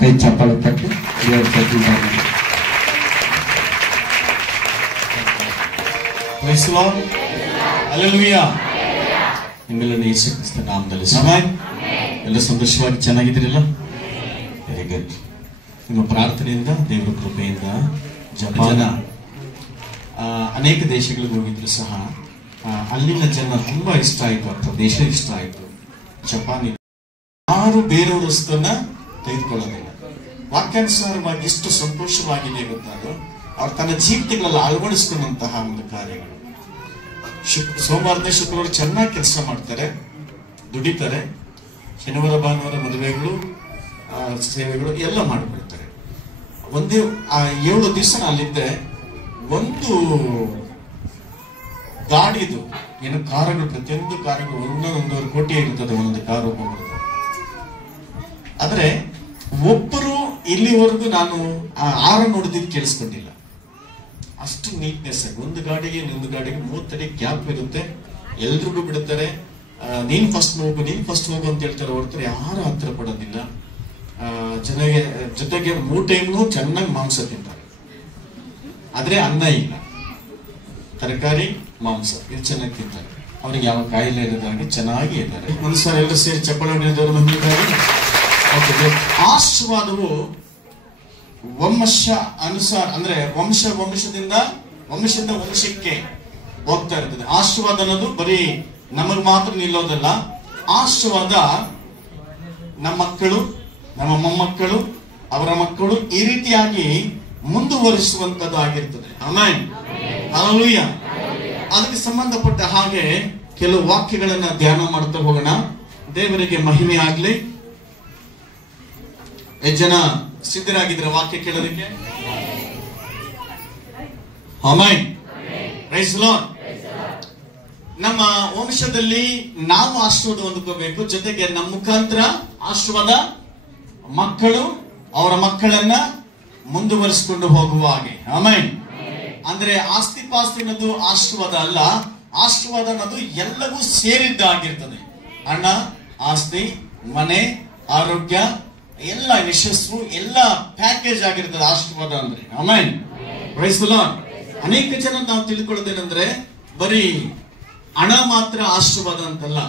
ಕೈ ಚಪ್ಪಾಳೆ ತಟ್ಟಿ ನಿಮ್ಮೆಲ್ಲರೂ ಯೇಸು ಕ್ರಿಸ್ತನ ನಾಮದಲ್ಲಿ ಸಮಯ ಎಲ್ಲ ಸಂತೋಷವಾಗಿ ಚೆನ್ನಾಗಿದ್ದೀರಲ್ಲ? Very good. ನಿಮ್ಮ ಪ್ರಾರ್ಥನೆಯಿಂದ ದೇವರ ಕೃಪೆಯಿಂದ ಜನ ಅನೇಕ ದೇಶಗಳಿಗೆ ಹೋಗಿದ್ರು ಸಹ ಅಲ್ಲಿನ ಜನ ತುಂಬಾ ಇಷ್ಟ ಆಯ್ತು, ಆ ಪ್ರದೇಶ ಇಷ್ಟ ಆಯ್ತು. ಜಪಾನ್ ಯಾರು ಬೇರೆಯವ್ರ ವಸ್ತುವನ್ನ ತೆಗೆದುಕೊಳ್ಳೋದಿಲ್ಲ. ವಾಕ್ಯಾನುಸಾರವಾಗಿ ಎಷ್ಟು ಸಂತೋಷವಾಗಿದೆ ಗೊತ್ತಾದ್ರು ಅವ್ರು ತನ್ನ ಜೀವಿತಗಳಲ್ಲಿ ಅಳವಡಿಸ್ಕೊಂಡಂತಹ ಒಂದು ಕಾರ್ಯಗಳು. ಸೋಮವಾರದ ಶುಕ್ರವಾರ ಚೆನ್ನಾಗಿ ಕೆಲಸ ಮಾಡ್ತಾರೆ, ದುಡಿತಾರೆ. ಶನಿವಾರ ಭಾನುವಾರ ಮದುವೆಗಳು ಸೇವೆಗಳು ಎಲ್ಲ ಮಾಡಿಬಿಡ್ತಾರೆ. ಒಂದೇ 7 ದಿವಸ ಅಲ್ಲಿದ್ದೆ. ಒಂದು ಗಾಡಿದು ಏನು ಕಾರುಗಳು, ಪ್ರತಿಯೊಂದು ಕಾರುಗಳು 1.5 ಕೋಟಿ ಇರುತ್ತದೆ ಒಂದೊಂದು ಕಾರು ಒಬ್ಬೊಬ್ಬರದು. ಆದ್ರೆ ಒಬ್ಬರು ಇಲ್ಲಿವರೆಗೂ ನಾನು ಆರ ನೋಡಿದ್ದು ಕೇಳಿಸ್ಕೊಂಡಿಲ್ಲ. ಅಷ್ಟು ನೀಟ್ನೆಸ್ ಆಗಿ ಒಂದು ಗಾಡಿಗೆ ಇನ್ನೊಂದು ಗಾಡಿಗೆ 30 ಅಡಿ ಗ್ಯಾಪ್ ಇರುತ್ತೆ. ಎಲ್ರಿಗೂ ಬಿಡುತ್ತಾರೆ. ನೀನ್ ಫಸ್ಟ್ ಹೋಗು ಅಂತ ಹೇಳ್ತಾರೆ ಹೊರತಾರೆ, ಯಾರು ಹತ್ರ ಪಡೋದಿಲ್ಲ. ಜೊತೆಗೆ 3 ಟೈಮ್ನು ಚೆನ್ನಾಗಿ ಮಾಂಸ ತಿಂತಾರೆ. ಆದ್ರೆ ಅನ್ನ ಇಲ್ಲ, ತರಕಾರಿ ಮಾಂಸ ಇದು ಚೆನ್ನಾಗಿ ತಿಂತಾರೆ. ಅವ್ರಿಗೆ ಯಾವ ಕಾಯಿಲೆ ಇರೋದಾಗಿ ಚೆನ್ನಾಗಿ ಇದ್ದಾರೆ. ಒಂದ್ಸಲ ಎಲ್ಲರೂ ಸೇರಿ ಚಪ್ಪಳ ಹೊಡೆದವರು ಬಂದಿದ್ದಾರೆ. ಆಶೀರ್ವಾದವು ವಂಶ ಅನುಸಾರ ಅಂದ್ರೆ ವಂಶದಿಂದ ವಂಶಕ್ಕೆ ಹೋಗ್ತಾ ಇರ್ತದೆ. ಆಶೀರ್ವಾದ ಅನ್ನೋದು ಬರೀ ನಮಗ್ ಮಾತ್ರ ನಿಲ್ಲೋದಲ್ಲ. ಆಶೀರ್ವಾದ ನಮ್ಮ ಮಕ್ಕಳು, ನಮ್ಮ ಮೊಮ್ಮಕ್ಕಳು, ಅವರ ಮಕ್ಕಳು ಈ ರೀತಿಯಾಗಿ ಮುಂದುವರಿಸುವಂತದ್ದು ಆಗಿರ್ತದೆ. Amen, hallelujah. ಅದಕ್ಕೆ ಸಂಬಂಧಪಟ್ಟ ಹಾಗೆ ಕೆಲವು ವಾಕ್ಯಗಳನ್ನ ಧ್ಯಾನ ಮಾಡ್ತಾ ಹೋಗೋಣ. ದೇವರಿಗೆ ಮಹಿಮೆ ಆಗ್ಲಿ. ಎಷ್ಟು ಜನ ಸಿದ್ಧರಾಗಿದ್ರೆ ವಾಕ್ಯ ಕೇಳೋದಕ್ಕೆ? Amen, praise the Lord. ನಮ್ಮ ವಂಶದಲ್ಲಿ ನಾವು ಆಶೀರ್ವಾದ ಹೊಂದ್ಕೋಬೇಕು. ಜೊತೆಗೆ ನಮ್ಮ ಮುಖಾಂತರ ಆಶೀರ್ವಾದ ಮಕ್ಕಳು ಅವರ ಮಕ್ಕಳನ್ನ ಮುಂದುವರಿಸಿಕೊಂಡು ಹೋಗುವ ಹಾಗೆ. ಆಮೆನ್. ಅಂದ್ರೆ ಆಸ್ತಿ ಪಾಸ್ತಿ ಅನ್ನೋದು ಆಶೀರ್ವಾದ ಅಲ್ಲ. ಆಶೀರ್ವಾದ ಅನ್ನೋದು ಎಲ್ಲವೂ ಸೇರಿದ್ದಾಗಿರ್ತದೆ. ಹಣ, ಆಸ್ತಿ, ಮನೆ, ಆರೋಗ್ಯ, ಎಲ್ಲ ಯಶಸ್ಸು ಎಲ್ಲ ಪ್ಯಾಕೇಜ್ ಆಗಿರ್ತದೆ ಆಶೀರ್ವಾದ ಅಂದ್ರೆ. Amen, praise the Lord. ಅನೇಕ ಜನ ನಾವು ತಿಳ್ಕೊಳ್ಳೋದೇನಂದ್ರೆ ಬರೀ ಹಣ ಮಾತ್ರ ಆಶೀರ್ವಾದ ಅಂತಲ್ಲ.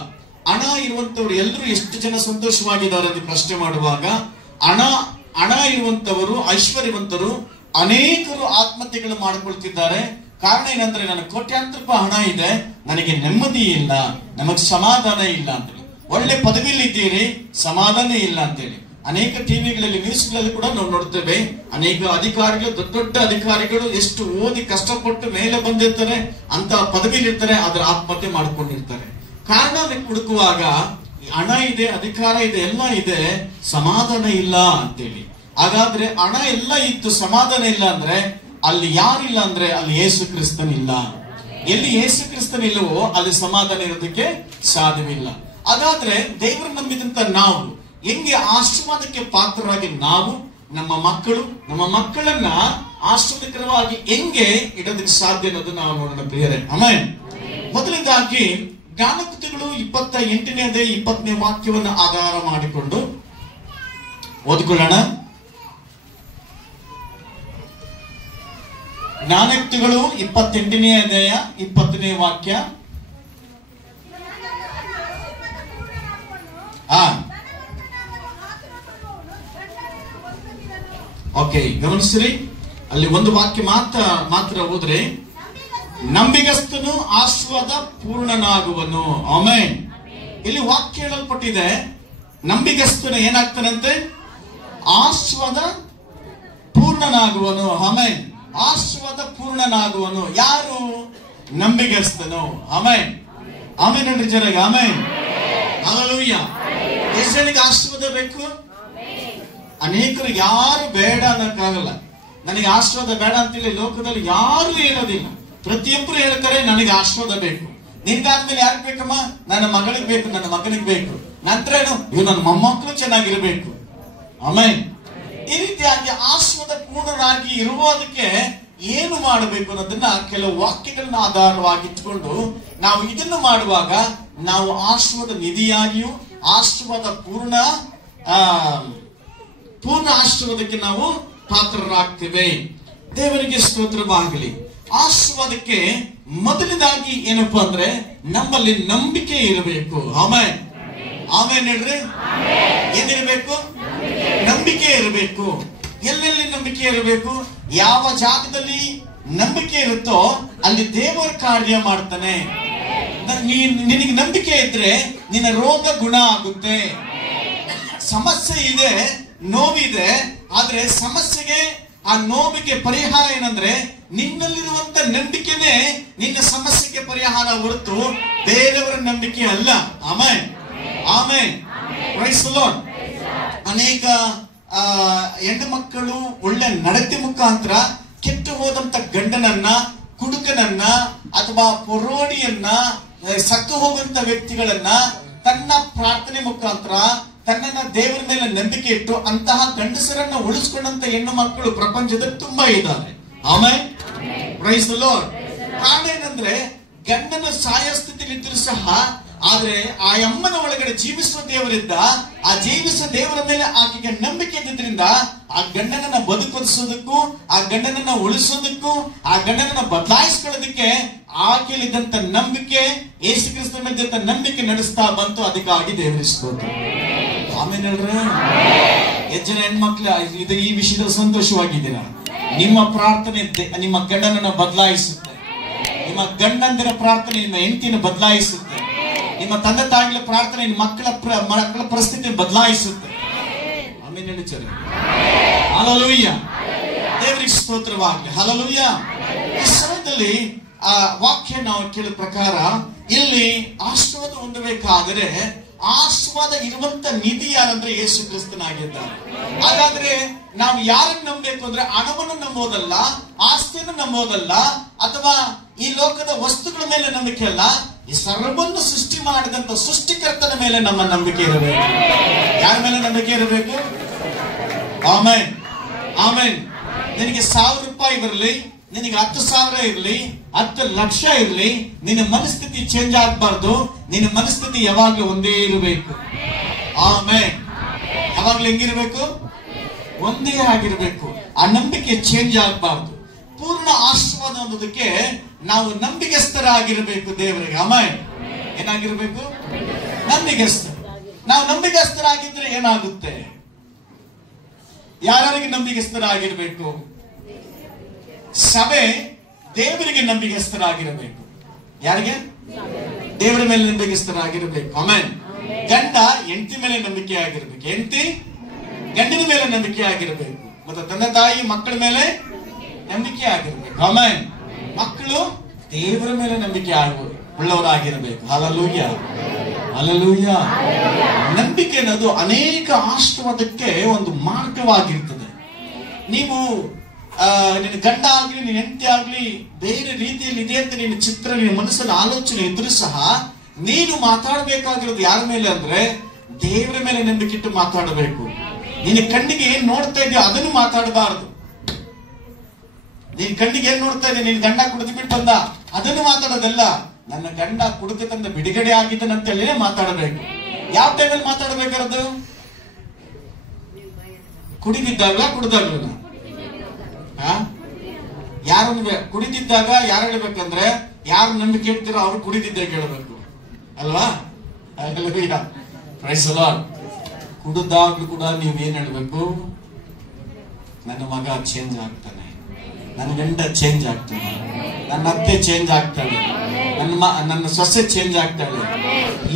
ಹಣ ಇರುವಂತವ್ರು ಎಲ್ಲರೂ ಎಷ್ಟು ಜನ ಸಂತೋಷವಾಗಿದ್ದಾರೆ ಅಂತ ಪ್ರಶ್ನೆ ಮಾಡುವಾಗ ಹಣ ಇರುವಂತವರು, ಐಶ್ವರ್ಯವಂತರು ಅನೇಕರು ಆತ್ಮಹತ್ಯೆಗಳು ಮಾಡಿಕೊಳ್ತಿದ್ದಾರೆ. ಕಾರಣ ಏನಂದ್ರೆ ನನಗೆ ಕೋಟ್ಯಾಂತರ ರೂಪಾಯಿ ಹಣ ಇದೆ, ನನಗೆ ನೆಮ್ಮದಿ ಇಲ್ಲ, ನಮಗ್ ಸಮಾಧಾನ ಇಲ್ಲ ಅಂತೇಳಿ. ಒಳ್ಳೆ ಪದವಿಲಿದ್ದೀರಿ, ಸಮಾಧಾನ ಇಲ್ಲ ಅಂತೇಳಿ. ಅನೇಕ ಟಿವಿಗಳಲ್ಲಿ ನ್ಯೂಸ್ಗಳಲ್ಲಿ ಕೂಡ ನಾವು ನೋಡ್ತೇವೆ. ಅನೇಕ ಅಧಿಕಾರಿಗಳು, ದೊಡ್ಡ ದೊಡ್ಡ ಅಧಿಕಾರಿಗಳು ಎಷ್ಟು ಓದಿ ಕಷ್ಟಪಟ್ಟು ಮೇಲೆ ಬಂದಿರ್ತಾರೆ, ಅಂತ ಪದವಿಲಿರ್ತಾರೆ, ಅದರ ಆತ್ಮಹತ್ಯೆ ಮಾಡ್ಕೊಂಡಿರ್ತಾರೆ. ಕಾರಣ ಹುಡುಕುವಾಗ ಹಣ ಇದೆ, ಅಧಿಕಾರ ಇದೆ, ಎಲ್ಲ ಇದೆ, ಸಮಾಧಾನ ಇಲ್ಲ ಅಂತೇಳಿ. ಹಾಗಾದ್ರೆ ಹಣ ಎಲ್ಲ ಇತ್ತು, ಸಮಾಧಾನ ಇಲ್ಲ ಅಂದ್ರೆ ಅಲ್ಲಿ ಯಾರಿಲ್ಲ ಅಂದ್ರೆ ಅಲ್ಲಿ ಯೇಸು ಕ್ರಿಸ್ತನಿಲ್ಲ. ಎಲ್ಲಿ ಯೇಸು ಕ್ರಿಸ್ತನಿಲ್ಲವೋ ಅಲ್ಲಿ ಸಮಾಧಾನ ಇರೋದಕ್ಕೆ ಸಾಧ್ಯವಿಲ್ಲ. ಹಾಗಾದ್ರೆ ದೇವರು ನಂಬಿದಂತ ನಾವು ಹೆಂಗೆ ಆಶೀರ್ವಾದಕ್ಕೆ ಪಾತ್ರರಾಗಿ ನಾವು ನಮ್ಮ ಮಕ್ಕಳು, ನಮ್ಮ ಮಕ್ಕಳನ್ನ ಆಶೀರ್ವಾದಕರವಾಗಿ ಹೆಂಗೆ ಇಡೋದಕ್ಕೆ ಸಾಧ್ಯ ಅನ್ನೋದು ನಾವು ನೋಡೋಣ ಪ್ರಿಯರೇ. ಆಮೆನ್. ಮೊದಲನೇದಾಗಿ ಜ್ಞಾನಕೃತಿಗಳು 28ನೇ 20ನೇ ವಾಕ್ಯವನ್ನು ಆಧಾರ ಮಾಡಿಕೊಂಡು ಓದಿಕೊಳ್ಳೋಣ. ಜ್ಞಾನೋಕ್ತಿಗಳು 28ನೇ ಅಧ್ಯಾಯ 20ನೇ ವಾಕ್ಯ. ಓಕೆ, ಗಮನಿಸ್ರಿ. ಅಲ್ಲಿ ಒಂದು ವಾಕ್ಯ ಮಾತ್ರ ಹೋದ್ರೆ, ನಂಬಿಗಸ್ತನು ಆಶೀರ್ವಾದ ಪೂರ್ಣನಾಗುವನು. ಆಮೆನ್. ಇಲ್ಲಿ ವಾಕ್ಯ ಹೇಳಲ್ಪಟ್ಟಿದೆ, ನಂಬಿಗಸ್ತನು ಏನಾಗ್ತಾನಂತೆ? ಆಶೀರ್ವಾದ ಪೂರ್ಣನಾಗುವನು. ಆಮೆನ್. ಆಶೀರ್ವಾದ ಪೂರ್ಣನಾಗುವನು ಯಾರು? ನಂಬಿಗಸ್ತನು. ಆಮೆನ್. ಆಮೆನ್ ಅಂದ್ರೆ ಜರಗ. Amen, hallelujah. ಎಷ್ಟು ಜನಕ್ಕೆ ಆಶೀರ್ವಾದ ಬೇಕು? ಅನೇಕರು ಯಾರು ಬೇಡ ಅನ್ನಕ್ಕಾಗಲ್ಲ. ನನಗೆ ಆಶೀರ್ವಾದ ಬೇಡ ಅಂತೇಳಿ ಲೋಕದಲ್ಲಿ ಯಾರು ಹೇಳೋದಿಲ್ಲ. ಪ್ರತಿಯೊಬ್ಬರು ಹೇಳ್ತಾರೆ ನನಗೆ ಆಶೀರ್ವಾದ ಬೇಕು. ನಿನ್ಗಾದ್ಮೇಲೆ ಯಾರಿಗೆ ಬೇಕಮ್ಮ? ನನ್ನ ಮಗಳಿಗೆ ಬೇಕು, ನನ್ನ ಮಗನಿಗೆ ಬೇಕು. ನಂತರ ಏನು? ಇವು ನನ್ನ ಮೊಮ್ಮಕ್ಕಳು ಚೆನ್ನಾಗಿರ್ಬೇಕು. ಆಮೆನ್. ಈ ರೀತಿಯಾಗಿ ಆಶೀರ್ವಾದ ಪೂರ್ಣರಾಗಿ ಇರುವುದಕ್ಕೆ ಏನು ಮಾಡಬೇಕು ಅನ್ನೋದನ್ನ ಕೆಲವು ವಾಕ್ಯಗಳನ್ನ ಆಧಾರವಾಗಿಟ್ಕೊಂಡು ನಾವು ಇದನ್ನು ಮಾಡುವಾಗ ನಾವು ಆಶೀರ್ವಾದ ನಿಧಿಯಾಗಿಯೂ ಆಶೀರ್ವಾದ ಪೂರ್ಣ ಪೂರ್ಣ ಆಶೀರ್ವಾದಕ್ಕೆ ನಾವು ಪಾತ್ರರಾಗ್ತೇವೆ. ದೇವರಿಗೆ ಸ್ತೋತ್ರವಾಗಲಿ. ಆಶೀರ್ವಾದಕ್ಕೆ ಮೊದಲನೇದಾಗಿ ಏನಪ್ಪಾ ಅಂದ್ರೆ ನಮ್ಮಲ್ಲಿ ನಂಬಿಕೆ ಇರಬೇಕು. ಆಮೆನ್ ಆಮೆನ್ ಹೇಳ್ರಿ. ಏನಿರಬೇಕು? ನಂಬಿಕೆ ಇರಬೇಕು. ಎಲ್ಲೆಲ್ಲಿ ನಂಬಿಕೆ ಇರಬೇಕು? ಯಾವ ಜಾಗದಲ್ಲಿ ನಂಬಿಕೆ ಇರುತ್ತೋ ಅಲ್ಲಿ ದೇವರ ಕಾರ್ಯ ಮಾಡ್ತಾನೆ. ನಿನಗೆ ನಂಬಿಕೆ ಇದ್ರೆ ನಿನ್ನ ರೋಗ ಗುಣ ಆಗುತ್ತೆ. ಸಮಸ್ಯೆ ಇದೆ, ನೋವಿದೆ, ಆದ್ರೆ ಸಮಸ್ಯೆಗೆ ಆ ನೋವಿಗೆ ಪರಿಹಾರ ಏನಂದ್ರೆ ನಿನ್ನಲ್ಲಿರುವಂತ ನಂಬಿಕೆನೇ ನಿನ್ನ ಸಮಸ್ಯೆಗೆ ಪರಿಹಾರ ಹೊರತು ಬೇರೆಯವರ ನಂಬಿಕೆ ಅಲ್ಲ. Amen amen. Praise the Lord. ಅನೇಕ ಹೆಣ್ಣು ಮಕ್ಕಳು ಒಳ್ಳೆ ನಡತೆ ಮುಖಾಂತರ ಕೆಟ್ಟು ಹೋದಂತ ಗಂಡನನ್ನ, ಕುಡುಕನನ್ನ ಅಥವಾ ಪೊರೋಡಿಯನ್ನ, ಸತ್ತು ಹೋಗುವಂತ ವ್ಯಕ್ತಿಗಳನ್ನ ತನ್ನ ಪ್ರಾರ್ಥನೆ ಮುಖಾಂತರ ತನ್ನನ್ನ ದೇವರ ಮೇಲೆ ನಂಬಿಕೆ ಇಟ್ಟು ಅಂತಹ ಗಂಡಸರನ್ನ ಉಳಿಸ್ಕೊಂಡಂತ ಹೆಣ್ಣು ಮಕ್ಕಳು ಪ್ರಪಂಚದಲ್ಲಿ ತುಂಬಾ ಇದ್ದಾರೆ. Amen praise the lord. ಕಾರಣ ಏನಂದ್ರೆ ಗಂಡನ ಸಾಯೋ ಸ್ಥಿತಿಯಲ್ಲಿ ಇದ್ರೂ ಸಹ ಆದ್ರೆ ಆ ಅಮ್ಮನ ಒಳಗಡೆ ಜೀವಿಸುವ ದೇವರಿದ್ದ. ಆ ಜೀವಿಸುವ ದೇವರ ಮೇಲೆ ಆಕೆಗೆ ನಂಬಿಕೆ ಇದ್ದಿದ್ರಿಂದ ಆ ಗಂಡನನ್ನ ಬದುಕಿಸೋದಕ್ಕೂ, ಆ ಗಂಡನನ್ನ ಉಳಿಸೋದಕ್ಕೂ, ಆ ಗಂಡನನ್ನ ಬದಲಾಯಿಸ್ಕೊಳ್ಳೋದಕ್ಕೆ ಆಕೆಯಲ್ಲಿದ್ದಂತ ನಂಬಿಕೆ, ಯೇಸು ಕ್ರಿಸ್ತನ ಮೇಲೆ ನಂಬಿಕೆ ನಡೆಸ್ತಾ ಬಂತು. ಅದಕ್ಕಾಗಿ ದೇವರಿಸ್ಬೋದು. ಆಮೇಲೆ ಹೇಳ್ರಿ, ಎಷ್ಟು ಜನ ಹೆಣ್ಮಕ್ಳು ಇದು ಈ ವಿಷಯದಲ್ಲಿ ಸಂತೋಷವಾಗಿದ್ದೀರಾ? ನಿಮ್ಮ ಪ್ರಾರ್ಥನೆ ನಿಮ್ಮ ಗಂಡನನ್ನ ಬದಲಾಯಿಸುತ್ತೆ. ನಿಮ್ಮ ಗಂಡಂದಿರ ಪ್ರಾರ್ಥನೆ ನಿಮ್ಮ ಹೆಂಡತಿನ ಬದಲಾಯಿಸುತ್ತೆ. ನಿಮ್ಮ ತಂದೆ ತಾಯಿಗಳ ಪ್ರಾರ್ಥನೆ ಮಕ್ಕಳ ಪರಿಸ್ಥಿತಿ ಬದಲಾಯಿಸುತ್ತೆ. ಆಮೇಲೆ ಹೇಳ್ತಾರೆ ಹಲ್ಲೆಲೂಯ. ದೇವರಿಗೆ ಸ್ತೋತ್ರವಾಗಲಿ. ಹಲ್ಲೆಲೂಯ. ಈ ಸಮಯದಲ್ಲಿ ಆ ವಾಕ್ಯ ನಾವು ಕೇಳಿದ ಪ್ರಕಾರ ಇಲ್ಲಿ ಆಶೀರ್ವಾದ ಹೊಂದಬೇಕಾದರೆ ಆಶೀರ್ವಾದ ಇರುವಂತ ನಿಧಿ ಯಾರಂದ್ರೆ ಯೇಸು ಕ್ರಿಸ್ತನಾಗಿದ್ದಾರೆ. ಹಾಗಾದ್ರೆ ನಾವು ಯಾರನ್ನು ನಂಬಬೇಕು ಅಂದ್ರೆ ಹಣವನ್ನು ನಂಬೋದಲ್ಲ, ಆಸ್ತಿಯನ್ನು ನಂಬೋದಲ್ಲ, ಅಥವಾ ಈ ಲೋಕದ ವಸ್ತುಗಳ ಮೇಲೆ ನಂಬಿಕೆ ಅಲ್ಲ. ಈ ಸರ್ವವನ್ನು ಸೃಷ್ಟಿ ಮಾಡಿದಂತ ಸೃಷ್ಟಿಕರ್ತನ ಮೇಲೆ ನಮ್ಮ ನಂಬಿಕೆ ಇರಬೇಕು. ಯಾರ ಮೇಲೆ ನಂಬಿಕೆ ಇರಬೇಕು? Amen amen. ನಿನಗೆ 1000 ರೂಪಾಯಿ ಬರಲಿ, ನಿನಗೆ 10,000 ಇರಲಿ, 10 ಲಕ್ಷ ಇರಲಿ, ನಿನ್ನ ಮನಸ್ಥಿತಿ ಚೇಂಜ್ ಆಗಬಾರ್ದು. ನಿನ್ನ ಮನಸ್ಥಿತಿ ಯಾವಾಗ್ಲೂ ಒಂದೇ ಇರಬೇಕು. ಆಮೆನ್. ಯಾವಾಗ್ಲೂ ಹೆಂಗಿರ್ಬೇಕು? ಒಂದೇ ಆಗಿರ್ಬೇಕು. ಆ ನಂಬಿಕೆ ಚೇಂಜ್ ಆಗಬಾರ್ದು. ಪೂರ್ಣ ಆಶೀರ್ವಾದ ಅನ್ನೋದಕ್ಕೆ ನಾವು ನಂಬಿಕೆಸ್ಥರಾಗಿರ್ಬೇಕು ದೇವರಿಗೆ. ಆಮೆನ್. ಏನಾಗಿರ್ಬೇಕು? ನಂಬಿಕೆಸ್ಥರು. ನಾವು ನಂಬಿಕೆಸ್ಥರಾಗಿದ್ರೆ ಏನಾಗುತ್ತೆ? ಯಾರಿಗೆ ನಂಬಿಕೆಸ್ಥರಾಗಿರ್ಬೇಕು? ಸಭೆ ದೇವರಿಗೆ ನಂಬಿಕೆಸ್ಥರಾಗಿರಬೇಕು. ಯಾರಿಗೆ? ದೇವರ ಮೇಲೆ ನಂಬಿಕೆಸ್ಥರಾಗಿರಬೇಕು. ಆಮೆನ್. ಗಂಡ ಹೆಂಡತಿ ಮೇಲೆ ನಂಬಿಕೆ ಆಗಿರ್ಬೇಕು. ಹೆಂಡತಿ ಗಂಡಿನ ಮೇಲೆ ನಂಬಿಕೆ ಆಗಿರಬೇಕು. ಮತ್ತೆ ತಂದೆ ತಾಯಿ ಮಕ್ಕಳ ಮೇಲೆ ನಂಬಿಕೆ ಆಗಿರ್ಬೇಕು. ಆಮೆನ್. ಮಕ್ಕಳು ದೇವರ ಮೇಲೆ ನಂಬಿಕೆ ಉಳ್ಳವರಾಗಿರಬೇಕು. Hallelujah hallelujah. ನಂಬಿಕೆ ಅನ್ನೋದು ಅನೇಕ ಆಶೀರ್ವಾದಕ್ಕೆ ಒಂದು ಮಾರ್ಗವಾಗಿರ್ತದೆ. ನೀವು ನಿನ್ನ ಗಂಡ ಆಗ್ಲಿ, ನಿನ್ನ ಹೆಂಡತಿ ಆಗ್ಲಿ ಬೇರೆ ರೀತಿಯಲ್ಲಿ ಇದೆ ಅಂತ ನಿನ್ನ ಚಿತ್ರ, ನಿನ್ನ ಮನಸ್ಸಲ್ಲಿ ಆಲೋಚನೆ ಇದ್ರೂ ಸಹ ನೀನು ಮಾತಾಡಬೇಕಾಗಿರೋದು ಯಾರ ಮೇಲೆ ಅಂದ್ರೆ ದೇವರ ಮೇಲೆ ನಂಬಿಕೆ ಇಟ್ಟು ಮಾತಾಡಬೇಕು. ನಿನ್ನ ಕಣ್ಣಿಗೆ ಏನ್ ನೋಡ್ತಾ ಇದೆಯೋ ಅದನ್ನು ಮಾತಾಡಬಾರದು. ನಿನ್ ಕಣ್ಣಿಗೆ ಏನ್ ನೋಡ್ತಾ ಇದೆ, ನಿನ್ ಗಂಡ ಕುಡಿದು ಬಿಟ್ಟು ಬಂದ ಅದನ್ನು ಮಾತಾಡೋದಲ್ಲ. ನನ್ನ ಗಂಡ ಕುಡಿದು ತಂದ ಬಿಡುಗಡೆ ಆಗಿದ್ದಾನಂತ ಹೇಳಿನೇ ಮಾತಾಡಬೇಕು. ಯಾವ ಟೈಮಲ್ಲಿ ಮಾತಾಡಬೇಕಾರದು? ಕುಡಿದಿದ್ದಾಗಲ ಕುಡ್ದಾಗ್ಲ? ಯಾರು ಕುಡಿದಿದ್ದಾಗ ಯಾರು ಹೇಳ್ಬೇಕಂದ್ರೆ ಯಾರು ನಂಬಿಕೆ ಇಡ್ತೀರೋ ಅವ್ರು ಕುಡಿದಿದ್ದಾಗ ಹೇಳ್ಬೇಕು ಅಲ್ವಾ? Price the lord. ಕುಡಿದಾಗ್ಲೂ ಕೂಡ ನೀವ್ ಏನ್ ಹೇಳ್ಬೇಕು? ನನ್ನ ಮಗ ಚೇಂಜ್ ಆಗ್ತಾನೆ, ನನ್ನ ಗಂಡ ಚೇಂಜ್ ಆಗ್ತಾನೆ, ನನ್ನ ಅತ್ತೆ ಚೇಂಜ್ ಆಗ್ತಾಳೆ, ನನ್ನ ಸೊಸೆ ಚೇಂಜ್ ಆಗ್ತಾಳೆ.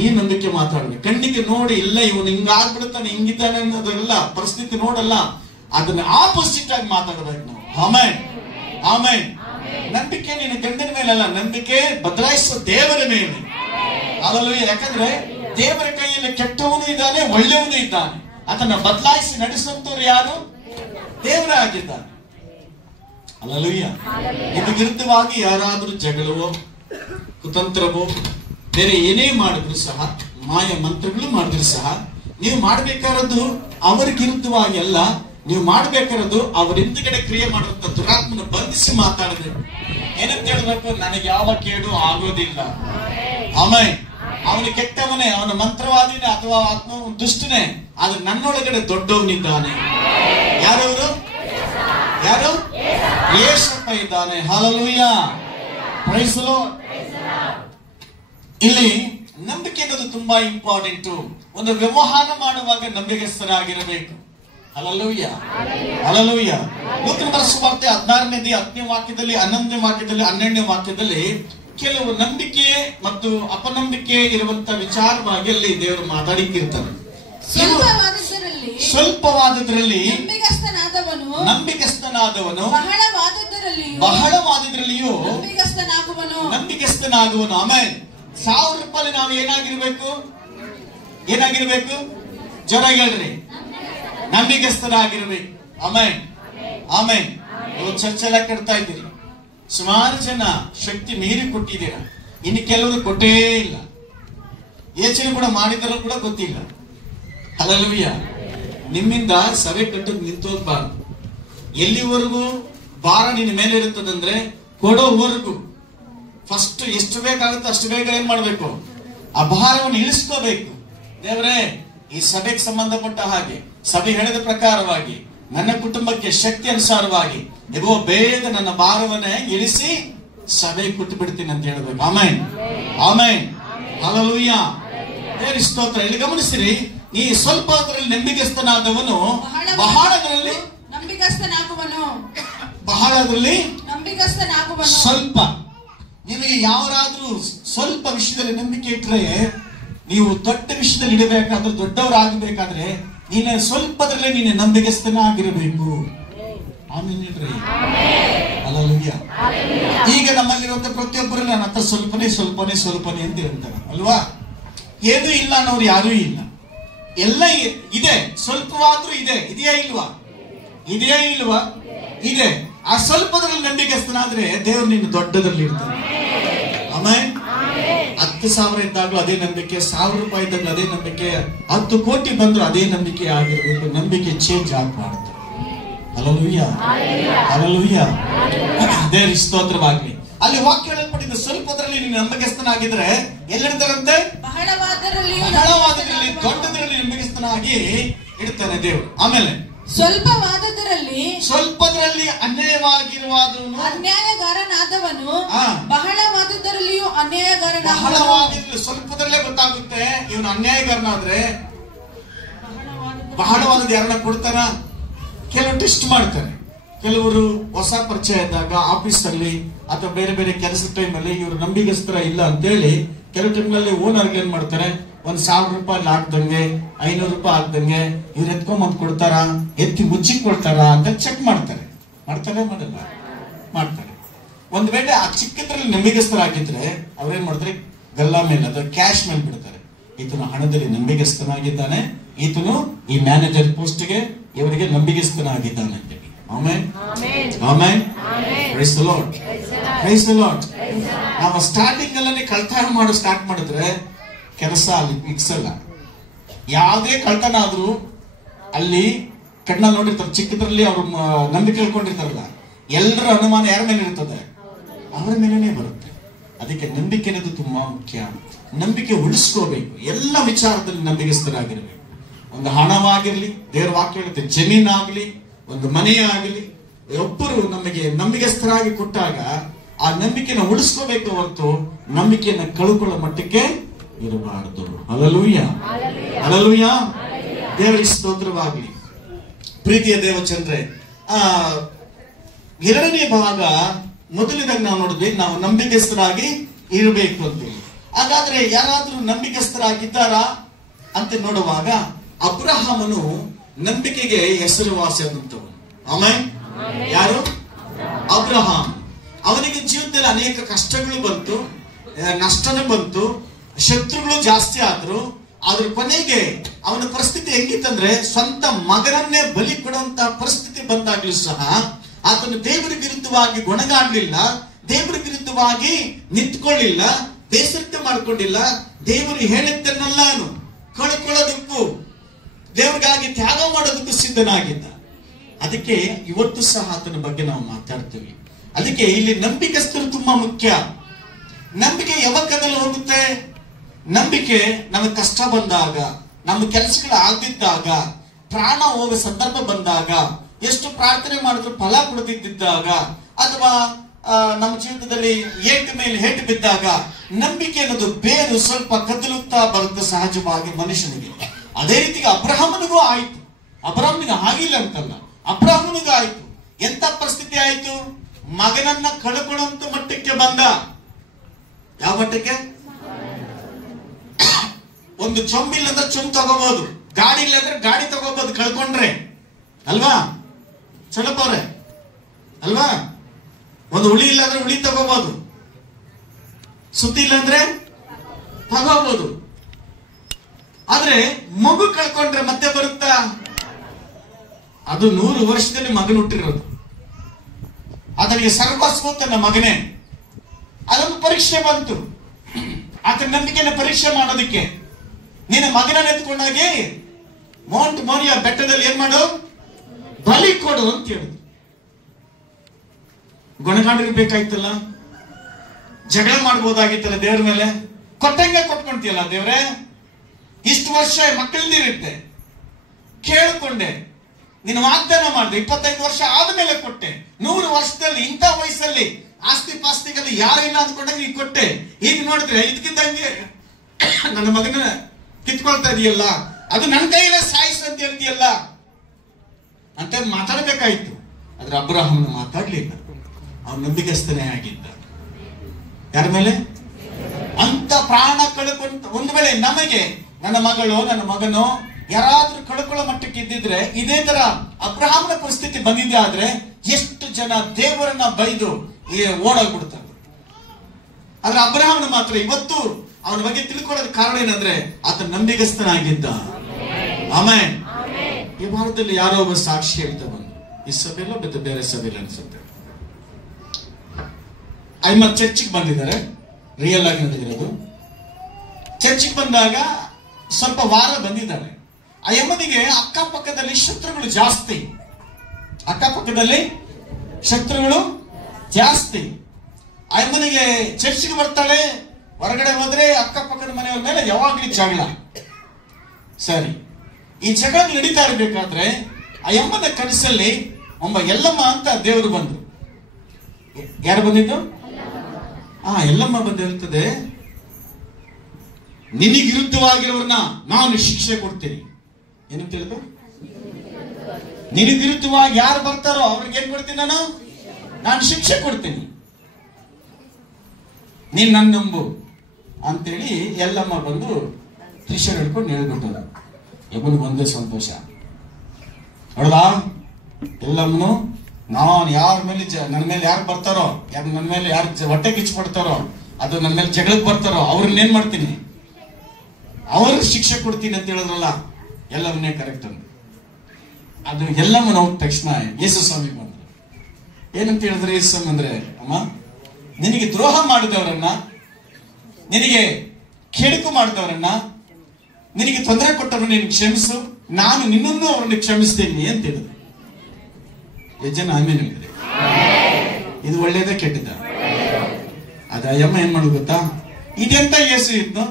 ಈ ನಂಬಿಕೆ ಮಾತಾಡ್ಬೇಕು. ಕಣ್ಣಿಗೆ ನೋಡಿ ಇಲ್ಲ ಇವನು ಹಿಂಗಾಗ್ಬಿಡ್ತಾನೆ, ಹಿಂಗಿದ್ದಾನೆ ಅನ್ನೋದೆಲ್ಲ ಪರಿಸ್ಥಿತಿ ನೋಡಲ್ಲ, ಅದನ್ನ ಆಪೋಸಿಟ್ ಆಗಿ ಮಾತಾಡ್ಬೇಕು ನಾವು. Amen amen. ನಂಬಿಕೆ ನಿನ್ನ ಗಂಡನ ಮೇಲಲ್ಲ, ನಂಬಿಕೆ ಬದಲಾಯಿಸುವ ದೇವರ ಮೇಲೆ. ಹಲ್ಲೆಲೂಯ. ಯಾಕಂದ್ರೆ ದೇವರ ಕೈಯಲ್ಲಿ ಕೆಟ್ಟವನು ಇದ್ದಾನೆ, ಒಳ್ಳೆಯವನು ಇದ್ದಾನೆ. ಅದನ್ನ ಬದಲಾಯಿಸಿ ನಡೆಸುವಂತವ್ರು ಯಾರು? ದೇವರೇ ಆಗಿದ್ದಾನೆ. ಹಲ್ಲೆಲೂಯ. ಇದು ವಿರುದ್ಧವಾಗಿ ಯಾರಾದ್ರೂ ಜಗಳವೋ ಕುತಂತ್ರವೋ ಬೇರೆ ಏನೇ ಮಾಡಿದ್ರು ಸಹ, ಮಾಯ ಮಂತ್ರಗಳು ಮಾಡಿದ್ರು ಸಹ, ನೀವು ಮಾಡ್ಬೇಕಾರದು ಅವರಿಗೆ ವಿರುದ್ಧವಾಗಿ ಅಲ್ಲ, ನೀವು ಮಾಡ್ಬೇಕಾರದು ಅವರ ಹಿಂದುಗಡೆ ಕ್ರಿಯೆ ಮಾಡುವಂತ ದುರಾತ್ಮನ ಬಂಧಿಸಿ ಮಾತಾಡಬೇಕು. ಏನಂತ ಹೇಳ್ಬೇಕು? ನನಗೆ ಯಾವ ಕೇಡು ಆಗೋದಿಲ್ಲ. ಆಮೆನ್. ಅವನು ಕೆಟ್ಟವನೇ, ಅವನ ಮಂತ್ರವಾದಿನೇ ಅಥವಾ ಆತ್ಮ ದುಷ್ಟನೇ, ಆದ್ರೆ ನನ್ನೊಳಗಡೆ ದೊಡ್ಡವನಿದ್ದಾನೆ. ಯಾರವರು? ಯಾರು? ಯೇಸಪ್ಪ ಇದ್ದಾನೆ. Hallelujah, praise the Lord. ಇಲ್ಲಿ ನಂಬಿಕೆ ಅನ್ನೋದು ತುಂಬಾ ಇಂಪಾರ್ಟೆಂಟ್. ಒಂದು ವ್ಯವಹಾರ ಮಾಡುವಾಗ ನಂಬಿಕೆಸ್ಥರಾಗಿರಬೇಕು. Hallelujah, hallelujah. ಲೂಕನ ಬರೆದ ಸುವಾರ್ತೆ 16ನೇ 10ನೇ ವಾಕ್ಯದಲ್ಲಿ, 11ನೇ ವಾಕ್ಯದಲ್ಲಿ, 12ನೇ ವಾಕ್ಯದಲ್ಲಿ ಕೆಲವು ನಂಬಿಕೆ ಮತ್ತು ಅಪನಂಬಿಕೆ ಇರುವಂತ ವಿಚಾರವಾಗಿ ಅಲ್ಲಿ ದೇವರು ಮಾತಾಡಿಕ್ಕಿರ್ತಾರೆ. ಸ್ವಲ್ಪವಾದದ್ರಲ್ಲಿ ನಂಬಿಕಸ್ಥನಾದವನು ಬಹಳವಾದದ್ರಲ್ಲಿಯೂ ನಂಬಿಕಸ್ಥನಾಗುವನು. ಆಮೇಲೆ 1000 ರೂಪಾಯಿ ನಾವು ಏನಾಗಿರ್ಬೇಕು? ಜ್ವರ ಹೇಳ್ರಿ, ನಂಬಿಕಸ್ಥರಾಗಿರ್ಬೇಕು. ಆಮೇಲೆ ಆಮೇಲೆ ನೀವು ಚರ್ಚೆಲ್ಲ ಕೆಡ್ತಾ ಇದ್ದೀರಿ. ಸುಮಾರು ಜನ ಶಕ್ತಿ ಮೀರಿ ಕೊಟ್ಟಿದ್ದೀರಾ, ಇನ್ನು ಕೆಲವರು ಕೊಟ್ಟೇ ಇಲ್ಲ. ಯೋಚನೆ ಕೂಡ ಮಾಡಿದರೂ ಕೂಡ ಗೊತ್ತಿಲ್ಲ. ಹಲ್ಲೆಲೂಯಾ. ನಿಮ್ಮಿಂದ ಸಭೆ ಕಟ್ಟೋದು ನಿಂತೋಗ್ಬಾರ್ದು. ಎಲ್ಲಿವರೆಗೂ ಭಾರ ನಿನ್ನ ಮೇಲೆ ಇರುತ್ತದಂದ್ರೆ ಕೊಡೋವರೆಗೂ ಫಸ್ಟ್ ಎಷ್ಟು ಬೇಕಾಗುತ್ತೆ ಅಷ್ಟು ಬೇಗ ಏನ್ ಮಾಡ್ಬೇಕು? ಆ ಭಾರವನ್ನು ಇಳಿಸ್ಕೋಬೇಕು. ದೇವರೇ, ಈ ಸಭೆಗೆ ಸಂಬಂಧಪಟ್ಟ ಹಾಗೆ ಸಭೆ ಹೇಳಿದ ಪ್ರಕಾರವಾಗಿ ನನ್ನ ಕುಟುಂಬಕ್ಕೆ ಶಕ್ತಿ ಅನುಸಾರವಾಗಿ ಬೇಗ ನನ್ನ ಭಾರವನ್ನೇ ಇಳಿಸಿ ಸಭೆ ಕೂತು ಬಿಡ್ತೀನಿ ಅಂತ ಹೇಳ್ಬೇಕು. Amen, amen, hallelujah. ದೇವರ ಸ್ತೋತ್ರ. ಇಲ್ಲಿ ಗಮನಿಸಿರಿ, ಈ ಸ್ವಲ್ಪದಲ್ಲಿ ನಂಬಿಕಸ್ಥನಾದವನು ಬಹಳದಲ್ಲಿ ಸ್ವಲ್ಪ. ನಿಮಗೆ ಯಾವರಾದ್ರೂ ಸ್ವಲ್ಪ ವಿಷಯದಲ್ಲಿ ನಂಬಿಕೆ ಇಟ್ರೆ ನೀವು ದೊಡ್ಡ ವಿಷಯದಲ್ಲಿ ಇಡಬೇಕಾದ್ರೆ, ದೊಡ್ಡವರಾಗಬೇಕಾದ್ರೆ ನೀನು ಸ್ವಲ್ಪದಲ್ಲೇ ನೀನು ನಂಬಿಕಸ್ಥನಾಗಿರಬೇಕು. ಆಮೇಲೆ ಹಲ್ಲೆಲೂಯಾ. ಈಗ ನಮ್ಮಲ್ಲಿರುವಂತ ಪ್ರತಿಯೊಬ್ಬರು ನನ್ನ ಹತ್ರ ಸ್ವಲ್ಪನೇ ಅಂತ ಹೇಳ್ತಾರೆ ಅಲ್ವಾ? ಏನೂ ಇಲ್ಲ ಅನ್ನೋರು ಯಾರೂ ಇಲ್ಲ, ಎಲ್ಲ ಇದೆ. ಸ್ವಲ್ಪವಾದ್ರೂ ಇದೆ. ಇದೆಯಾ ಇಲ್ವಾ? ಇದೆ. ಆ ಸ್ವಲ್ಪದಲ್ಲಿ ನಂಬಿಕಸ್ಥನಾದ್ರೆ ದೇವರು ನೀನು ದೊಡ್ಡದಲ್ಲಿ ಇರ್ತಾನೆ. ಆಮೇಲೆ 10,000 ಇದ್ದಾಗಲೂ ಅದೇ ನಂಬಿಕೆ, 1000 ರೂಪಾಯಿ ಇದ್ದಾಗಲೂ ಅದೇ ನಂಬಿಕೆ, 10 ಕೋಟಿ ಬಂದ್ರು ಅದೇ ನಂಬಿಕೆ ಆಗಿರ್ಬೇಕು. ನಂಬಿಕೆ ಚೇಂಜ್ ಆಗಬಾರ್ದು. Hallelujah, hallelujah. ದೇವರ ಸ್ತೋತ್ರವಾಗಲಿ. ಅಲ್ಲಿ ವಾಕ್ಯ ಹೇಳಲ್ಪಟ್ಟಿದ್ದು ಸ್ವಲ್ಪದರಲ್ಲಿ ನೀನು ನಂಬಿಕಸ್ಥನಾಗಿದ್ರೆ ಎಲ್ಲಿರ್ತಾರಂತೆ? ಬಹಳವಾದರಲ್ಲಿ, ದೊಡ್ಡದರಲ್ಲಿ ನಂಬಿಕಸ್ಥನಾಗಿ ಇಡ್ತಾನೆ ದೇವರು. ಆಮೇಲೆ ಸ್ವಲ್ಪದರಲ್ಲಿ ಅನ್ಯಾಯಗಾರನಾದವನು ಬಹಳವಾದದರಲ್ಲಿಯೂ ಬಹಳವಾದದಲ್ಲಿ ಸ್ವಲ್ಪದರಲ್ಲೇ ಗೊತ್ತಾಗುತ್ತೆ ಇವನು ಅನ್ಯಾಯಗಾರನಾದ್ರೆ. ಬಹಳವಾದದ್ದು ಯಾರನ್ನ ಕೊಡ್ತಾರ? ಕೆಲವರು ಟೆಸ್ಟ್ ಮಾಡ್ತಾರೆ. ಕೆಲವರು ಹೊಸ ಪರಿಚಯ ಇದ್ದಾಗ ಆಫೀಸ್ ಅಲ್ಲಿ ಅಥವಾ ಬೇರೆ ಬೇರೆ ಕೆಲಸದ ಟೈಮಲ್ಲಿ ಇವರು ನಂಬಿಕಸ್ಥರ ಇಲ್ಲ ಅಂತೇಳಿ ಕೆಲವು ಟೈಮ್ನಲ್ಲಿ ಓನರ್ಗೆ ಏನ್ ಮಾಡ್ತಾರೆ, 1,000 ರೂಪಾಯಿ ಹಾಕ್ದಂಗೆ 500 ರೂಪಾಯಿ ಹಾಕ್ದಂಗೆ ಇವ್ರು ಎತ್ಕೊಂಬಂದ್ ಕೊಡ್ತಾರ, ಎತ್ತಿ ಮುಚ್ಚಿಕ್ ಕೊಡ್ತಾರ ಅಂತ ಚೆಕ್ ಮಾಡ್ತಾರೆ. ಮಾಡ್ತಾರೆ. ಒಂದ್ ವೇಳೆ ಆ ಚಿಕ್ಕದ್ರಲ್ಲಿ ನಂಬಿಕಸ್ಥರಾಗಿದ್ರೆ ಅವ್ರೇನ್ ಮಾಡ್ತಾರೆ, ಗಲ್ಲಾ ಮೇಲೆ ಅಥವಾ ಕ್ಯಾಶ್ ಮೇಲೆ ಬಿಡ್ತಾರೆ. ಈತನು ಹಣದಲ್ಲಿ ನಂಬಿಕಸ್ಥನಾಗಿದ್ದಾನೆ, ಈತನು ಈ ಮ್ಯಾನೇಜರ್ ಪೋಸ್ಟ್ಗೆ ಇವರಿಗೆ ನಂಬಿಕಸ್ಥನಾಗಿದ್ದಾನೆ ಅಂತೇಳಿ. Amen, amen, praise the Lord, praise the Lord. ನಾವು ಸ್ಟಾರ್ಟಿಂಗ್ ಅಲ್ಲೇ ಕಳ್ತನ ಮಾಡೋ ಸ್ಟಾರ್ಟ್ ಮಾಡಿದ್ರೆ ಕೆಲಸ ಅಲ್ಲಿ ಮಿಕ್ಸಲ್ಲ. ಯಾವುದೇ ಕಳ್ತನ ಆದ್ರೂ ಅಲ್ಲಿ ಕಣ್ಣಲ್ಲಿ ನೋಡಿರ್ತಾರೆ, ಚಿಕ್ಕದ್ರಲ್ಲಿ ಅವ್ರು ನಂಬಿಕೆ ಕಳ್ಕೊಂಡಿರ್ತಾರಲ್ಲ, ಎಲ್ಲರ ಅನುಮಾನ ಯಾರ ಮೇಲೆ ಇರ್ತದೆ? ಅವರ ಮೇಲೇನೆ ಬರುತ್ತೆ. ಅದಕ್ಕೆ ನಂಬಿಕೆ ಅನ್ನೋದು ತುಂಬಾ ಮುಖ್ಯ. ನಂಬಿಕೆ ಉಳಿಸ್ಕೋಬೇಕು. ಎಲ್ಲ ವಿಚಾರದಲ್ಲಿ ನಂಬಿಕಸ್ಥರಾಗಿರ್ಬೇಕು. ಒಂದು ಹಣವಾಗಿರ್ಲಿ, ದೇವರ ವಾಕ್ಯ ಹೇಳುತ್ತೆ, ಜಮೀನಾಗ್ಲಿ, ಒಂದು ಮನೆಯಾಗಲಿ, ಒಬ್ಬರು ನಮಗೆ ನಂಬಿಕಸ್ಥರಾಗಿ ಕೊಟ್ಟಾಗ ಆ ನಂಬಿಕೆನ ಉಳಿಸ್ಕೋಬೇಕು ಹೊರತು ನಂಬಿಕೆಯನ್ನ ಕಳ್ಕೊಳ್ಳೋ ಮಟ್ಟಕ್ಕೆ ಇರಬಾರದು. Hallelujah, hallelujah. ದೇವರಿಗೆ ಸ್ತೋತ್ರವಾಗಲಿ. ಪ್ರೀತಿಯ ದೇವಚಂದ್ರೆ, ಎರಡನೇ ಭಾಗ ಮೊದಲಿದಾಗ ನಾವು ನೋಡಿದ್ವಿ, ನಾವು ನಂಬಿಕಸ್ಥರಾಗಿ ಇರಬೇಕು ಅಂತೇಳಿ. ಹಾಗಾದ್ರೆ ಯಾರಾದ್ರೂ ನಂಬಿಕಸ್ಥರಾಗಿದ್ದಾರಾ ಅಂತ ನೋಡುವಾಗ ಅಬ್ರಹಾಮನು ನಂಬಿಕೆಗೆ ಹೆಸರುವಾಸಿಯಾದಂಥವನು. ಆಮೇಲೆ ಯಾರು? ಅಬ್ರಹಾಂ. ಅವನಿಗೆ ಜೀವನದಲ್ಲಿ ಅನೇಕ ಕಷ್ಟಗಳು ಬಂತು, ನಷ್ಟನೂ ಬಂತು, ಶತ್ರುಗಳು ಜಾಸ್ತಿ ಆದ್ರು. ಆದ್ರ ಕೊನೆಗೆ ಅವನ ಪರಿಸ್ಥಿತಿ ಹೆಂಗಿತ್ತಂದ್ರೆ ಸ್ವಂತ ಮಗನನ್ನೇ ಬಲಿ ಕೊಡುವಂತಹ ಪರಿಸ್ಥಿತಿ ಬಂದಾಗ್ಲೂ ಸಹ ಆತನು ದೇವರ ವಿರುದ್ಧವಾಗಿ ಗೊಣಗಾಡ್ಲಿಲ್ಲ, ದೇವರ ವಿರುದ್ಧವಾಗಿ ನಿಂತ್ಕೊಳ್ಳಿಲ್ಲ, ಬೇಸರತೆ ಮಾಡ್ಕೊಂಡಿಲ್ಲ. ದೇವರು ಹೇಳಿದ್ದನ್ನೆಲ್ಲ ಕಳ್ಕೊಳ್ಳೋದಕ್ಕೂ ದೇವರಿಗಾಗಿ ತ್ಯಾಗ ಮಾಡೋದಕ್ಕೂ ಸಿದ್ಧನಾಗಿದ್ದ. ಅದಕ್ಕೆ ಇವತ್ತು ಸಹ ಆತನ ಬಗ್ಗೆ ನಾವು ಮಾತಾಡ್ತೀವಿ. ಅದಕ್ಕೆ ಇಲ್ಲಿ ನಂಬಿಕಸ್ಥರು ತುಂಬಾ ಮುಖ್ಯ. ನಂಬಿಕೆ ಯಾವತ್ತಲ್ಲಿ ಹೋಗುತ್ತೆ? ನಂಬಿಕೆ ನಮಗೆ ಕಷ್ಟ ಬಂದಾಗ, ನಮ್ಮ ಕೆಲಸಗಳು ಆಗದಿದ್ದಾಗ, ಪ್ರಾಣ ಹೋಗೋ ಸಂದರ್ಭ ಬಂದಾಗ, ಎಷ್ಟು ಪ್ರಾರ್ಥನೆ ಮಾಡಿದ್ರು ಫಲ ಕೊಡದಿದ್ದಾಗ, ಅಥವಾ ನಮ್ಮ ಜೀವಿತದಲ್ಲಿ ಏಟು ಮೇಲೆ ಹೇಟು ಬಿದ್ದಾಗ ನಂಬಿಕೆ ಅನ್ನೋದು ಬೇರು ಸ್ವಲ್ಪ ಕದಲುತ್ತಾ ಬರುತ್ತೆ ಸಹಜವಾಗಿ ಮನುಷ್ಯನಿಗೆ. ಅದೇ ರೀತಿಗೆ ಅಬ್ರಹಾಮನಿಗೂ ಆಯ್ತು. ಅಬ್ರಹಾಮನಿಗೆ ಆಗಿಲ್ಲ ಅಂತಲ್ಲ, ಅಬ್ರಹಾಮನಿಗೂ ಆಯ್ತು. ಎಂತ ಪರಿಸ್ಥಿತಿ ಆಯ್ತು? ಮಗನನ್ನ ಕಳ್ಕೊಳ್ಳುವಂತ ಮಟ್ಟಕ್ಕೆ ಬಂದ. ಯಾವ ಮಟ್ಟಕ್ಕೆ? ಒಂದು ಚೊಂಬಿಲ್ಲ ಅಂದ್ರೆ ಚೊಂಬ್ ತಗೋಬಹುದು, ಗಾಡಿ ಇಲ್ಲ ಅಂದ್ರೆ ಗಾಡಿ ತಗೋಬಹುದು ಕಳ್ಕೊಂಡ್ರೆ, ಅಲ್ವಾ ಚಲಪವ್ರೆ? ಅಲ್ವಾ? ಒಂದು ಹುಳಿ ಇಲ್ಲ ಅಂದ್ರೆ ಹುಳಿ ತಗೋಬಹುದು, ಸುತ್ತಿ ಇಲ್ಲ ಅಂದ್ರೆ ತಗೋಬಹುದು. ಆದ್ರೆ ಮಗು ಕಳ್ಕೊಂಡ್ರೆ ಮತ್ತೆ ಬರುತ್ತಾ? ಅದು 100 ವರ್ಷದಲ್ಲಿ ಮಗನ ಹುಟ್ಟಿರೋದು, ಅದನಿಗೆ ಸರ್ವಸ್ವ ತನ್ನ ಮಗನೇ. ಅದೊಂದು ಪರೀಕ್ಷೆ ಬಂತು. ಆತನ ನಂಬಿಕೆನ ಪರೀಕ್ಷೆ ಮಾಡೋದಕ್ಕೆ ನೀನು ಮಗನ ಎತ್ಕೊಂಡಾಗಿ ಮೌಂಟ್ ಮೋರಿಯಾ ಬೆಟ್ಟದಲ್ಲಿ ಏನ್ ಮಾಡು, ಬಲಿ ಕೊಡು ಅಂತ ಹೇಳಿದ್ರು. ಗುಣಗಾಡಿರ್ಬೇಕಾಯ್ತಲ್ಲ, ಜಗಳ ಮಾಡ್ಬೋದಾಗಿತ್ತಲ್ಲ ದೇವ್ರ ಮೇಲೆ. ಕೊಟ್ಟಂಗೆ ಕೊಟ್ಕೊಂತೀಯಲ್ಲ ದೇವ್ರೆ, ಇಷ್ಟು ವರ್ಷ ಮಕ್ಕಳದಿರುತ್ತೆ ಕೇಳ್ಕೊಂಡೆ, ನೀನು ವಾಗ್ದಾನ ಮಾಡಿದೆ, 25 ವರ್ಷ ಆದ್ಮೇಲೆ ಕೊಟ್ಟೆ, 100 ವರ್ಷದಲ್ಲಿ ಇಂಥ ವಯಸ್ಸಲ್ಲಿ ಆಸ್ತಿ ಪಾಸ್ತಿಗೆಲ್ಲ ಯಾರು ಇಲ್ಲ ಅಂದ್ಕೊಂಡಾಗ ನೀ ಕೊಟ್ಟೆ. ಈಗ ನೋಡಿದ್ರೆ ಇದಕ್ಕಿದ್ದಂಗೆ ನನ್ನ ಮಗನ ಕಿತ್ಕೊಳ್ತಾ ಇದೆಯಲ್ಲ, ಅದು ನನ್ನ ಕೈಯಲ್ಲೇ ಸಾಯಿಸು ಅಂತ ಹೇಳ್ತೀಯಲ್ಲ ಅಂತ ಮಾತಾಡ್ಬೇಕಾಯ್ತು. ಆದ್ರೆ ಅಬ್ರಹಾಮನ ಮಾತಾಡ್ಲಿಲ್ಲ, ಅವನ ನಂಬಿಕೆಸ್ತನೇ ಆಗಿದ್ದ. ಯಾರ ಮೇಲೆ? ಅಂತ ಪ್ರಾಣ ಕಳ್ಕೊಂಡು ಒಂದು ವೇಳೆ ನಮಗೆ ನನ್ನ ಮಗಳು ನನ್ನ ಮಗನೋ ಯಾರಾದ್ರೂ ಕಳ್ಕೊಳ್ಳೋ ಮಟ್ಟಕ್ಕೆ ಇದ್ದಿದ್ರೆ, ಇದೇ ತರ ಅಬ್ರಹಾಮನ ಪರಿಸ್ಥಿತಿ ಬಂದಿದೆ ಆದ್ರೆ ಎಷ್ಟು ಜನ ದೇವರನ್ನ ಬೈದು ಓಡಾಗ್ಬಿಡ್ತಾರೆ. ಆದ್ರೆ ಅಬ್ರಹಾಮನ ಮಾತ್ರ ಇವತ್ತು ಅವನ ಬಗ್ಗೆ ತಿಳ್ಕೊಳ್ಳೋದ ಕಾರಣ ಏನಂದ್ರೆ ಆತ ನಂಬಿಗಸ್ತನಾಗಿದ್ದ. ಆಮೇನ್. ಈ ಭಾರತದಲ್ಲಿ ಯಾರೋ ಒಬ್ಬ ಸಾಕ್ಷಿ ಹೇಳ್ತಾ ಬಂದು, ಈ ಸಭೆಯಲ್ಲೋ ಮತ್ತೆ ಬೇರೆ ಸಭೆಯಲ್ಲಿ ಅನ್ಸುತ್ತೆ, ಅಯ್ಯಮ್ಮ ಚರ್ಚಿಗೆ ಬಂದಿದ್ದಾರೆ, ರಿಯಲ್ ಆಗಿ ನಡೆದಿರೋದು. ಚರ್ಚಿಗೆ ಬಂದಾಗ ಸ್ವಲ್ಪ ವಾರ ಬಂದಿದ್ದಾರೆ. ಆ ಯಮ್ಮನಿಗೆ ಅಕ್ಕಪಕ್ಕದಲ್ಲಿ ಶತ್ರುಗಳು ಜಾಸ್ತಿ, ಅಕ್ಕಪಕ್ಕದಲ್ಲಿ ಶತ್ರುಗಳು ಜಾಸ್ತಿ. ಆ ಯಮ್ಮನಿಗೆ ಚರ್ಚಿಗೆ ಬರ್ತಾಳೆ, ಹೊರಗಡೆ ಹೋದ್ರೆ ಅಕ್ಕಪಕ್ಕದ ಮನೆಯವರ ಮೇಲೆ ಯಾವಾಗ್ಲೂ ಜಗಳ. ಸರಿ, ಈ ಜಗಳ ನಡೀತಾ ಇರ್ಬೇಕಾದ್ರೆ ಆ ಯಮ್ಮನ ಕನಸಲ್ಲಿ ಒಬ್ಬ ಎಲ್ಲಮ್ಮ ಅಂತ ದೇವರು ಬಂದ್ರು. ಯಾರು ಬಂದಿದ್ದು? ಎಲ್ಲಮ್ಮ ಬಂದು ಹೇಳ್ತದೆ, ನಿನಗೆ ವಿರುದ್ಧವಾಗಿರೋರ್ನ ನಾನು ಶಿಕ್ಷೆ ಕೊಡ್ತೀನಿ. ಏನಂತ ಹೇಳಿದ್ರು? ನಿನಗೆ ವಿರುದ್ಧವಾಗಿ ಯಾರು ಬರ್ತಾರೋ ಅವ್ರಿಗೆ ಏನ್ ಕೊಡ್ತೀನಿ? ನಾನು ಶಿಕ್ಷೆ ಕೊಡ್ತೀನಿ, ನೀನ್ ನನ್ನ ನಂಬು ಅಂತೇಳಿ ಎಲ್ಲಮ್ಮ ಬಂದು ತ್ರಿಶೂಲ ಹಿಡ್ಕೊಂಡು ಹೇಳ್ಬಿಟ್ಟದ. ಯಮನಿಗೆ ಒಂದೇ ಸಂತೋಷ. ಹೊಡೆದ ಎಲ್ಲಮ್ಮನು, ನಾನು ಯಾರ ಮೇಲೆ ನನ್ನ ಮೇಲೆ ಯಾರು ಬರ್ತಾರೋ, ನನ್ನ ಮೇಲೆ ಯಾರು ಹೊಟ್ಟೆ ಕಿಚ್ಚಿಬಿಡ್ತಾರೋ, ಅದು ನನ್ನ ಮೇಲೆ ಜಗಳಕ್ಕೆ ಬರ್ತಾರೋ ಅವ್ರನ್ನೇನ್ ಮಾಡ್ತೀನಿ, ಅವ್ರಿಗೆ ಶಿಕ್ಷೆ ಕೊಡ್ತೀನಿ ಅಂತ ಹೇಳಿದ್ರಲ್ಲ, ಎಲ್ಲವನ್ನೇ ಕರೆಕ್ಟ್ ಅಂತ. ಅದು ಎಲ್ಲಮ್ಮನ ಹೋದ ತಕ್ಷಣ ಯೇಸು ಸ್ವಾಮಿ ಬಂದ್ರು. ಏನಂತ ಹೇಳಿದ್ರೆ ಯೇಸು ಸ್ವಾಮಿ ಅಂದ್ರೆ, ಅಮ್ಮ ನಿನಗೆ ದ್ರೋಹ ಮಾಡಿದವರನ್ನ, ನಿನಗೆ ಕೆಡುಕು ಮಾಡಿದವರನ್ನ, ನಿನಗೆ ತೊಂದರೆ ಕೊಟ್ಟವ್ರನ್ನ ನೀನು ಕ್ಷಮಿಸು, ನಾನು ನಿನ್ನನ್ನು ಅವರನ್ನು ಕ್ಷಮಿಸ್ತೀನಿ ಅಂತ ಹೇಳಿದ್ರು. ಜನ ಆಮೇಲೆ ಹೇಳಿದ್ರೆ ಇದು ಒಳ್ಳೇದ ಕೆಟ್ಟದ? ಅದ ಅಯ್ಯಮ್ಮ ಏನ್ ಮಾಡೋದು ಗೊತ್ತಾ? ಇದೆಂತ ಯೇಸು ಇತ್ತು,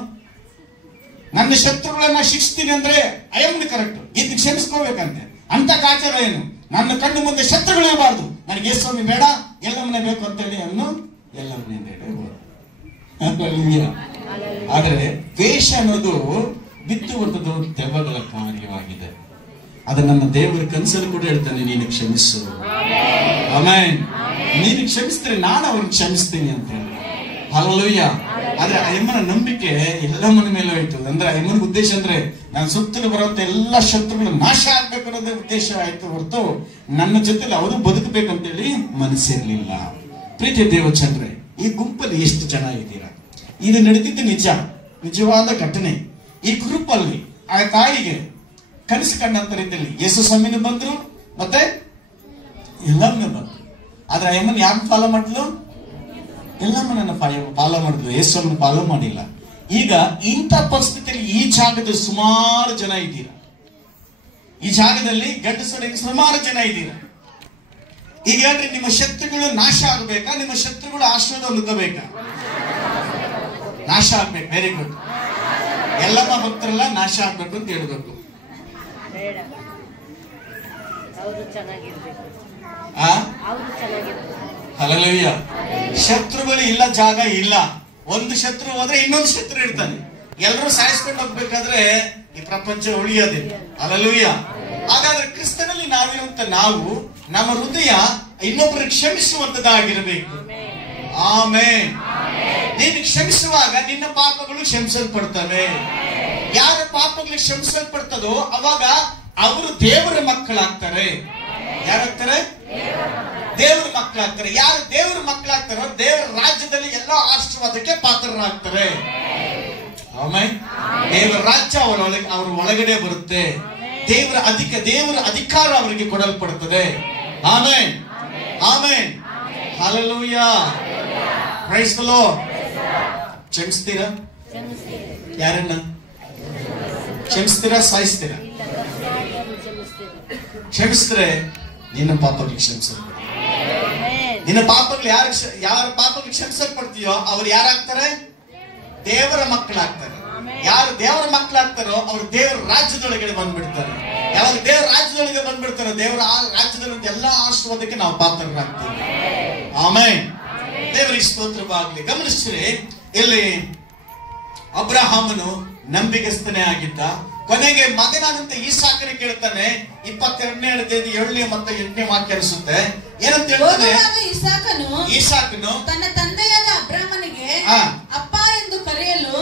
ನನ್ನ ಶತ್ರುಗಳನ್ನ ಶಿಕ್ಷಿಸ್ತೀನಿ ಅಂದ್ರೆ ಅಯ್ಯಮ್ಮನ ಕರೆಕ್ಟ್, ಇದು ಕ್ಷಮಿಸ್ಕೋಬೇಕಂತೆ. ಅಂತ ಕಾಚಾರ ಏನು? ನನ್ನ ಕಣ್ಣು ಮುಂದೆ ಶತ್ರುಗಳು ಇರಬಾರ್ದು, ನನಗೆ ಯೇಸುಸ್ವಾಮಿ ಬೇಡ, ಎಲ್ಲಮ್ಮನೆ ಬೇಕು ಅಂತೇಳಿ ಅವನು ಎಲ್ಲಮ್ಮನೆ ಬೇಡ. ಆದ್ರೆ ದ್ವೇಷ ಅನ್ನೋದು ಬಿತ್ತುವಂಥದ್ದು ದೆವ್ವಗಳ ಕಾರ್ಯವಾಗಿದೆ. ಅದು ನನ್ನ ದೇವರ ಕನಸಲ್ಲಿ ಕೂಡ ಹೇಳ್ತಾನೆ, ನೀನು ಕ್ಷಮಿಸು. ಆಮೇನ್. ನೀನು ಕ್ಷಮಿಸಿದ್ರೆ ನಾನು ಅವ್ರನ್ನ ಕ್ಷಮಿಸ್ತೀನಿ ಅಂತ ಹೇಳಿ. ಹಲ್ಲೆಲೂಯ. ಆದ್ರೆ ಅಯ್ಯಮ್ಮನ ನಂಬಿಕೆ ಎಲ್ಲಮ್ಮನ ಮೇಲೆ ಹೋಯ್ತು. ಅಂದ್ರೆ ಅಯ್ಯಮ್ಮನ ಉದ್ದೇಶ ಅಂದ್ರೆ ನಾನು ಸುತ್ತಲೂ ಬರುವಂತ ಎಲ್ಲಾ ಶತ್ರುಗಳು ನಾಶ ಆಗ್ಬೇಕು ಅನ್ನೋದೇ ಉದ್ದೇಶ ಆಯ್ತು ಹೊರತು ನನ್ನ ಜೊತೆಲಿ ಅವರು ಬದುಕಬೇಕಂತೇಳಿ ಮನಸ್ಸಿರ್ಲಿಲ್ಲ. ಪ್ರೀತಿ ದೇವಚಂದ್ರೆ, ಈ ಗುಂಪಲ್ಲಿ ಎಷ್ಟು ಜನ ಇದ್ದೀರಾ? ಇದು ನಡೆದಿದ್ದು ನಿಜವಾದ ಘಟನೆ. ಈ ಗ್ರೂಪ್ ಅಲ್ಲಿ ಆ ತಾಯಿಗೆ ಕನಸು ಕಂಡಂತ ರೀತಿಯಲ್ಲಿ ಯೇಸು ಸ್ವಾಮಿನ ಬಂದ್ರು, ಮತ್ತೆ ಎಲ್ಲಮ್ಮನ ಬಂದ್ರು. ಆದ್ರೆ ಅಯ್ಯಮ್ಮನ ಯಾರು ಫಾಲೋ ಮಾಡಿದ್ಲು? ಎಲ್ಲಮ್ಮನನ್ನ ಫಾಲೋ ಮಾಡಿದ್ಲು, ಯೇಸುವನ್ನು ಫಾಲೋ ಮಾಡಿಲ್ಲ. ಈಗ ಇಂಥ ಪರಿಸ್ಥಿತಿಯಲ್ಲಿ ಈ ಜಾಗದಲ್ಲಿ ಸುಮಾರು ಜನ ಇದ್ದೀರಾ. ಈ ಜಾಗದಲ್ಲಿ ಗಂಡಸರಿಗೆ ಸುಮಾರು ಜನ ಇದ್ದೀರಾ. ಈಗ ಹೇಳ್ರಿ, ನಿಮ್ಮ ಶತ್ರುಗಳು ನಾಶ ಆಗ್ಬೇಕಾ, ನಿಮ್ಮ ಶತ್ರುಗಳು ಆಶೀರ್ವಾದ ಹೊಂದಬೇಕಾ? ನಾಶ ಆಗ್ಬೇಕು. Very good. ಎಲ್ಲಮ್ಮ ಭಕ್ತರೆಲ್ಲ ನಾಶ ಆಗ್ಬೇಕು ಅಂತ ಹೇಳ್ಬೇಕು. ಹಲ್ಲೆಲೂಯಾ. ಶತ್ರುಗಳು ಇಲ್ಲ ಜಾಗ ಇಲ್ಲ. ಒಂದು ಶತ್ರು ಹೋದ್ರೆ ಇನ್ನೊಂದು ಶತ್ರು ಇರ್ತಾನೆ. ಎಲ್ಲರೂ ಸಾಯಿಸ್ಕೊಂಡು ಹೋಗ್ಬೇಕಾದ್ರೆ ಈ ಪ್ರಪಂಚ ಉಳಿಯೋದಿಲ್ಲ. ಹಲ್ಲೆಲೂಯಾ. ಹಾಗಾದ್ರೆ ಕ್ರಿಸ್ತನಲ್ಲಿ ನಾವಿರುವಂತ ನಾವು ನಮ್ಮ ಹೃದಯ ಇನ್ನೊಬ್ಬರಿಗೆ ಕ್ಷಮಿಸುವಂತದ್ದಾಗಿರಬೇಕು. ಆಮೆನ್. ನೀನು ಕ್ಷಮಿಸುವಾಗ ನಿನ್ನ ಪಾಪಗಳು ಕ್ಷಮಿಸಲ್ಪಡ್ತವೆ. ಯಾರ ಪಾಪಗಳು ಕ್ಷಮಿಸಲ್ಪಡ್ತದೋ ಅವಾಗ ಅವರು ದೇವರ ಮಕ್ಕಳಾಗ್ತಾರೆ. ಯಾರಾಗ್ತಾರೆ? ದೇವರ ಮಕ್ಕಳಾಗ್ತಾರೆ. ಯಾರು ದೇವರ ಮಕ್ಕಳಾಗ್ತಾರೋ ದೇವರ ರಾಜ್ಯದಲ್ಲಿ ಎಲ್ಲ ಆಶೀರ್ವಾದಕ್ಕೆ ಪಾತ್ರರಾಗ್ತಾರೆ. ಆಮೆನ್. ದೇವರ ರಾಜ್ಯ ಅವರ ಒಳಗಡೆ ಬರುತ್ತೆ. ದೇವರ ಅಧಿಕಾರ ಅವರಿಗೆ ಕೊಡಲ್ಪಡುತ್ತದೆ. Amen, amen, hallelujah, praise the Lord. ಕ್ಷಮಿಸ್ತೀರಾ? ಯಾರನ್ನ ಕ್ಷಮಿಸ್ತೀರಾ? ಸಾಯಿಸ್ತೀರಾ? ಕ್ಷಮಿಸಿದ್ರೆ ನಿನ್ನ ಪಾಪಗಳಿಗೆ ಕ್ಷಮಿಸಲ್ಪಡ್ತೀವಿ. ನಿನ್ನ ಪಾಪಗಳು ಯಾರ ಪಾಪಗಳಿಗೆ ಕ್ಷಮಿಸಲ್ಪಡ್ತೀಯೋ ಅವ್ರು ಯಾರಾಗ್ತಾರೆ? ದೇವರ ಮಕ್ಕಳಾಗ್ತಾರೆ. ಯಾರು ದೇವರ ಮಕ್ಕಳಾಗ್ತಾರೋ ಅವ್ರು ದೇವರ ರಾಜ್ಯದೊಳಗಡೆ ಬಂದ್ಬಿಡ್ತಾರೆ. ಯಾವಾಗ ದೇವರ ರಾಜ್ಯದೊಳಗೆ ಬಂದ್ಬಿಡ್ತಾರೋ ದೇವರ ರಾಜ್ಯದಲ್ಲಿ ಎಲ್ಲಾ ಆಶೀರ್ವಾದಕ್ಕೆ ನಾವು ಪಾತ್ರರಾಗ್ತೀವಿ. ಆಮೆನ್. ದೇವರಿಗೆ ಸ್ತೋತ್ರವಾಗಲಿ. ಗಮನಿಸ್ರಿ, ಇಲ್ಲಿ ಅಬ್ರಹಾಮನು ನಂಬಿಗಸ್ತನೇ ಆಗಿದ್ದ. ಕೊನೆಗೆ ಮಗನಾದಂತ ಈಸಾಕನ ಕೇಳ್ತಾನೆ. 22ನೇ ಅಧ್ಯಾಯದ 7ನೇ ಮತ್ತು 8ನೇ ವಾಕ್ಯ ಅನಿಸುತ್ತೆ. ಏನಂತ ಹೇಳ್ತಾನೆ? ಈಸಾಕನು ತನ್ನ ತಂದೆಯಾದ ಅಬ್ರಹಾಮನಿಗೆ ಅಪ್ಪ ಎಂದು ಕರೆಯಲು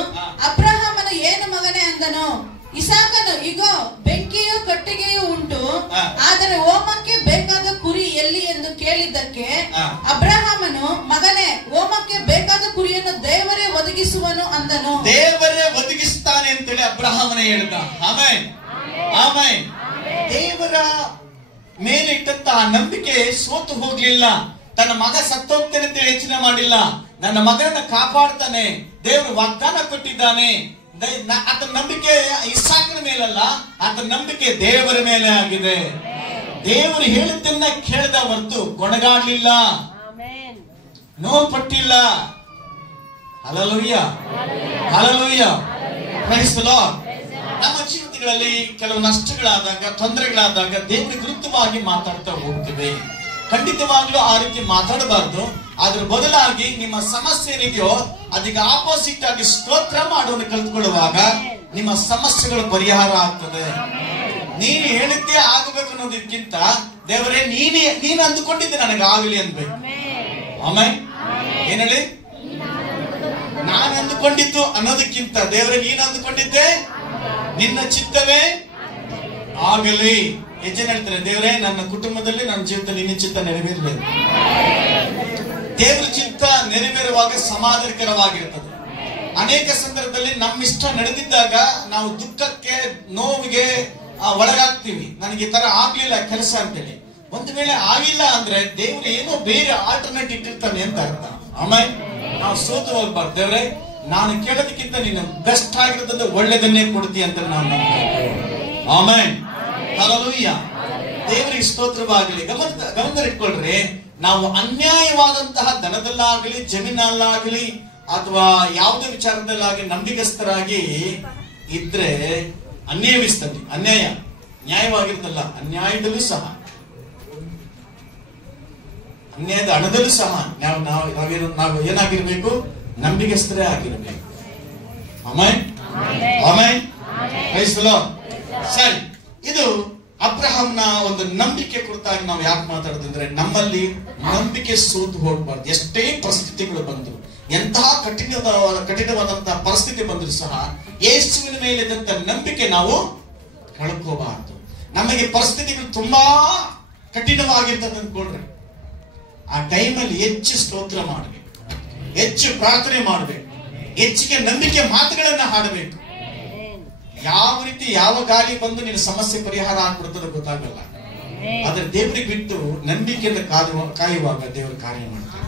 ಅಬ್ರಹಾಮನು ಏನು ಮಗನೇ ಅಂದನು. ಇಸಾಕನು, ಇಗೋ ಬೆಂಕಿಯು ಕಟ್ಟಿಗೆಯೂ ಉಂಟು, ಆದರೆ ಹೋಮಕ್ಕೆ ಬೇಕಾದ ಕುರಿ ಎಲ್ಲಿ ಎಂದು ಕೇಳಿದ್ದಕ್ಕೆ ಅಬ್ರಹಾಮನು, ಮಗನೇ, ಹೋಮಕ್ಕೆ ಬೇಕಾದ ಕುರಿಯನ್ನು ದೇವರೇ ಒದಗಿಸುವನು ಅಂದನು. ದೇವರೇ ಒದಗಿಸ್ತಾನೆ ಅಂತೇಳಿ ಅಬ್ರಹಾಮನ ಹೇಳ್ದ. Amen, amen. ದೇವರ ಮೇಲೆ ಇಟ್ಟಂತಹ ನಂಬಿಕೆ ಸೋತು ಹೋಗ್ಲಿಲ್ಲ. ತನ್ನ ಮಗ ಸತ್ತೋಗ್ತಾನೆ ಅಂತ ಯೋಚನೆ ಮಾಡಿಲ್ಲ. ನನ್ನ ಮಗನನ್ನ ಕಾಪಾಡ್ತಾನೆ, ದೇವರು ವಾಗ್ದಾನ ಕೊಟ್ಟಿದ್ದಾನೆ. ಆತನ ನಂಬಿಕೆ ಇಸಾಕನ ಮೇಲಲ್ಲ, ಆತನ ನಂಬಿಕೆ ದೇವರ ಮೇಲೆ ಆಗಿದೆ. ದೇವರು ಹೇಳಿದ್ದನ್ನ ಕೇಳಿದ ಹೊರತು ಗೊಣಗಾಡ್ಲಿಲ್ಲ, ನೋವು ಪಟ್ಟಿಲ್ಲ. Hallelujah, hallelujah, praise the Lord. ನಮ್ಮ ಜೀವಿತಗಳಲ್ಲಿ ಕೆಲವು ನಷ್ಟಗಳಾದಾಗ, ತೊಂದರೆಗಳಾದಾಗ ದೇವರ ವಿರುದ್ಧವಾಗಿ ಮಾತಾಡ್ತಾ ಹೋಗ್ತೇವೆ. ಖಂಡಿತವಾಗ್ಲೂ ಆ ರೀತಿ ಮಾತಾಡಬಾರ್ದು. ಅದ್ರ ಬದಲಾಗಿ ನಿಮ್ಮ ಸಮಸ್ಯೆ ಏನಿದೆಯೋ ಅದಕ್ಕೆ ಆಪೋಸಿಟ್ ಆಗಿ ಸ್ತೋತ್ರ ಮಾಡೋದು ಕಲ್ತ್ಕೊಳ್ಳುವಾಗ ನಿಮ್ಮ ಸಮಸ್ಯೆಗಳು ಪರಿಹಾರ ಆಗ್ತದೆ. ನೀನು ಹೇಳಿದ್ದೇ ಆಗಬೇಕು ಅನ್ನೋದಕ್ಕಿಂತ ದೇವರೇ ನೀನು ಅಂದುಕೊಂಡಿದ್ದೆ ನನಗಾಗಲಿ ಅನ್ಬೇಕು. ಆಮೆನ್. ಏನ್ ಹೇಳಿ? ನಾನು ಅಂದುಕೊಂಡಿದ್ದು ಅನ್ನೋದಕ್ಕಿಂತ ದೇವರೇ ನೀನು ಅಂದುಕೊಂಡಿದ್ದೆ ನಿನ್ನ ಚಿತ್ತವೇ ಆಗಲಿ. ಹೆಚ್ಚಿನ ಹೇಳ್ತಾರೆ, ದೇವರೇ ನನ್ನ ಕುಟುಂಬದಲ್ಲಿ ನನ್ನ ಜೀವಿತದಲ್ಲಿ ನಿನ್ನ ಚಿತ್ತ ನೆರವೇರಬೇಕು. ದೇವರ ಚಿತ್ತ ನೆರವೇರುವಾಗ ಸಮಾಧಾನಕರವಾಗಿರ್ತದೆ. ಅನೇಕ ಸಂದರ್ಭದಲ್ಲಿ ನಮ್ಮಿಷ್ಟ ನಡೆದಿದ್ದಾಗ ನಾವು ದುಃಖಕ್ಕೆ, ನೋವಿಗೆ ಒಳಗಾಗ್ತೀವಿ. ನನಗೆ ಈ ತರ ಆಗ್ಲಿಲ್ಲ ಕೆಲಸ ಅಂತೇಳಿ. ಒಂದು ವೇಳೆ ಆಗಿಲ್ಲ ಅಂದ್ರೆ ದೇವ್ರು ಏನೋ ಬೇರೆ ಆಲ್ಟರ್ನೇಟ್ ಇಟ್ಟಿರ್ತಾನೆ ಅಂತ ಅರ್ಥ. ಆಮೇಲೆ ನಾವು ಸೋತು ಹೋಗ್ಬಾರ್ದು. ದೇವ್ರೆ, ನಾನು ಕೇಳೋದಕ್ಕಿಂತ ನೀನು ಬೆಸ್ಟ್ ಆಗಿರೋದ್ರಿಂದ ಒಳ್ಳೇದನ್ನೇ ಕೊಡ್ತೀಯ ಅಂತ ನಾವು ನಂಬ್ತೇವೆ. Amen, hallelujah. ದೇವರಿಗೆ ಸ್ತೋತ್ರವಾಗಲಿ. ಗಮನದಲ್ಲಿಟ್ಕೊಳ್ರಿ, ನಾವು ಅನ್ಯಾಯವಾದಂತಹ ಧನದಲ್ಲಾಗಲಿ, ಜಮೀನಲ್ಲಾಗಲಿ, ಅಥವಾ ಯಾವುದೇ ವಿಚಾರದಲ್ಲಾಗಲಿ ನಂಬಿಕಸ್ಥರಾಗಿ ಇದ್ರೆ ಅನ್ಯಾಯವಿಸ್ತದೆ. ಅನ್ಯಾಯ ನ್ಯಾಯವಾಗಿರ್ತಲ್ಲ, ಅನ್ಯಾಯದಲ್ಲೂ ಸಹ, ಅನ್ಯಾಯದ ಹಣದಲ್ಲೂ ಸಹ ನಾವು ಏನಾಗಿರ್ಬೇಕು? ನಂಬಿಕಸ್ಥರೇ ಆಗಿರ್ಬೇಕು. Amen, amen, praise the Lord. ಸರಿ, ಇದು ಅಬ್ರಹಾಂನ ಒಂದು ನಂಬಿಕೆ ಕುರಿತಾಗಿ ನಾವು ಯಾಕೆ ಮಾತಾಡೋದಂದ್ರೆ, ನಮ್ಮಲ್ಲಿ ನಂಬಿಕೆ ಸೋತು ಹೋಗ್ಬಾರ್ದು. ಎಷ್ಟೇ ಪರಿಸ್ಥಿತಿಗಳು ಬಂದ್ರು, ಎಂತಹ ಕಠಿಣವಾದಂತಹ ಪರಿಸ್ಥಿತಿ ಬಂದ್ರು ಸಹ ಯೇಸುವಿನ ಮೇಲಿದ್ದಂತ ನಂಬಿಕೆ ನಾವು ಕಳ್ಕೋಬಾರ್ದು. ನಮಗೆ ಪರಿಸ್ಥಿತಿಗಳು ತುಂಬಾ ಕಠಿಣವಾಗಿರ್ತದೆ ಅಂದ್ಕೊಂಡ್ರೆ ಆ ಟೈಮಲ್ಲಿ ಹೆಚ್ಚು ಸ್ತೋತ್ರ ಮಾಡಬೇಕು, ಹೆಚ್ಚು ಪ್ರಾರ್ಥನೆ ಮಾಡಬೇಕು, ಹೆಚ್ಚಿಗೆ ನಂಬಿಕೆ ಮಾತುಗಳನ್ನ ಹಾಡಬೇಕು. ಯಾವ ರೀತಿ ಯಾವ ಗಾಳಿ ಬಂದು ನಿನ್ನ ಸಮಸ್ಯೆ ಪರಿಹಾರ ಆಗ್ಬಿಡ್ತದೆ ಗೊತ್ತಾಗಲ್ಲ. ಆದ್ರೆ ದೇವರಿಗೆ ಬಿಟ್ಟು ನಂಬಿಕೆಯಿಂದ ಕಾಯುವಾಗ ದೇವರು ಕಾರ್ಯ ಮಾಡ್ತಾರೆ.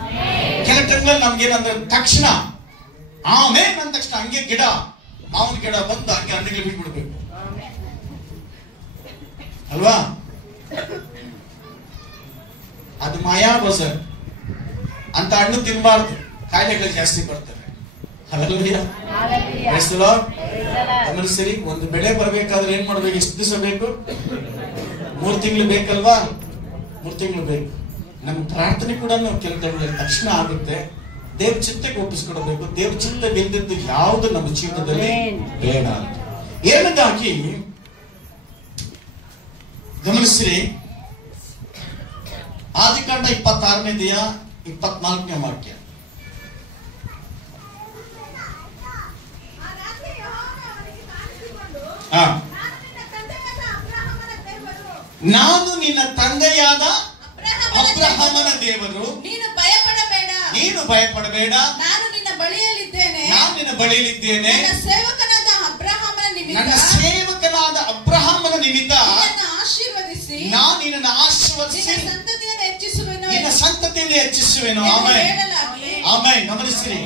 ಕೆಲ ಟೈಮ್ನಲ್ಲಿ ನಮ್ಗೇನಂದ್ರೆ ತಕ್ಷಣ ಆಮೇಲೆ ಅಂದ ತಕ್ಷಣ ಹಂಗೆ ಮಾವಿನ ಗಿಡ ಬಂದು ಹಂಗೆ ಹಣ್ಣುಗಳು ಬಿಟ್ಬಿಡ್ಬೇಕು ಅಲ್ವಾ? ಅದು ಮಾಯಾ ಬಜಾರ್ ಅಂತ ಹಣ್ಣು ತಿನ್ಬಾರ್ದು, ಕಾಯಿಲೆಗಳು ಜಾಸ್ತಿ ಬರ್ತವೆ. ಗಮನಿಸಿರಿ, ಒಂದು ಬೆಳೆ ಬರ್ಬೇಕಾದ್ರೆ ಏನ್ ಮಾಡ್ಬೇಕು? ಎಷ್ಟು ದಿವಸ ಬೇಕು? 3 ತಿಂಗಳು ಬೇಕಲ್ವಾ? 3 ತಿಂಗಳು ಬೇಕು. ನಮ್ಮ ಪ್ರಾರ್ಥನೆ ಕೂಡ ಕೆಲವು ತಕ್ಷಣ ಆಗುತ್ತೆ. ದೇವ್ರ ಚಿತ್ತಕ್ಕೆ ಒಪ್ಪಿಸ್ಕೊಡಬೇಕು. ದೇವ್ರ ಚಿತ್ತವಿಲ್ಲದಿದ್ದು ಯಾವುದು ನಮ್ಮ ಜೀವನದಲ್ಲಿ ಬೇಡ. ಎರಡನೇದಾಗಿ ಗಮನಿಸ್ರಿ, ಆದಿಕಾಂಡ 26ನೇ ಅಧ್ಯಾಯ 24ನೇ ವಾಕ್ಯ. ನಾನು ನಿನ್ನ ತಂದೆಯಾದ ಅಬ್ರಹಾಮನ ದೇವರು, ನೀನು ಭಯಪಡಬೇಡ, ನಾನು ನಿನ್ನ ಬಳಿಯಲ್ಲಿದ್ದೇನೆ, ನನ್ನ ಸೇವಕನಾದ ಅಬ್ರಹಾಮನ ನಿಮಿತ್ತ ನಾನು ನಿನ್ನನ್ನು ಆಶೀರ್ವದಿಸಿ ನಿನ್ನ ಸಂತತಿಯನ್ನು ಹೆಚ್ಚಿಸುವೆನು. ಆಮೆನ್. ಗಮನಿಸಿರಿ,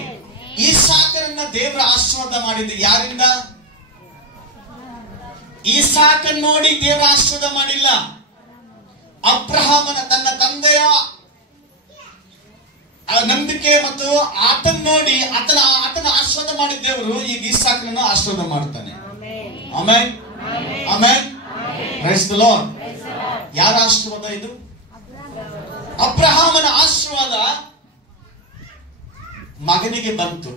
ಈಸಾಕನನ್ನ ದೇವರ ಆಶೀರ್ವಾದ ಮಾಡಿದ್ದು ಯಾರಿಂದ? ಈಸಾಕನ್ ನೋಡಿ ದೇವರ ಆಶೀರ್ವಾದ ಮಾಡಿಲ್ಲ. ಅಬ್ರಹಾಮನ ತನ್ನ ತಂದೆಯ ನಂಬಿಕೆ ಮತ್ತು ಆತನ ನೋಡಿ ಆತನ ಆಶೀರ್ವಾದ ಮಾಡಿದ ದೇವರು ಈಗ ಈಸಾಕನನ್ನು ಆಶೀರ್ವಾದ ಮಾಡುತ್ತಾನೆ. Amen. Amen. Praise the Lord. ಯಾರ ಆಶೀರ್ವಾದ ಇದು? ಅಬ್ರಹಾಮನ ಆಶೀರ್ವಾದ ಮಗನಿಗೆ ಬಂತು.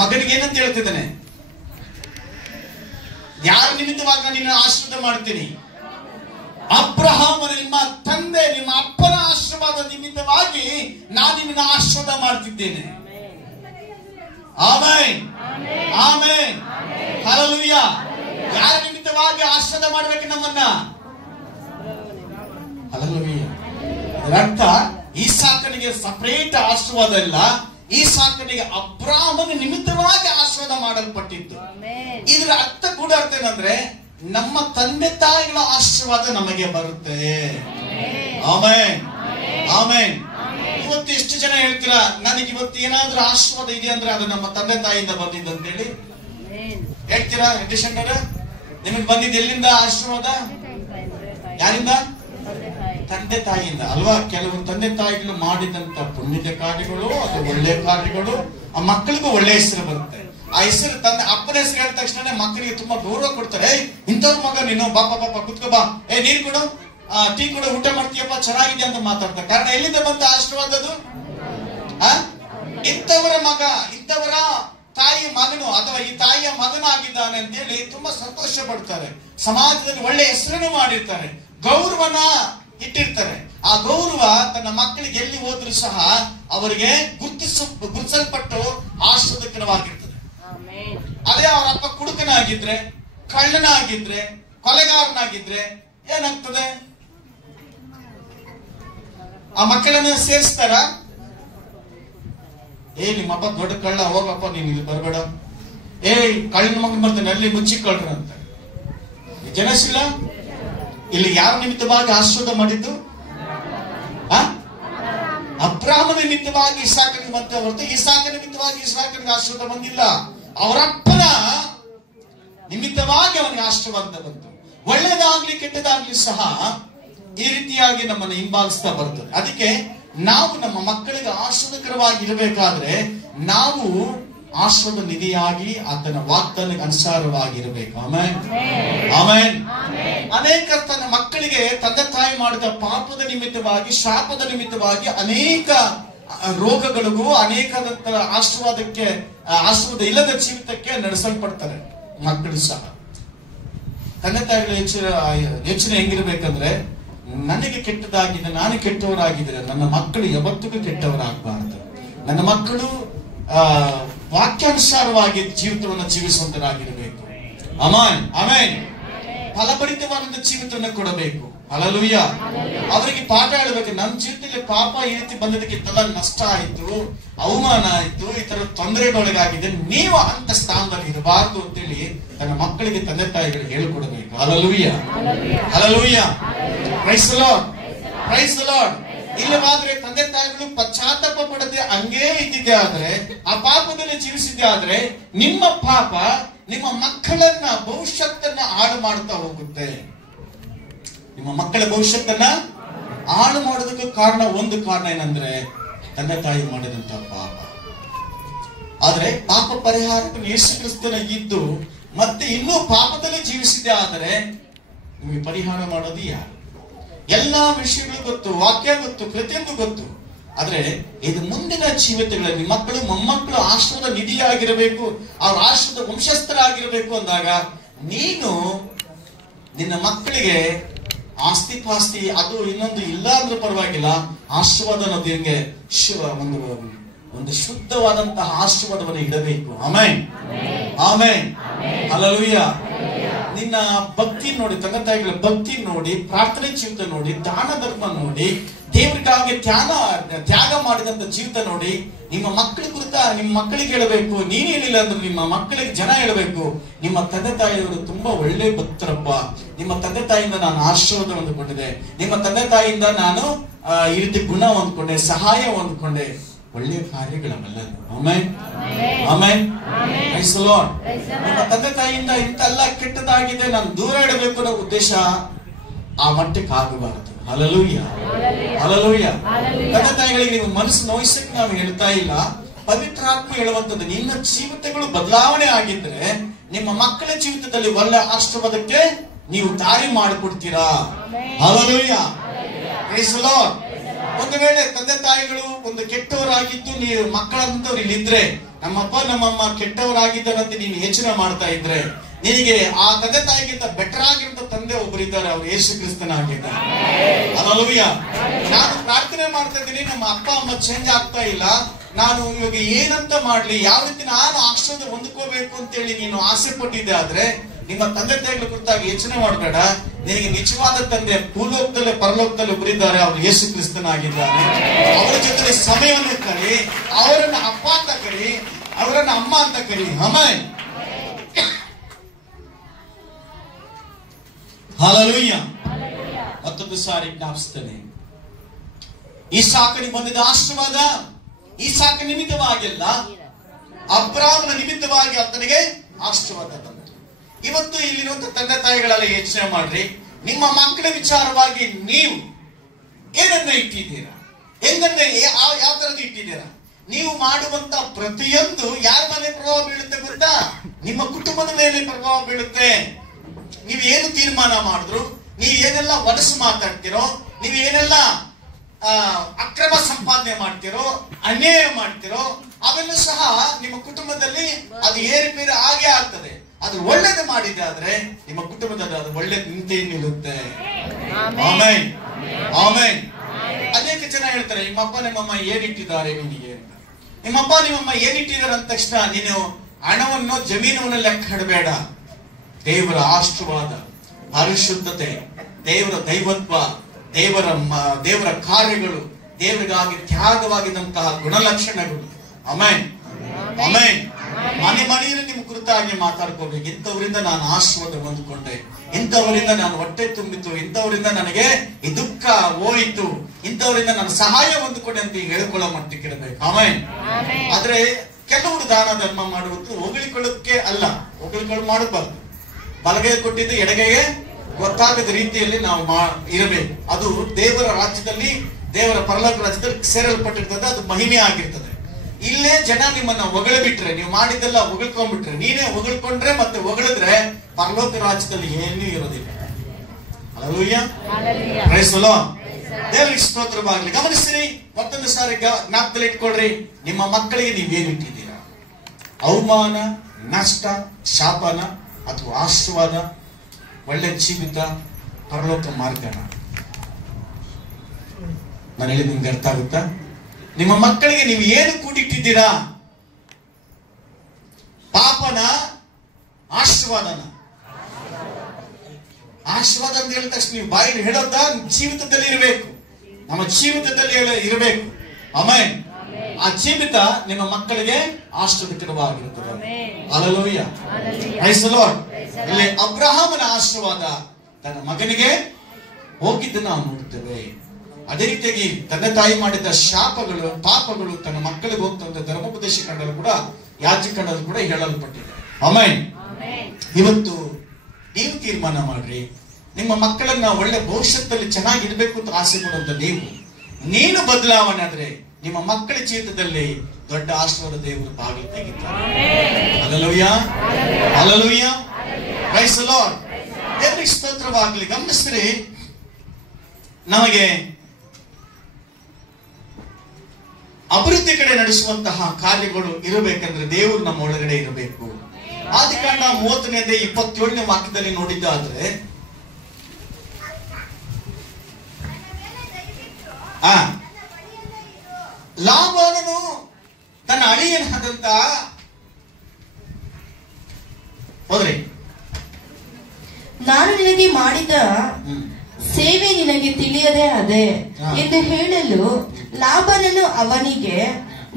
ಮಗನಿಗೆ ಏನಂತ ಹೇಳ್ತಿದ್ದಾನೆ? ಯಾರ ನಿಮಿತ್ತವಾಗಿ ನಾನು ನಿನ್ನ ಆಶೀರ್ವಾದ ಮಾಡ್ತೀನಿ? ಅಬ್ರಹಾಮನ, ನಿಮ್ಮ ತಂದೆ, ನಿಮ್ಮ ಅಪ್ಪನ ಆಶೀರ್ವಾದ ನಿಮಿತ್ತವಾಗಿ ನಾನು ನಿನ್ನ ಆಶೀರ್ವಾದ ಮಾಡ್ತಿದ್ದೇನೆ. ಆಮೆನ್. ಆಮೆನ್. ಹಲ್ಲೆಲೂಯಾ. ಯಾರ ನಿಮಿತ್ತವಾಗಿ ಆಶೀರ್ವಾದ ಮಾಡಬೇಕು ನಮ್ಮನ್ನ? ಹಲ್ಲೆಲೂಯಾ. ಇದರರ್ಥ ಈಸಾಕನಿಗೆ ಸಪರೇಟ್ ಆಶೀರ್ವಾದ ಇಲ್ಲ, ಈಸಾಕನಿಗೆ ಅಬ್ರಹಾಮನ ನಿಮಿತ್ತವಾಗಿ ಆಶೀರ್ವಾದ ಮಾಡಲ್ಪಟ್ಟಿತ್ತು. ಇದರ ಅರ್ಥ ಕೂಡ ಅರ್ಥ ಏನಂದ್ರೆ, ನಮ್ಮ ತಂದೆ ತಾಯಿಗಳ ಆಶೀರ್ವಾದ ನಮಗೆ ಬರುತ್ತೆ. ಆಮೆನ್. ಆಮೆನ್. ಇವತ್ತು ಎಷ್ಟು ಜನ ಹೇಳ್ತೀರಾ, ನನಗೆ ಇವತ್ತು ಏನಾದ್ರೂ ಆಶೀರ್ವಾದ ಇದೆ ಅಂದ್ರೆ ಅದು ನಮ್ಮ ತಂದೆ ತಾಯಿಯಿಂದ ಬಂದಿದ್ದು ಅಂತ ಹೇಳಿ ಹೇಳ್ತೀರಾ? ನಿಮಗೆ ಬಂದಿದ್ದು ಎಲ್ಲಿಂದ ಆಶೀರ್ವಾದ? ಯಾರಿಂದ? ತಂದೆ ತಾಯಿಯಿಂದ ಅಲ್ವಾ? ಕೆಲವು ತಂದೆ ತಾಯಿಗಳು ಮಾಡಿದಂತ ಪುಣ್ಯದ ಕಾರ್ಯಗಳು, ಅದು ಒಳ್ಳೆ ಕಾರ್ಯಗಳು, ಆ ಮಕ್ಕಳಿಗೂ ಒಳ್ಳೆ ಹೆಸರು ಬರುತ್ತೆ. ಆ ಹೆಸರು ತಂದೆ ಅಪ್ಪನ ಹೆಸರು ಹೇಳಿದ ತಕ್ಷಣ ಮಕ್ಕಳಿಗೆ ತುಂಬಾ ಗೌರವ ಕೊಡ್ತಾರೆ. ಇಂಥವ್ರ ಮಗ ನೀನು, ಬಾಪ ಕುತ್ಕೋ ಬಾ, ನೀರು ಕೊಡು, ಟೀ ಕೊಡು, ಊಟ ಮಾಡ್ತೀಯಪ್ಪ, ಚೆನ್ನಾಗಿದೆ ಅಂತ ಮಾತಾಡ್ತಾರೆ. ಕಾರಣ ಎಲ್ಲಿಂದ ಬಂತ ಆಶೀರ್ವಾದ? ಅದು ಇಂಥವರ ಮಗ, ಇಂಥವರ ತಾಯಿ ಮಗನು ಅಥವಾ ಈ ತಾಯಿಯ ಮಗನಾಗಿದ್ದಾನೆ ಅಂತ ಹೇಳಿ ತುಂಬಾ ಸಂತೋಷ ಪಡ್ತಾರೆ. ಸಮಾಜದಲ್ಲಿ ಒಳ್ಳೆ ಹೆಸರನ್ನು ಮಾಡಿರ್ತಾರೆ, ಗೌರವನ ಇಟ್ಟಿರ್ತಾರೆ. ಆ ಗೌರವ ತನ್ನ ಮಕ್ಕಳಿಗೆ ಎಲ್ಲಿ ಹೋದ್ರು ಸಹ ಅವರಿಗೆ ಗುರುತಿಸಲ್ಪಟ್ಟು ಆಶೀರ್ವಾದಕರವಾಗಿರ್ತದೆ. ಅದೇ ಅವರ ಅಪ್ಪ ಕುಡುಕನಾಗಿದ್ರೆ, ಕಳ್ಳನಾಗಿದ್ರೆ, ಕೊಲೆಗಾರನಾಗಿದ್ರೆ ಏನಾಗ್ತದೆ? ಆ ಮಕ್ಕಳನ್ನ ಸೇರಿಸ್ತಾರ? ನಿಮ್ಮಪ್ಪ ದೊಡ್ಡ ಕಳ್ಳ, ಹೋಗಪ್ಪ ನೀನ್ ಇಲ್ಲಿ ಬರಬೇಡ, ಕಳ್ಳನ ಮಗನ್ ಬರ್ತಾನೆ, ಅಲ್ಲಿ ಮುಚ್ಚಿಕೊಳ್ಳ್ರ ಅಂತ ಜನಸಿಲ್ಲ. ಇಲ್ಲಿ ಯಾರ ನಿಮಿತ್ತವಾಗಿ ಆಶೀರ್ವಾದ ಮಾಡಿದ್ದು? ಅಬ್ರಹಾಮನ ನಿಮಿತ್ತವಾಗಿ ಇಸಾಕನಿಗೆ ಬಂತ ಹೊರತು ಇಸಾಕ ನಿಮಿತ್ತವಾಗಿ ಇಸಾಕನಿಗೆ ಆಶೀರ್ವಾದ ಬಂದಿಲ್ಲ. ಅವರಪ್ಪನ ನಿಮಿತ್ತವಾಗಿ ಅವನಿಗೆ ಆಶೀರ್ವಾದ ಬಂತು. ಒಳ್ಳೇದಾಗ್ಲಿ ಕೆಟ್ಟದಾಗ್ಲಿ ಸಹ ಈ ರೀತಿಯಾಗಿ ನಮ್ಮನ್ನು ಹಿಂಬಾಲಿಸ್ತಾ ಬರ್ತದೆ. ಅದಕ್ಕೆ ನಾವು ನಮ್ಮ ಮಕ್ಕಳಿಗೆ ಆಶೀರ್ವಾದಕರವಾಗಿ ಇರಬೇಕಾದ್ರೆ ನಾವು ಆಶೀರ್ವಾದ ನಿಧಿಯಾಗಿ ಆತನ ವಾಗ್ದಾನಕ್ಕೆ ಅನುಸಾರವಾಗಿರಬೇಕು. ಆಮೆನ್. ಆಮೆನ್. ಅನೇಕ ತನ್ನ ಮಕ್ಕಳಿಗೆ ತಂದೆ ತಾಯಿ ಮಾಡಿದ ಪಾಪದ ನಿಮಿತ್ತವಾಗಿ, ಶಾಪದ ನಿಮಿತ್ತವಾಗಿ ಅನೇಕ ರೋಗಗಳಿಗೂ ಅನೇಕದಂತ ಆಶೀರ್ವಾದ ಇಲ್ಲದ ಜೀವಿತಕ್ಕೆ ನಡೆಸಲ್ಪಡ್ತಾರೆ ಮಕ್ಕಳು ಸಹ. ತಂದೆ ತಾಯಿಗಳ ಯೋಚನೆ ಹೆಂಗಿರ್ಬೇಕಂದ್ರೆ, ನನಗೆ ಕೆಟ್ಟದಾಗಿದೆ, ನಾನು ಕೆಟ್ಟವರಾಗಿದ್ರೆ ನನ್ನ ಮಕ್ಕಳು ಯಾವತ್ತಿಗೂ ಕೆಟ್ಟವರಾಗಬಾರದು. ನನ್ನ ಮಕ್ಕಳು ವಾಕ್ಯಾನುಸಾರವಾಗಿ ಜೀವಿತವನ್ನು ಜೀವಿಸುವಂತರಾಗಿರಬೇಕು. ಆಮೆನ್. ಆಮೆನ್. ಫಲಭರಿತವಾದ ಜೀವಿತವನ್ನು ಕೊಡಬೇಕು. ಹಲ್ಲೆಲೂಯಾ. ಅವರಿಗೆ ಪಾಠ ಹೇಳಬೇಕು. ನಮ್ಮ ಜೀವಿತದಲ್ಲಿ ಪಾಪ ಈ ರೀತಿ ಬಂದದಕ್ಕಿಂತಲ್ಲ ನಷ್ಟ ಆಯ್ತು, ಅವಮಾನ ಆಯ್ತು, ಈ ತರ ತೊಂದರೆಗೊಳಗಾಗಿದೆ, ನೀವು ಅಂತ ಸ್ಥಾನದಲ್ಲಿ ಇರಬಾರದು ಅಂತೇಳಿ ತನ್ನ ಮಕ್ಕಳಿಗೆ ತಂದೆ ತಾಯಿಗಳು ಹೇಳಿಕೊಡಬೇಕು. Hallelujah. Hallelujah. Praise the Lord. Praise the Lord. ಇಲ್ಲವಾದ್ರೆ ತಂದೆ ತಾಯಿಗಳು ಪಶ್ಚಾತ್ತಾಪ ಪಡದೆ ಹಂಗೇ ಇದ್ದಿದ್ದೆ ಆದ್ರೆ, ಆ ಪಾಪದಲ್ಲಿ ಜೀವಿಸಿದ್ದೆ ಆದ್ರೆ ನಿಮ್ಮ ಪಾಪ ನಿಮ್ಮ ಮಕ್ಕಳನ್ನ ಭವಿಷ್ಯತ್ತನ್ನ ಹಾಳು ಮಾಡ್ತಾ ಹೋಗುತ್ತೆ. ನಿಮ್ಮ ಮಕ್ಕಳ ಭವಿಷ್ಯತ್ತನ್ನ ಹಾಳು ಮಾಡೋದಕ್ಕೆ ಒಂದು ಕಾರಣ ಏನಂದ್ರೆ ತಂದೆ ತಾಯಿ ಮಾಡಿದಂತ ಪಾಪ. ಆದ್ರೆ ಪಾಪ ಪರಿಹಾರಕ್ಕೆ ಯೇಸು ಕ್ರಿಸ್ತನ ಇದ್ದು ಮತ್ತೆ ಇನ್ನೂ ಪಾಪದಲ್ಲಿ ಜೀವಿಸಿದ್ದೆ ಆದರೆ ನಿಮಗೆ ಪರಿಹಾರ ಮಾಡೋದು ಯಾರು? ಎಲ್ಲಾ ವಿಷಯಗಳು ಗೊತ್ತು, ವಾಕ್ಯ ಗೊತ್ತು, ಪ್ರತಿಯೊಂದು ಗೊತ್ತು. ಆದ್ರೆ ಇದು ಮುಂದಿನ ಜೀವಿತಗಳಲ್ಲಿ ಮಕ್ಕಳು ಮೊಮ್ಮಕ್ಕಳು ಆಶ್ರಮದ ನಿಧಿಯಾಗಿರಬೇಕು, ಅವ್ರ ಆಶ್ರಮದ ವಂಶಸ್ಥರಾಗಿರಬೇಕು ಅಂದಾಗ ನೀನು ನಿನ್ನ ಮಕ್ಕಳಿಗೆ ಆಸ್ತಿ ಪಾಸ್ತಿ ಅದು ಇನ್ನೊಂದು ಇಲ್ಲ ಅಂದ್ರೂ ಪರವಾಗಿಲ್ಲ, ಆಶೀರ್ವಾದ ಅನ್ನೋದು ಒಂದು ಶುದ್ಧವಾದಂತಹ ಆಶೀರ್ವಾದವನ್ನು ಇಡಬೇಕು. Amen, amen, hallelujah. ನಿನ್ನ ಭಕ್ತಿ ನೋಡಿ, ತಂದೆ ತಾಯಿಗಳ ಭಕ್ತಿ ನೋಡಿ, ಪ್ರಾರ್ಥನೆ ಜೀವಿತ ನೋಡಿ, ದಾನ ಧರ್ಮ ನೋಡಿ, ದೇವರಿಗಾಗಿ ತ್ಯಾಗ ಮಾಡಿದಂತ ಜೀವಿತ ನೋಡಿ, ನಿಮ್ಮ ಮಕ್ಕಳ ಕುರಿತ ನಿಮ್ಮ ಮಕ್ಕಳಿಗೆ ಹೇಳಬೇಕು. ನೀನ್ ಹೇಳಿಲ್ಲ ಅಂದ್ರೆ ನಿಮ್ಮ ಮಕ್ಕಳಿಗೆ ಜನ ಹೇಳಬೇಕು, ನಿಮ್ಮ ತಂದೆ ತಾಯಿಯವರು ತುಂಬಾ ಒಳ್ಳೆ ಭಕ್ತರಪ್ಪ, ನಿಮ್ಮ ತಂದೆ ತಾಯಿಯಿಂದ ನಾನು ಆಶೀರ್ವಾದ ಹೊಂದಿಕೊಂಡಿದ್ದೆ, ನಿಮ್ಮ ತಂದೆ ತಾಯಿಯಿಂದ ನಾನು ಈ ರೀತಿ ಗುಣ ಹೊಂದ್ಕೊಂಡೆ, ಸಹಾಯ ಹೊಂದ್ಕೊಂಡೆ, ಒಳ್ಳೆಯ ಕಾರ್ಯಗಳವೆಲ್ಲ. Amen, amen, praise the Lord. ನಿಮ್ಮ ತಂದೆ ತಾಯಿಯಿಂದ ಇಂತೆಲ್ಲ ಕೆಟ್ಟದಾಗಿದೆ, ನಾನು ದೂರ ಇಡಬೇಕು ಅನ್ನೋ ಉದ್ದೇಶ ಆ ಮಟ್ಟಕ್ಕೆ ಆಗಬಾರದು. Hallelujah, hallelujah. ತಂದೆ ತಾಯಿಗಳಿಗೆ ನೀವು ಮನಸ್ಸು ನೋಯಿಸಕ್ಕೆ ನಾವು ಹೇಳ್ತಾ ಇಲ್ಲ, ಪವಿತ್ರಾತ್ಮ ಹೇಳುವಂತದ್ದು ನಿನ್ನ ಜೀವಿತಗಳು ಬದಲಾವಣೆ ಆಗಿದ್ರೆ ನಿಮ್ಮ ಮಕ್ಕಳ ಜೀವಿತದಲ್ಲಿ ಒಳ್ಳೆ ಆಶೀರ್ವಾದಕ್ಕೆ ನೀವು ದಾರಿ ಮಾಡಿಕೊಡ್ತೀರಾ. Hallelujah, praise the Lord. ಒಂದು ವೇಳೆ ತಂದೆ ತಾಯಿಗಳು ಒಂದು ಕೆಟ್ಟವರಾಗಿದ್ದು ನೀವು ಮಕ್ಕಳಂತವ್ರು ಇಲ್ಲಿದ್ರೆ, ನಮ್ಮಪ್ಪ ನಮ್ಮಮ್ಮ ಕೆಟ್ಟವರಾಗಿದ್ದಾರಂತೆ ನೀನು ಯೋಚನೆ ಮಾಡ್ತಾ ಇದ್ರೆ, ನಿನಗೆ ಆ ತಂದೆ ತಾಯಿಗಿಂತ ಬೆಟರ್ ಆಗಿರೋ ತಂದೆ ಒಬ್ಬರಿದ್ದಾರೆ, ಅವರು ಯೇಸು ಕ್ರಿಸ್ತನಾಗಿದ್ದಾರೆ. ಹಲ್ಲೆಲೂಯ. ನಾನು ಪ್ರಾರ್ಥನೆ ಮಾಡ್ತಾ ಇದ್ದೀನಿ, ನಮ್ಮ ಅಪ್ಪ ಅಮ್ಮ ಚೇಂಜ್ ಆಗ್ತಾ ಇಲ್ಲ, ನಾನು ಇವಾಗ ಏನಂತ ಮಾಡ್ಲಿ, ಯಾವ ರೀತಿ ನಾನು ಆಶ್ರಯ ಹೊಂದ್ಕೋಬೇಕು ಅಂತೇಳಿ ನೀನು ಆಸೆ ಪಟ್ಟಿದ್ದೆ ಆದ್ರೆ ನಿಮ್ಮ ತಂದೆ ತಾಯಿಗಳ ಕುರಿತಾಗಿ ಯೋಚನೆ ಮಾಡಬೇಡ. ನಿನಗೆ ನಿಜವಾದ ತಂದೆ ಭೂಲೋಕದಲ್ಲೇ ಪರಲೋಕದಲ್ಲಿ ಒಬ್ಬರಿದ್ದಾರೆ, ಅವರು ಯೇಸು ಕ್ರಿಸ್ತನಾಗಿದ್ದಾರೆ. ಅವರ ಜೊತೆ ಸಮಯವನ್ನು ಕರಿ, ಅವರನ್ನ ಅಪ್ಪ ಅಂತ ಕರಿ, ಅವರನ್ನ ಅಮ್ಮ ಅಂತ ಕರಿ. Amen, hallelujah. ಮತ್ತೊಂದು ಸಾರಿ ಜ್ಞಾಪಿಸ್ತೇನೆ, ಇಸಾಕನಿಗೆ ಬಂದಿದ್ದ ಆಶೀರ್ವಾದ ಇಸಾಕ ನಿಮಿತ್ತವಾಗಿಲ್ಲ, ಅಬ್ರಾಮನ ನಿಮಿತ್ತವಾಗಿ ಆತನಿಗೆ ಆಶೀರ್ವಾದ ಬಂತು. ಇವತ್ತು ಇಲ್ಲಿರುವಂತ ತಂದೆ ತಾಯಿಗಳೆಲ್ಲ ಯೋಚನೆ ಮಾಡ್ರಿ, ನಿಮ್ಮ ಮಕ್ಕಳ ವಿಚಾರವಾಗಿ ನೀವು ಏನನ್ನ ಇಟ್ಟಿದ್ದೀರಾ, ಹೆಂಗನ್ನ ಯಾವ ತರದ ಇಟ್ಟಿದ್ದೀರಾ? ನೀವು ಮಾಡುವಂತ ಪ್ರತಿಯೊಂದು ಯಾರ ಮೇಲೆ ಪ್ರಭಾವ ಬೀಳುತ್ತೆ ಗೊತ್ತಾ? ನಿಮ್ಮ ಕುಟುಂಬದ ಮೇಲೆ ಪ್ರಭಾವ ಬೀಳುತ್ತೆ. ನೀವು ಏನು ತೀರ್ಮಾನ ಮಾಡಿದ್ರು, ನೀವು ಏನೆಲ್ಲ ಒಡಸು ಮಾತಾಡ್ತಿರೋ, ನೀವು ಏನೆಲ್ಲ ಅಕ್ರಮ ಸಂಪಾದನೆ ಮಾಡ್ತಿರೋ, ಅನ್ಯಾಯ ಮಾಡ್ತಿರೋ, ಅವೆಲ್ಲ ಸಹ ನಿಮ್ಮ ಕುಟುಂಬದಲ್ಲಿ ಅದು ಏರುಪೇರು ಆಗೇ ಆಗ್ತದೆ. ಅದು ಒಳ್ಳೇದು ಮಾಡಿದೆ ಆದ್ರೆ ನಿಮ್ಮ ಕುಟುಂಬದಲ್ಲಿ ಅದು ಒಳ್ಳೇದು ನಿಂತೇ ನಿಲ್ಲುತ್ತೆ. Amen, amen. ಅನೇಕ ಜನ ಹೇಳ್ತಾರೆ, ನಿಮ್ಮಪ್ಪ ನಿಮ್ಮಮ್ಮ ಏನಿಟ್ಟಿದ್ದಾರೆ ನಿನಗೆ ಅಂತ. ನಿಮ್ಮಪ್ಪ ನಿಮ್ಮಮ್ಮ ಏನಿಟ್ಟಿದ್ದಾರೆ ಅಂದ ತಕ್ಷಣ ನೀನು ಹಣವನ್ನು ಜಮೀನನ್ನು ಲೆಕ್ಕ ಇಡಬೇಡ. ದೇವರ ಆಶೀರ್ವಾದ, ಪರಿಶುದ್ಧತೆ, ದೇವರ ದೈವತ್ವ, ದೇವರ ಕಾರ್ಯಗಳು, ದೇವರಿಗಾಗಿ ತ್ಯಾಗವಾಗಿದ್ದಂತಹ ಗುಣಲಕ್ಷಣಗಳು. Amen, amen. ಮನೆಯಲ್ಲಿ ನಿಮ್ಮ ಕುರಿತಾಗಿ ಮಾತಾಡ್ಕೋಬೇಕು. ಇಂಥವರಿಂದ ನಾನು ಆಶೀರ್ವಾದ ಹೊಂದ್ಕೊಂಡೆ, ಇಂಥವರಿಂದ ನಾನು ಹೊಟ್ಟೆ ತುಂಬಿತು, ಇಂಥವರಿಂದ ನನಗೆ ಈ ದುಃಖ ಹೋಯಿತು, ಇಂಥವರಿಂದ ನಾನು ಸಹಾಯ ಹೊಂದ್ಕೊಂಡೆ ಅಂತ ಹೇಳ್ಕೊಳ್ಳೋ ಮಟ್ಟಿಗೆ ಇರಬೇಕು. ಆಮೆನ್. ಆದ್ರೆ ಕೆಲವರು ದಾನ ಧರ್ಮ ಮಾಡುವುದು ಹೊಗಳಿಕೊಳ್ಳಕ್ಕೆ ಅಲ್ಲ, ಹೊಗಳಿಕೊಳ್ಳು ಮಾಡಬಾರ್ದು. ಬಲಗೈ ಕೊಟ್ಟಿದ್ದು ಎಡಗೈಗೆ ಗೊತ್ತಾಗದ ರೀತಿಯಲ್ಲಿ ನಾವು ಇರಬೇಕು. ಅದು ದೇವರ ರಾಜ್ಯದಲ್ಲಿ, ದೇವರ ಪರಲೋಕ ರಾಜ್ಯದಲ್ಲಿ ಸೇರಲ್ಪಟ್ಟಿರ್ತದೆ, ಅದು ಮಹಿಮೆ ಆಗಿರ್ತದೆ. ಇಲ್ಲೇ ಜನ ನಿಮ್ಮನ್ನ ಹೊಗಳಿಬಿಟ್ರೆ, ನೀವು ಮಾಡಿದ್ದೆಲ್ಲ ಹೊಗಳ್ಕೊಂಡ್ಬಿಟ್ರೆ, ನೀನೇ ಹೊಗಳ್ಕೊಂಡ್ರೆ ಮತ್ತೆ ಹೊಗಳಿದ್ರೆ ಪರಲೋಕ ರಾಜ್ಯದಲ್ಲಿ ಏನೂ ಇರೋದಿಲ್ಲ. Hallelujah, praise the Lord. ದೇವರಿಗೆ ಸ್ತೋತ್ರವಾಗಲಿ. ಗಮನಿಸಿರಿ, ಮತ್ತೊಂದು ಸಾರಿ ಜ್ಞಾಪಕದಲ್ಲಿ ಇಟ್ಕೊಳ್ರಿ, ನಿಮ್ಮ ಮಕ್ಕಳಿಗೆ ನೀವೇನಿಟ್ಟಿದ್ದೀರಾ? ಅವಮಾನ, ನಷ್ಟ, ಶಾಪನ ಅಥವಾ ಆಶೀರ್ವಾದ, ಒಳ್ಳೆ ಜೀವಿತ, ಪರಲೋಕ ಮಾರ್ಗನ? ನಾನು ಹೇಳಿದ ನಿಮ್ಗೆ ಅರ್ಥ ಆಗುತ್ತಾ? ನಿಮ್ಮ ಮಕ್ಕಳಿಗೆ ನೀವು ಏನು ಕೂಡಿಟ್ಟಿದ್ದೀರಾ? ಪಾಪನ, ಆಶೀರ್ವಾದನ? ಆಶೀರ್ವಾದ ಅಂತ ಹೇಳಿದ ತಕ್ಷಣ ನೀವು ಬಾಯಲ್ಲಿ ಹೇಳೋದ? ಜೀವಿತದಲ್ಲಿ ಇರಬೇಕು, ನಮ್ಮ ಜೀವಿತದಲ್ಲಿ ಇರಬೇಕು. ಆಮೆನ್. ಆ ಜೀವಿತ ನಿಮ್ಮ ಮಕ್ಕಳಿಗೆ ಆಶೀರ್ವಾದಕರವಾಗಿರುತ್ತದೆ. Hallelujah, praise the Lord. ಇಲ್ಲಿ ಅಬ್ರಹಾಮನ ಆಶೀರ್ವಾದ ತನ್ನ ಮಗನಿಗೆ ಹೋಗಿದ್ದನ್ನು ನಾವು ನೋಡುತ್ತೇವೆ. ಅದೇ ರೀತಿಯಾಗಿ ತಂದೆ ತಾಯಿ ಮಾಡಿದ ಶಾಪಗಳು, ಪಾಪಗಳು ತನ್ನ ಮಕ್ಕಳಿಗೆ ಹೋಗ್ತಂತ ಧರ್ಮೋಪದೇಶ ಕಂಡಲು ಕೂಡ, ಯಾಜಕಂಡಲು ಕೂಡ ಹೇಳಲ್ಪಟ್ಟಿದೆ. ಆಮೆನ್. ಇವತ್ತು ನೀವು ತೀರ್ಮಾನ ಮಾಡ್ರಿ, ನಿಮ್ಮ ಮಕ್ಕಳನ್ನ ಒಳ್ಳೆ ಭವಿಷ್ಯದಲ್ಲಿ ಚೆನ್ನಾಗಿರ್ಬೇಕು ಅಂತ ಆಸೆ ಪಡುವಂತ ನೀನು ಬದಲಾವಣೆ ಆದ್ರೆ ನಿಮ್ಮ ಮಕ್ಕಳ ಜೀವಿತದಲ್ಲಿ ದೊಡ್ಡ ಆಶೀರ್ವಾದ ದೇವರು ಬಾಗಿಲು ತೆಗಿತಾರೆ. Hallelujah, hallelujah, praise the Lord. ದೇವರಿಗೆ ಸ್ತೋತ್ರ ಸ್ತೋತ್ರವಾಗಲಿ. ಗಮನಿಸ್ರಿ, ನಮಗೆ ಅಭಿವೃದ್ಧಿ ಕಡೆ ನಡೆಸುವಂತಹ ಕಾರ್ಯಗಳು ಇರಬೇಕಂದ್ರೆ ದೇವರು ನಮ್ಮ ಒಳಗಡೆ ಇರಬೇಕು. ಆದಿಕಾಂಡ 30ನೇ 27ನೇ ವಾಕ್ಯದಲ್ಲಿ ನೋಡಿದ್ದಾದ್ರೆ ಲಾಬಾನನು ತನ್ನ ಅಳಿಯನಾದಂತ ಹೋದ್ರಿ, ನಾನು ನಿನಗೆ ಮಾಡಿದ ಸೇವೆ ನಿನಗೆ ತಿಳಿಯದೆ ಅದೇ ಎಂದು ಹೇಳಲು ಲಾಬಾನನು ಅವನಿಗೆ,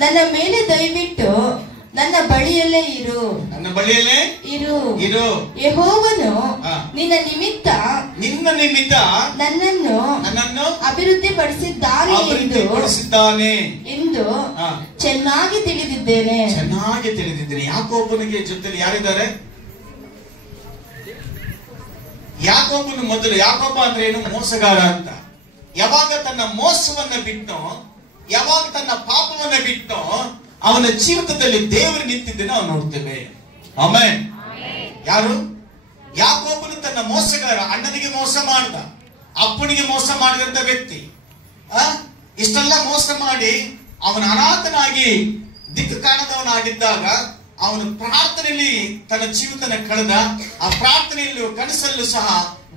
ನನ್ನ ಮೇಲೆ ದಯವಿಟ್ಟು ನನ್ನ ಬಳಿಯಲ್ಲೇ ಇರು, ನನ್ನ ಬಳಿಯಲ್ಲೇ ಇರು. ಯೆಹೋವನು ನಿನ್ನ ನಿಮಿತ್ತ ನನ್ನನ್ನು ಅಭಿವೃದ್ಧಿ ಪಡಿಸಿದ್ದಾನೆ ಎಂದು ಚೆನ್ನಾಗಿ ತಿಳಿದಿದ್ದೇನೆ. ಯಾಕೋಬನಿಗೆ ಜೊತೆಲಿ ಯಾರಿದ್ದಾರೆ? ಯಾಕೋಬನು ಮೊದಲು, ಯಾಕೋಬ ಅಂದ್ರೆ ಏನು? ಮೋಸಗಾರ ಅಂತ. ಯಾವಾಗ ತನ್ನ ಮೋಸವನ್ನ ಬಿಟ್ಟೋ, ಯಾವಾಗ ತನ್ನ ಪಾಪವನ್ನ ಬಿಟ್ಟೋ, ಅವನ ಜೀವಿತದಲ್ಲಿ ದೇವರು ನಿಂತಿದ್ದನ್ನು ನಾವು ನೋಡ್ತೇವೆ. ಆಮೆನ್. ಯಾರು? ಯಾಕೋಬನು ತನ್ನ ಮೋಸಗಾರ, ಅಣ್ಣನಿಗೆ ಮೋಸ ಮಾಡಿದ, ಅಪ್ಪನಿಗೆ ಮೋಸ ಮಾಡಿದಂತ ವ್ಯಕ್ತಿ. ಇಷ್ಟೆಲ್ಲ ಮೋಸ ಮಾಡಿ ಅವನ ಅನಾಥನಾಗಿ ದಿಕ್ಕು ಕಾಣದವನಾಗಿದ್ದಾಗ ಅವನು ಪ್ರಾರ್ಥನೆಯಲ್ಲಿ ತನ್ನ ಜೀವಿತನ ಕಳೆದ. ಆ ಪ್ರಾರ್ಥನೆಯಲ್ಲೂ ಕನಸಲ್ಲೂ ಸಹ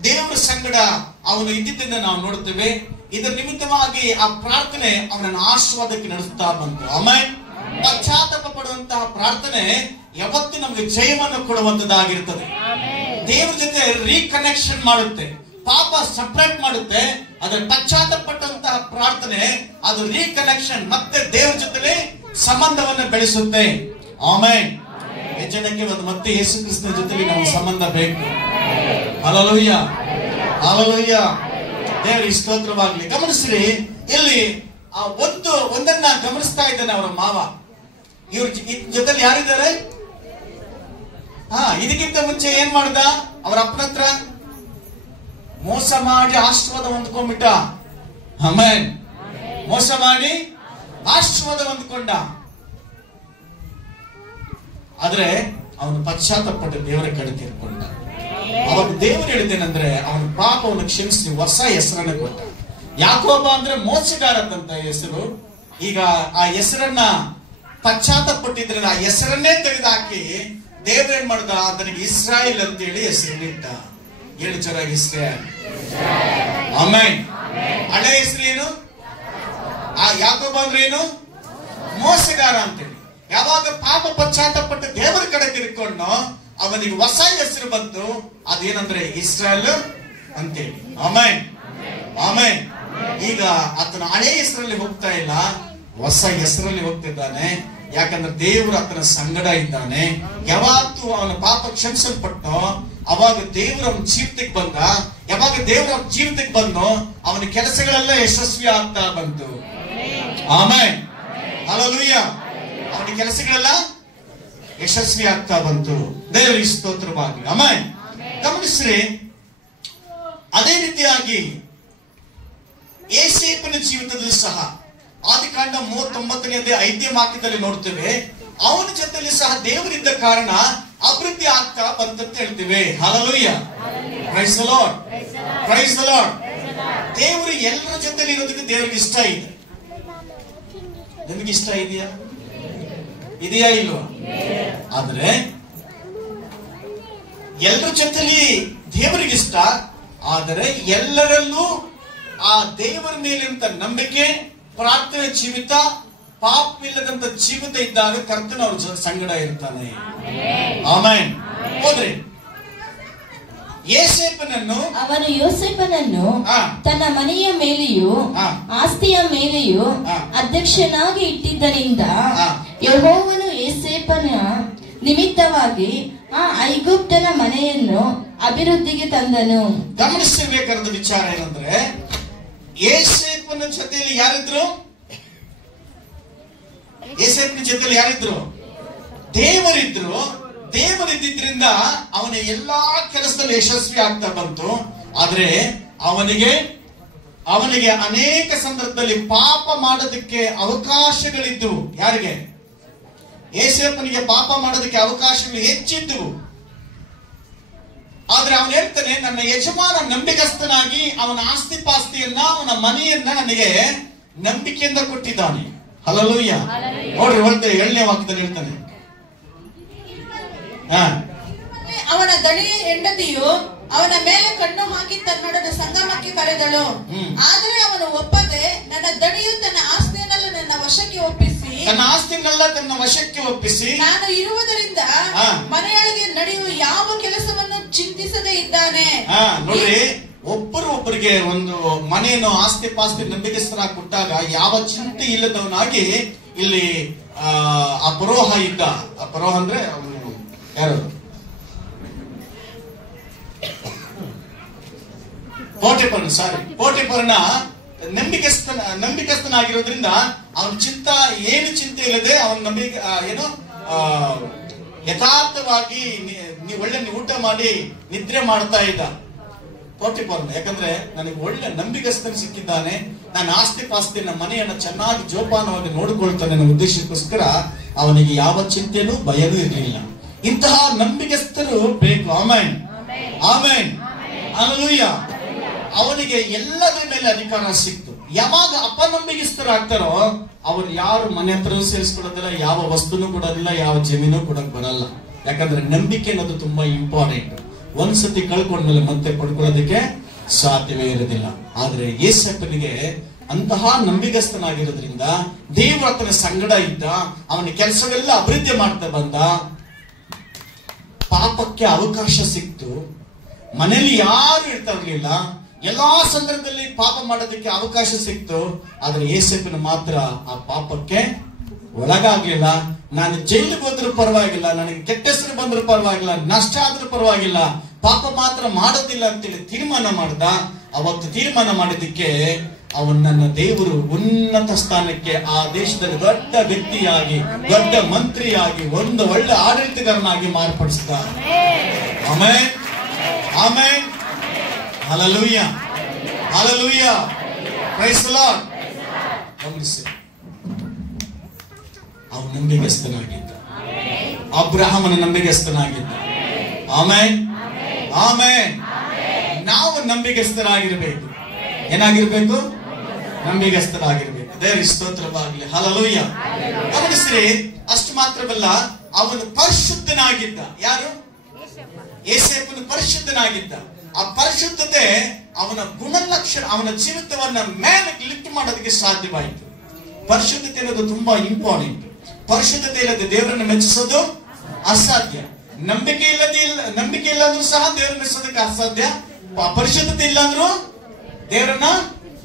ದೇವರ ಸಂಗಡ ಅವನು ಇದ್ದಿದ್ದನ್ನು ನಾವು ನೋಡುತ್ತೇವೆ. ಇದರ ನಿಮಿತ್ತವಾಗಿ ಆ ಪ್ರಾರ್ಥನೆ ಅವನನ್ನು ಆಶೀರ್ವಾದಕ್ಕೆ ನಡೆಸುತ್ತಾ ಬಂತು. ಆಮೆನ್. ಪಶ್ಚಾತ್ತಾಪ ಪಡುವಂತಹ ಪ್ರಾರ್ಥನೆ ಯಾವತ್ತೂ ನಮಗೆ ಜಯವನ್ನು ಕೊಡುವಂತದ್ದಾಗಿರ್ತದೆ. ದೇವರ ಜೊತೆ ರೀಕನೆಕ್ಷನ್ ಮಾಡುತ್ತೆ, ಪಾಪ ಸಪರೇಟ್ ಮಾಡುತ್ತೆ. ಅದರ ಪಶ್ಚಾತ್ತಾಪ ಪಟ್ಟಂತಹ ಪ್ರಾರ್ಥನೆ ಅದು ರೀಕನೆಕ್ಷನ್, ಮತ್ತೆ ದೇವರ ಜೊತೆ ಸಂಬಂಧವನ್ನು ಬೆಳೆಸುತ್ತೆ. ಆಮೆನ್. ಹೆಚ್ಚಿನಕ್ಕೆ ಮತ್ತೆ ಯೇಸು ಕ್ರಿಸ್ತನ ಜೊತೆ ನಮಗೆ ಸಂಬಂಧ ಬೇಕು. Hallelujah, hallelujah. ದೇವರಿಗೆ ಸ್ತೋತ್ರವಾಗಲಿ. ಗಮನಿಸ್ರಿ, ಇಲ್ಲಿ ಒಂದನ್ನ ಗಮನಿಸ್ತಾ ಇದ್ದಾನೆ ಅವರ ಮಾವ. ಇವ್ರ ಜೊತೆಲಿ ಯಾರಿದ್ದಾರೆ? ಇದಕ್ಕಿಂತ ಮುಂಚೆ ಏನ್ ಮಾಡ್ದ? ಅವರ ಅಪ್ಪನ ಹತ್ರ ಮೋಸ ಮಾಡಿ ಆಶೀರ್ವಾದ ಹೊಂದ್ಕೊಂಡ್ಬಿಟ್ಟ. ಆಮೆನ್. ಮೋಸ ಮಾಡಿ ಆಶೀರ್ವಾದ ಹೊಂದ್ಕೊಂಡ. ಆದ್ರೆ ಅವನು ಪಶ್ಚಾತ್ತಾಪಟ್ಟ ದೇವರ ಕಡೆ ತೀರ್ಕೊಂಡ. ಅವಾಗ ದೇವರು ಹೇಳಿದ್ದೇನೆಂದ್ರೆ ಅವನ ಪಾಪವನ್ನು ಕ್ಷಮಿಸಿ ಹೊಸ ಹೆಸರನ್ನ ಕೊಟ್ಟ. ಯಾಕೋಬ ಅಂದ್ರೆ ಮೋಸಗಾರದಂತ ಹೆಸರು. ಈಗ ಆ ಹೆಸರನ್ನ ಪಶ್ಚಾತ್ತಾಪಟ್ಟಿದ್ರೆ ಆ ಹೆಸರನ್ನೇ ತೆಗೆದುಹಾಕಿ ದೇವ್ರ ಏನ್ ಮಾಡ್ದ? ಅದನಿಗೆ ಇಸ್ರಾಯೇಲ್ ಅಂತೇಳಿ ಹೆಸರಿಟ್ಟ. 7 ಜನ ಇಸ್ರಾಯೇಲ್. ಆಮೆನ್. ಹಳೆ ಹೆಸರೇನು? ಆ ಯಾಕೋಬ ಅಂದ್ರೆ ಏನು? ಮೋಸಗಾರ ಅಂತೇಳಿ. ಯಾವಾಗ ಪಾಪ ಪಶ್ಚಾತ್ತಾಪಟ್ಟು ದೇವರ ಕಡೆ ತಿರ್ಕೊಂಡು ಅವನಿಗೆ ಹೊಸ ಹೆಸರು ಬಂತು. ಅದೇನಂದ್ರೆ ಇಸ್ರಾಯೇಲ್ ಅಂತೇಳಿ. Amen, amen. ಈಗ ಆತನ ಹಳೆ ಹೆಸರಲ್ಲಿ ಹೋಗ್ತಾ ಇಲ್ಲ, ಹೊಸ ಹೆಸರಲ್ಲಿ ಹೋಗ್ತಿದ್ದಾನೆ. ಯಾಕಂದ್ರೆ ದೇವರು ಆತನ ಸಂಗಡ ಇದ್ದಾನೆ. ಯಾವತ್ತು ಅವನ ಪಾಪ ಕ್ಷಮಿಸಲ್ಪಟ್ಟು ಅವಾಗ ದೇವರ ಅವನ ಜೀವಿತಕ್ಕೆ ಬಂದ. ಯಾವಾಗ ದೇವರ ಜೀವಿತಕ್ಕೆ ಬಂದು ಅವನ ಕೆಲಸಗಳೆಲ್ಲ ಯಶಸ್ವಿ ಆಗ್ತಾ ಬಂತು. Amen, hallelujah. ಅವನ ಕೆಲಸಗಳೆಲ್ಲ ಯಶಸ್ವಿ ಆಗ್ತಾ ಬಂತು. ದೇವರಿಗೆ ಸ್ತೋತ್ರವಾಗಲಿ. ಆಮೆನ್. ಗಮನಿಸ್ರಿ, ಅದೇ ರೀತಿಯಾಗಿ ಯೋಸೇಫನ ಜೀವಿತದಲ್ಲಿ ಸಹ ಆದಿಕಾಂಡ 39ನೇ 5ನೇ ವಾಕ್ಯದಲ್ಲಿ ನೋಡ್ತೇವೆ. ಅವನ ಜೊತೆಯಲ್ಲಿ ಸಹ ದೇವರಿದ್ದ ಕಾರಣ ಅಭಿವೃದ್ಧಿ ಆಗ್ತಾ ಬಂತಂತ ಹೇಳ್ತೇವೆ. Hallelujah, praise the Lord, praise the Lord. ದೇವರು ಎಲ್ಲರ ಜೊತೆಲಿ ಇರೋದಕ್ಕೆ ದೇವರಿಗೆ ಇಷ್ಟ ಇದೆ. ನಿಮಗೆ ಇಷ್ಟ ಇದೆಯಾ? ಇದೆಯಾ ಇಲ್ವಾ? ಆದ್ರೆ ಎಲ್ಲರ ಜೊತೆಲಿ ದೇವರಿಗೆ ಇಷ್ಟ. ಆದರೆ ಎಲ್ಲರಲ್ಲೂ ಆ ದೇವರ ಮೇಲಿಂತ ನಂಬಿಕೆ, ಪ್ರಾರ್ಥನೆ ಜೀವಿತ, ಪಾಪವಿಲ್ಲದಂತ ಜೀವಿತ ಇದ್ದಾಗ ಕರ್ತನ ಅವ್ರ ಸಂಗಡ ಇರ್ತಾನೆ. ಆಮೆನ್. ಹೋದ್ರಿ, ಅವನು ಯೋಸೇಫನನ್ನು ತನ್ನ ಮನೆಯ ಮೇಲೆಯೂ ಆಸ್ತಿಯ ಮೇಲೆಯೂ ಅಧ್ಯಕ್ಷನಾಗಿ ಇಟ್ಟಿದ್ದರಿಂದ ಯೆಹೋವನು ಯೋಸೇಫನ ನಿಮಿತ್ತವಾಗಿ ಆ ಐಗುಪ್ತನ ಮನೆಯನ್ನು ಅಭಿವೃದ್ಧಿಗೆ ತಂದನು. ಗಮನಿಸಬೇಕಾದ ವಿಚಾರ ಏನಂದ್ರೆ, ಯೋಸೇಫನ ಜೊತೆಯಲ್ಲಿ ಯಾರಿದ್ರು? ಯೋಸೇಫನ ಜೊತೆಯಲ್ಲಿ ಯಾರಿದ್ರು? ದೇವರಿದ್ರು. ದೇವರಿದ್ದರಿಂದ ಅವನ ಎಲ್ಲಾ ಕೆಲಸದಲ್ಲಿ ಯಶಸ್ವಿ ಆಗ್ತಾ ಬಂತು. ಆದ್ರೆ ಅವನಿಗೆ ಅನೇಕ ಸಂದರ್ಭದಲ್ಲಿ ಪಾಪ ಮಾಡೋದಕ್ಕೆ ಅವಕಾಶಗಳಿದ್ದವು. ಯಾರಿಗೆ? ಯೋಸೇಫನಿಗೆ ಪಾಪ ಮಾಡೋದಕ್ಕೆ ಅವಕಾಶಗಳು ಹೆಚ್ಚಿದ್ದವು. ಆದ್ರೆ ಅವನು ಹೇಳ್ತಾನೆ, ನನ್ನ ಯಜಮಾನ ನಂಬಿಕಸ್ಥನಾಗಿ ಅವನ ಆಸ್ತಿ ಪಾಸ್ತಿಯನ್ನ, ಅವನ ಮನೆಯನ್ನ ನನಗೆ ನಂಬಿಕೆಯಿಂದ ಕೊಟ್ಟಿದ್ದಾನೆ. ಹಲ್ಲೆಲೂಯಾ. ನೋಡ್ರಿ, ಹೊರಟೆ 7ನೇ ವಾಕ್ಯದಲ್ಲಿ ಹೇಳ್ತಾನೆ, ಅವನ ದಣಿಯ ಹೆಂಡತಿಯು ಅವನ ಮೇಲೆ ಕಣ್ಣು ಹಾಕಿ ತನ್ನೊಡನೆ ಸಂಗಮಕ್ಕೆ ಕರೆದಳು. ಆದರೆ ಅವನು ಒಪ್ಪದೆ, ನನ್ನ ದಣಿಯು ತನ್ನ ಆಸ್ತಿಯನ್ನೆಲ್ಲ ನನ್ನ ವಶಕ್ಕೆ ಒಪ್ಪಿಸಿ ನಾನು ಇರುವುದರಿಂದ ಮನೆಯೊಳಗೆ ನಡೆಯುವ ಯಾವ ಕೆಲಸವನ್ನು ಚಿಂತಿಸದೇ ಇದ್ದಾನೆ. ನೋಡ್ರಿ, ಒಬ್ಬರಿಗೆ ಒಂದು ಮನೆಯನ್ನು ಆಸ್ತಿ ಪಾಸ್ತಿ ನಂಬಿಕೆಸ್ಥರಾಗಿ ಕೊಟ್ಟಾಗ ಯಾವ ಚಿಂತೆ ಇಲ್ಲದವನಾಗಿ ಇಲ್ಲಿ ಅಪರೋಹ ಇದ್ದ. ಅಪರೋಹ ಅಂದ್ರೆ ಅವನು ಯಾರು? ಪೋಟಿಫರನ ನಂಬಿಕಸ್ಥನಾಗಿರೋದ್ರಿಂದ ಅವನ ಏನು ಚಿಂತೆ ಇಲ್ಲದೆ ಅವನ ನಂಬಿಕೆ ಯಥಾರ್ಥವಾಗಿ ಒಳ್ಳೆ ಊಟ ಮಾಡಿ ನಿದ್ರೆ ಮಾಡ್ತಾ ಇದ್ದ ಪೋಟಿಫರನ. ಯಾಕಂದ್ರೆ ನನಗೆ ಒಳ್ಳೆ ನಂಬಿಕಸ್ಥನ ಸಿಕ್ಕಿದ್ದಾನೆ, ನಾನು ಆಸ್ತಿ ಪಾಸ್ತಿನ ಮನೆಯನ್ನ ಚೆನ್ನಾಗಿ ಜೋಪಾನವಾಗಿ ನೋಡಿಕೊಳ್ತಾನೆ ಅನ್ನೋ ಉದ್ದೇಶಕ್ಕೋಸ್ಕರ ಅವನಿಗೆ ಯಾವ ಚಿಂತೆನೂ ಭಯನೂ ಇರಲಿಲ್ಲ. ಇಂತಹ ನಂಬಿಕಸ್ಥರು ಬೇಕು. Amen, amen, hallelujah. ಅವನಿಗೆ ಎಲ್ಲದರ ಮೇಲೆ ಅಧಿಕಾರ ಸಿಕ್ತು. ಯಾವಾಗ ಅಪನಂಬಿಕಸ್ಥರಾಗ್ತಾರೋ ಅವ್ರು ಯಾರು ಮನೆ ಹತ್ರ ಸೇರಿಸ್ಕೊಡೋದಿಲ್ಲ, ಯಾವ ವಸ್ತುನೂ ಕೊಡೋದಿಲ್ಲ, ಯಾವ ಜಮೀನು ಕೊಡಕ್ ಬರಲ್ಲ. ಯಾಕಂದ್ರೆ ನಂಬಿಕೆ ಅನ್ನೋದು ತುಂಬಾ ಇಂಪಾರ್ಟೆಂಟ್. ಒಂದ್ಸತಿ ಕಳ್ಕೊಂಡ್ಮೇಲೆ ಮತ್ತೆ ಪಡ್ಕೊಳ್ಳೋದಕ್ಕೆ ಸಾಧ್ಯವೇ ಇರೋದಿಲ್ಲ. ಆದ್ರೆ ಯೇಸಪ್ಪನಿಗೆ ಅಂತಹ ನಂಬಿಕಸ್ಥನಾಗಿರೋದ್ರಿಂದ ದೇವರ ಹತ್ರ ಸಂಗಡ ಇದ್ದ, ಅವನ ಕೆಲಸವೆಲ್ಲ ಅಭಿವೃದ್ಧಿ ಮಾಡ್ತಾ ಬಂದ. ಪಾಪಕ್ಕೆ ಅವಕಾಶ ಸಿಕ್ತು. ಮನೆಯಲ್ಲಿ ಯಾರು ಇರ್ತಾ ಇರ್ಲಿಲ್ಲ, ಎಲ್ಲಾ ಸಂದರ್ಭದಲ್ಲಿ ಪಾಪ ಮಾಡೋದಕ್ಕೆ ಅವಕಾಶ ಸಿಕ್ತು. ಆದ್ರೆ ಯೇಸಪ್ಪನ ಮಾತ್ರ ಆ ಪಾಪಕ್ಕೆ ಒಳಗಾಗ್ಲಿಲ್ಲ. ನಾನು ಜೈಲಿಗೆ ಹೋದ್ರೂ ಪರವಾಗಿಲ್ಲ, ನನಗೆ ಕೆಟ್ಟ ಹೆಸರು ಬಂದ್ರೂ ಪರವಾಗಿಲ್ಲ, ನಷ್ಟ ಆದ್ರೂ ಪರವಾಗಿಲ್ಲ, ಪಾಪ ಮಾತ್ರ ಮಾಡೋದಿಲ್ಲ ಅಂತೇಳಿ ತೀರ್ಮಾನ ಮಾಡ್ದ. ಅವತ್ತು ತೀರ್ಮಾನ ಮಾಡಿದ್ದಕ್ಕೆ ಅವನನ್ನ ದೇವರು ಉನ್ನತ ಸ್ಥಾನಕ್ಕೆ, ಆ ದೇಶದಲ್ಲಿ ದೊಡ್ಡ ವ್ಯಕ್ತಿಯಾಗಿ, ದೊಡ್ಡ ಮಂತ್ರಿಯಾಗಿ, ಒಂದು ಒಳ್ಳೆ ಆಡಳಿತಗಾರನಾಗಿ ಮಾರ್ಪಡಿಸಿದ. Amen, amen, hallelujah, hallelujah, praise the Lord. ಗಮನಿಸಿ, ಅವನು ನಂಬಿಕಸ್ಥನಾಗಿದ್ದ, ಅಬ್ರಹಾಮನ ನಂಬಿಕಸ್ಥನಾಗಿದ್ದ. Amen, amen. ನಾವು ನಂಬಿಕಸ್ಥರಾಗಿರ್ಬೇಕು. ಏನಾಗಿರ್ಬೇಕು? ನಂಬಿಕಸ್ಥರಾಗಿರ್ಬೇಕು. ದೇವರಿಗೆ ಸ್ತೋತ್ರವಾಗಲಿ, ಹಲ್ಲೆಲೂಯಾ. ಗಮನಿಸ್ರಿ, ಅಷ್ಟು ಮಾತ್ರವಲ್ಲ, ಅವನು ಪರಿಶುದ್ಧನಾಗಿದ್ದ. ಯಾರು? ಯೇಸಪ್ಪನು ಪರಿಶುದ್ಧನಾಗಿದ್ದ. ಆ ಪರಿಶುದ್ಧತೆ ಅವನ ಗುಣಲಕ್ಷಣ, ಅವನ ಜೀವಿತವನ್ನ ಮೇಲೆ ಲಿಫ್ಟ್ ಮಾಡೋದಕ್ಕೆ ಸಾಧ್ಯವಾಯಿತು. ಪರಿಶುದ್ಧತೆ ಅನ್ನೋದು ತುಂಬಾ ಇಂಪಾರ್ಟೆಂಟ್. ಪರಿಶುದ್ಧತೆ ಇಲ್ಲದೆ ದೇವರನ್ನು ಮೆಚ್ಚಿಸೋದು ಅಸಾಧ್ಯ. ನಂಬಿಕೆ ಇಲ್ಲಂದ್ರೂ ಸಹ ದೇವರನ್ನ ಮೆಚ್ಚಿಸೋದಕ್ಕೆ ಅಸಾಧ್ಯ. ಪರಿಶುದ್ಧತೆ ಇಲ್ಲಾಂದ್ರೂ ದೇವರನ್ನ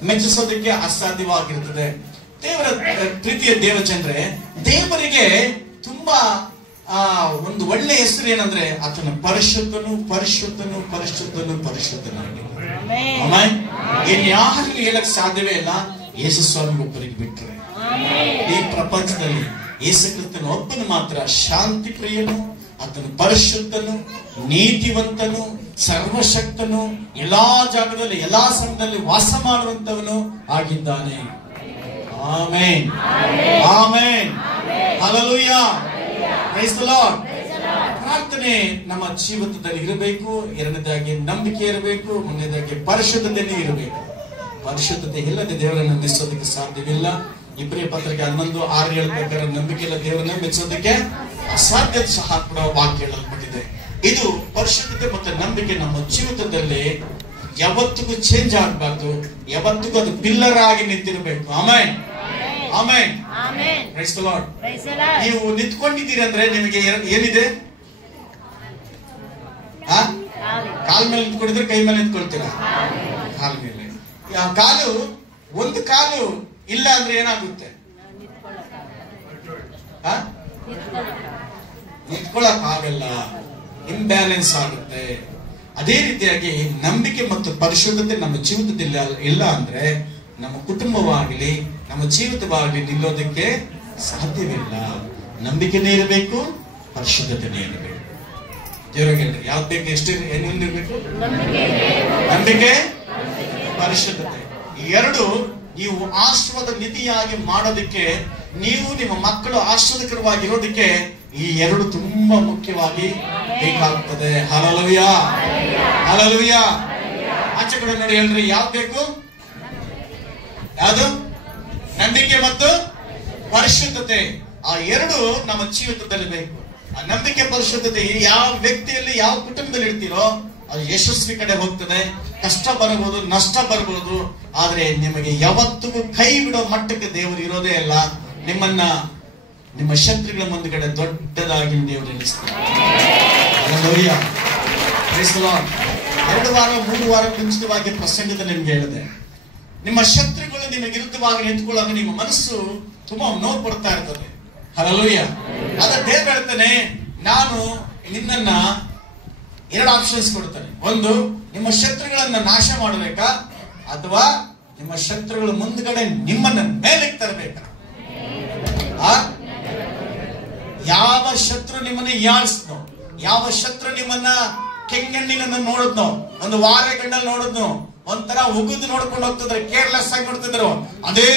ಮೆಚ್ಚಿಸೋದಕ್ಕೆ ಅಸಾಧ್ಯವಾಗಿರುತ್ತದೆ. ದೇವರ ಪ್ರೀತಿಯ ದೇವಜನರೇ, ದೇವರಿಗೆ ತುಂಬಾ ಒಂದು ಒಳ್ಳೆ ಹೆಸರು ಏನಂದ್ರೆ ಆತನ ಪರಿಶುದ್ಧನು, ಪರಿಶುದ್ಧನು, ಪರಿಶುದ್ಧನು, ಪರಿಶುದ್ಧನಾಗಿದ್ದಾನೆ. ಆಮೆನ್. ಇನ್ಯಾರಿಗೂ ಹೇಳಕ್ ಸಾಧ್ಯವೇ ಇಲ್ಲ, ಯೇಸು ಸ್ವಾಮಿ ಒಬ್ಬರಿಗೆ ಬಿಟ್ಟರೆ. ಈ ಪ್ರಪಂಚದಲ್ಲಿ ಯೇಸು ಕ್ರಿಸ್ತನು ಒಬ್ಬನು ಮಾತ್ರ ಶಾಂತಿ ಪ್ರಿಯನು, ಆತನು ಪರಿಶುದ್ಧನು, ನೀತಿವಂತನು, ಸರ್ವಶಕ್ತನು, ಎಲ್ಲಾ ಜಾಗದಲ್ಲಿ ಎಲ್ಲಾ ಸಮಯದಲ್ಲಿ ವಾಸ ಮಾಡುವಂತವನು ಆಗಿದ್ದಾನೆ. Amen, amen, hallelujah, praise the Lord. ಪ್ರಾರ್ಥನೆ ನಮ್ಮ ಜೀವಿತದಲ್ಲಿ ಇರಬೇಕು. ಎರಡನೇದಾಗಿ ನಂಬಿಕೆ ಇರಬೇಕು. ಮೂರನೇದಾಗಿ ಪರಿಶುದ್ಧತೆಯೇ ಇರಬೇಕು. ಪರಿಶುದ್ಧತೆ ಇಲ್ಲದೆ ದೇವರನ್ನು ಮೆಚ್ಚೋದಕ್ಕೆ ಸಾಧ್ಯವಿಲ್ಲ. ಇಬ್ರಿಯ ಪತ್ರಿಕೆ 11:6 ಪ್ರಕಾರ ನಂಬಿಕೆ ಇಲ್ಲ ದೇವರನ್ನ ಮೆಚ್ಚೋದಕ್ಕೆ ಅಸಾಧ್ಯ ಸಹ ಕೂಡ ವಾಕ್ಯ ಹೇಳಲ್ಪಟ್ಟಿದೆ. ಇದು ಪರಿಶುದ್ಧತೆ ಮತ್ತು ನಂಬಿಕೆ ನಮ್ಮ ಜೀವಿತದಲ್ಲಿ ಯಾವತ್ತಿಗೂ ಚೇಂಜ್ ಆಗಬಾರ್ದು. ಯಾವತ್ತಿಗೂ ಅದು ಪಿಲ್ಲರ್ ಆಗಿ ನಿಂತಿರಬೇಕು. Amen, amen, praise the Lord. ನೀವು ನಿಂತ್ಕೊಂಡಿದ್ದೀರಿ ಅಂದ್ರೆ ನಿಮಗೆ ಏನಿದೆ? ಕಾಲ್ ಮೇಲೆ ನಿಂತ್ಕೊಂಡಿದ್ರೆ ಕೈ ಮೇಲೆ ನಿಂತ್ಕೊಳ್ತೀರಾ? ಕಾಲ್ ಮೇಲೆ. ಕಾಲು, ಒಂದು ಕಾಲು ಇಲ್ಲ ಅಂದ್ರೆ ಏನಾಗುತ್ತೆ? ನಿಂತ್ಕೊಳ್ಳಕ್ ಆಗಲ್ಲ, ಇಂಬ್ಯಾಲೆನ್ಸ್ ಆಗುತ್ತೆ. ಅದೇ ರೀತಿಯಾಗಿ ನಂಬಿಕೆ ಮತ್ತು ಪರಿಶುದ್ಧತೆ ನಮ್ಮ ಜೀವಿತದಲ್ಲಿ ಇಲ್ಲ ಅಂದ್ರೆ ನಮ್ಮ ಕುಟುಂಬವಾಗಲಿ ನಮ್ಮ ಜೀವಿತವಾಗಲಿ ನಿಲ್ಲೋದಕ್ಕೆ ಸಾಧ್ಯವಿಲ್ಲ. ನಂಬಿಕೆನೇ ಇರಬೇಕು, ಪರಿಶುದ್ಧತೆನೇ ಇರಬೇಕು. ದೇವರಿಗೆ ಯಾವ್ದು ಬೇಕು? ಏನಿರ್ಬೇಕು? ನಂಬಿಕೆ, ಪರಿಶುದ್ಧತೆ. ಈ ಎರಡು ನೀವು ಆಶೀರ್ವಾದ ನಿಧಿಯಾಗಿ ಮಾಡೋದಕ್ಕೆ, ನೀವು ನಿಮ್ಮ ಮಕ್ಕಳು ಆಶೀರ್ವಾದಕರವಾಗಿರೋದಕ್ಕೆ ಈ ಎರಡು ತುಂಬಾ ಮುಖ್ಯವಾಗಿ ಬೇಕಾಗ್ತದೆ. Hallelujah, hallelujah. ಆಚೆ ಕಡೆ ನೋಡಿ ಹೇಳ್ರಿ, ಯಾವ್ದು ಬೇಕು? ಯಾವುದು? ನಂಬಿಕೆ ಮತ್ತು ಪರಿಶುದ್ಧತೆ. ಆ ಎರಡು ನಮ್ಮ ಜೀವಿತದಲ್ಲಿ ಬೇಕು. ಆ ನಂಬಿಕೆ, ಪರಿಶುದ್ಧತೆ ಯಾವ ವ್ಯಕ್ತಿಯಲ್ಲಿ, ಯಾವ ಕುಟುಂಬದಲ್ಲಿ ಇರ್ತೀರೋ ಅದು ಯಶಸ್ವಿ ಕಡೆ ಹೋಗ್ತದೆ. ಕಷ್ಟ ಬರಬಹುದು, ನಷ್ಟ ಬರಬಹುದು, ಆದ್ರೆ ನಿಮಗೆ ಯಾವತ್ತಿಗೂ ಕೈ ಬಿಡೋ ಮಟ್ಟಕ್ಕೆ ದೇವರು ಇರೋದೇ ಅಲ್ಲ. ನಿಮ್ಮನ್ನ ನಿಮ್ಮ ಶತ್ರುಗಳ ಮುಂದುಗಡೆ ದೊಡ್ಡದಾಗಿ ದೇವರು ನಿಲ್ಲಿಸ್ತಾರೆ. Hallelujah, praise the Lord. 2 ವಾರ 3 ವಾರ ಮುಂಚಿತವಾಗಿ ಪ್ರಸಂಗದಲ್ಲಿ ನಿಮ್ಗೆ ಹೇಳಿದೆ, ನಿಮ್ಮ ಶತ್ರುಗಳು ನಿಮಗೆ ವಿರುದ್ಧವಾಗಿ ನಿಂತುಕೊಳ್ಳುವಾಗ ನಿಮ್ಮ ಮನಸ್ಸು ತುಂಬಾ ನೋವು ಪಡ್ತಾ ಇರ್ತದೆ. ಹಲ್ಲೆಲೂಯಾ. ಆದ್ರೆ ದೇವರು ಹೇಳ್ತಾನೆ, ನಾನು ನಿನ್ನನ್ನ 2 ಆಪ್ಷನ್ಸ್ ಕೊಡ್ತಾನೆ. ಒಂದು, ನಿಮ್ಮ ಶತ್ರುಗಳನ್ನ ನಾಶ ಮಾಡಬೇಕಾ, ಅಥವಾ ನಿಮ್ಮ ಶತ್ರುಗಳ ಮುಂದ್ಗಡೆ ನಿಮ್ಮನ್ನ ಮೇಲಕ್ಕೆ ತರಬೇಕಾ? ಯಾವ ಶತ್ರು ನಿಮ್ಮನ್ನ ಯಾಳಿಸ್ನೋ, ಯಾವ ಶತ್ರು ನಿಮ್ಮನ್ನ ಕೆಂಗಣ್ಣಿನ ನೋಡಿದ್ನೋ, ಒಂದು ವಾರ ಗಣ್ಣಲ್ಲಿ ನೋಡಿದ್ನೋ, ಒಂಥರ ಉಗಿದು ನೋಡ್ಕೊಂಡು ಹೋಗ್ತಿದ್ರು, ಕೇರ್ಲೆಸ್ ಆಗಿ ನೋಡ್ತಿದ್ರು, ಅದೇ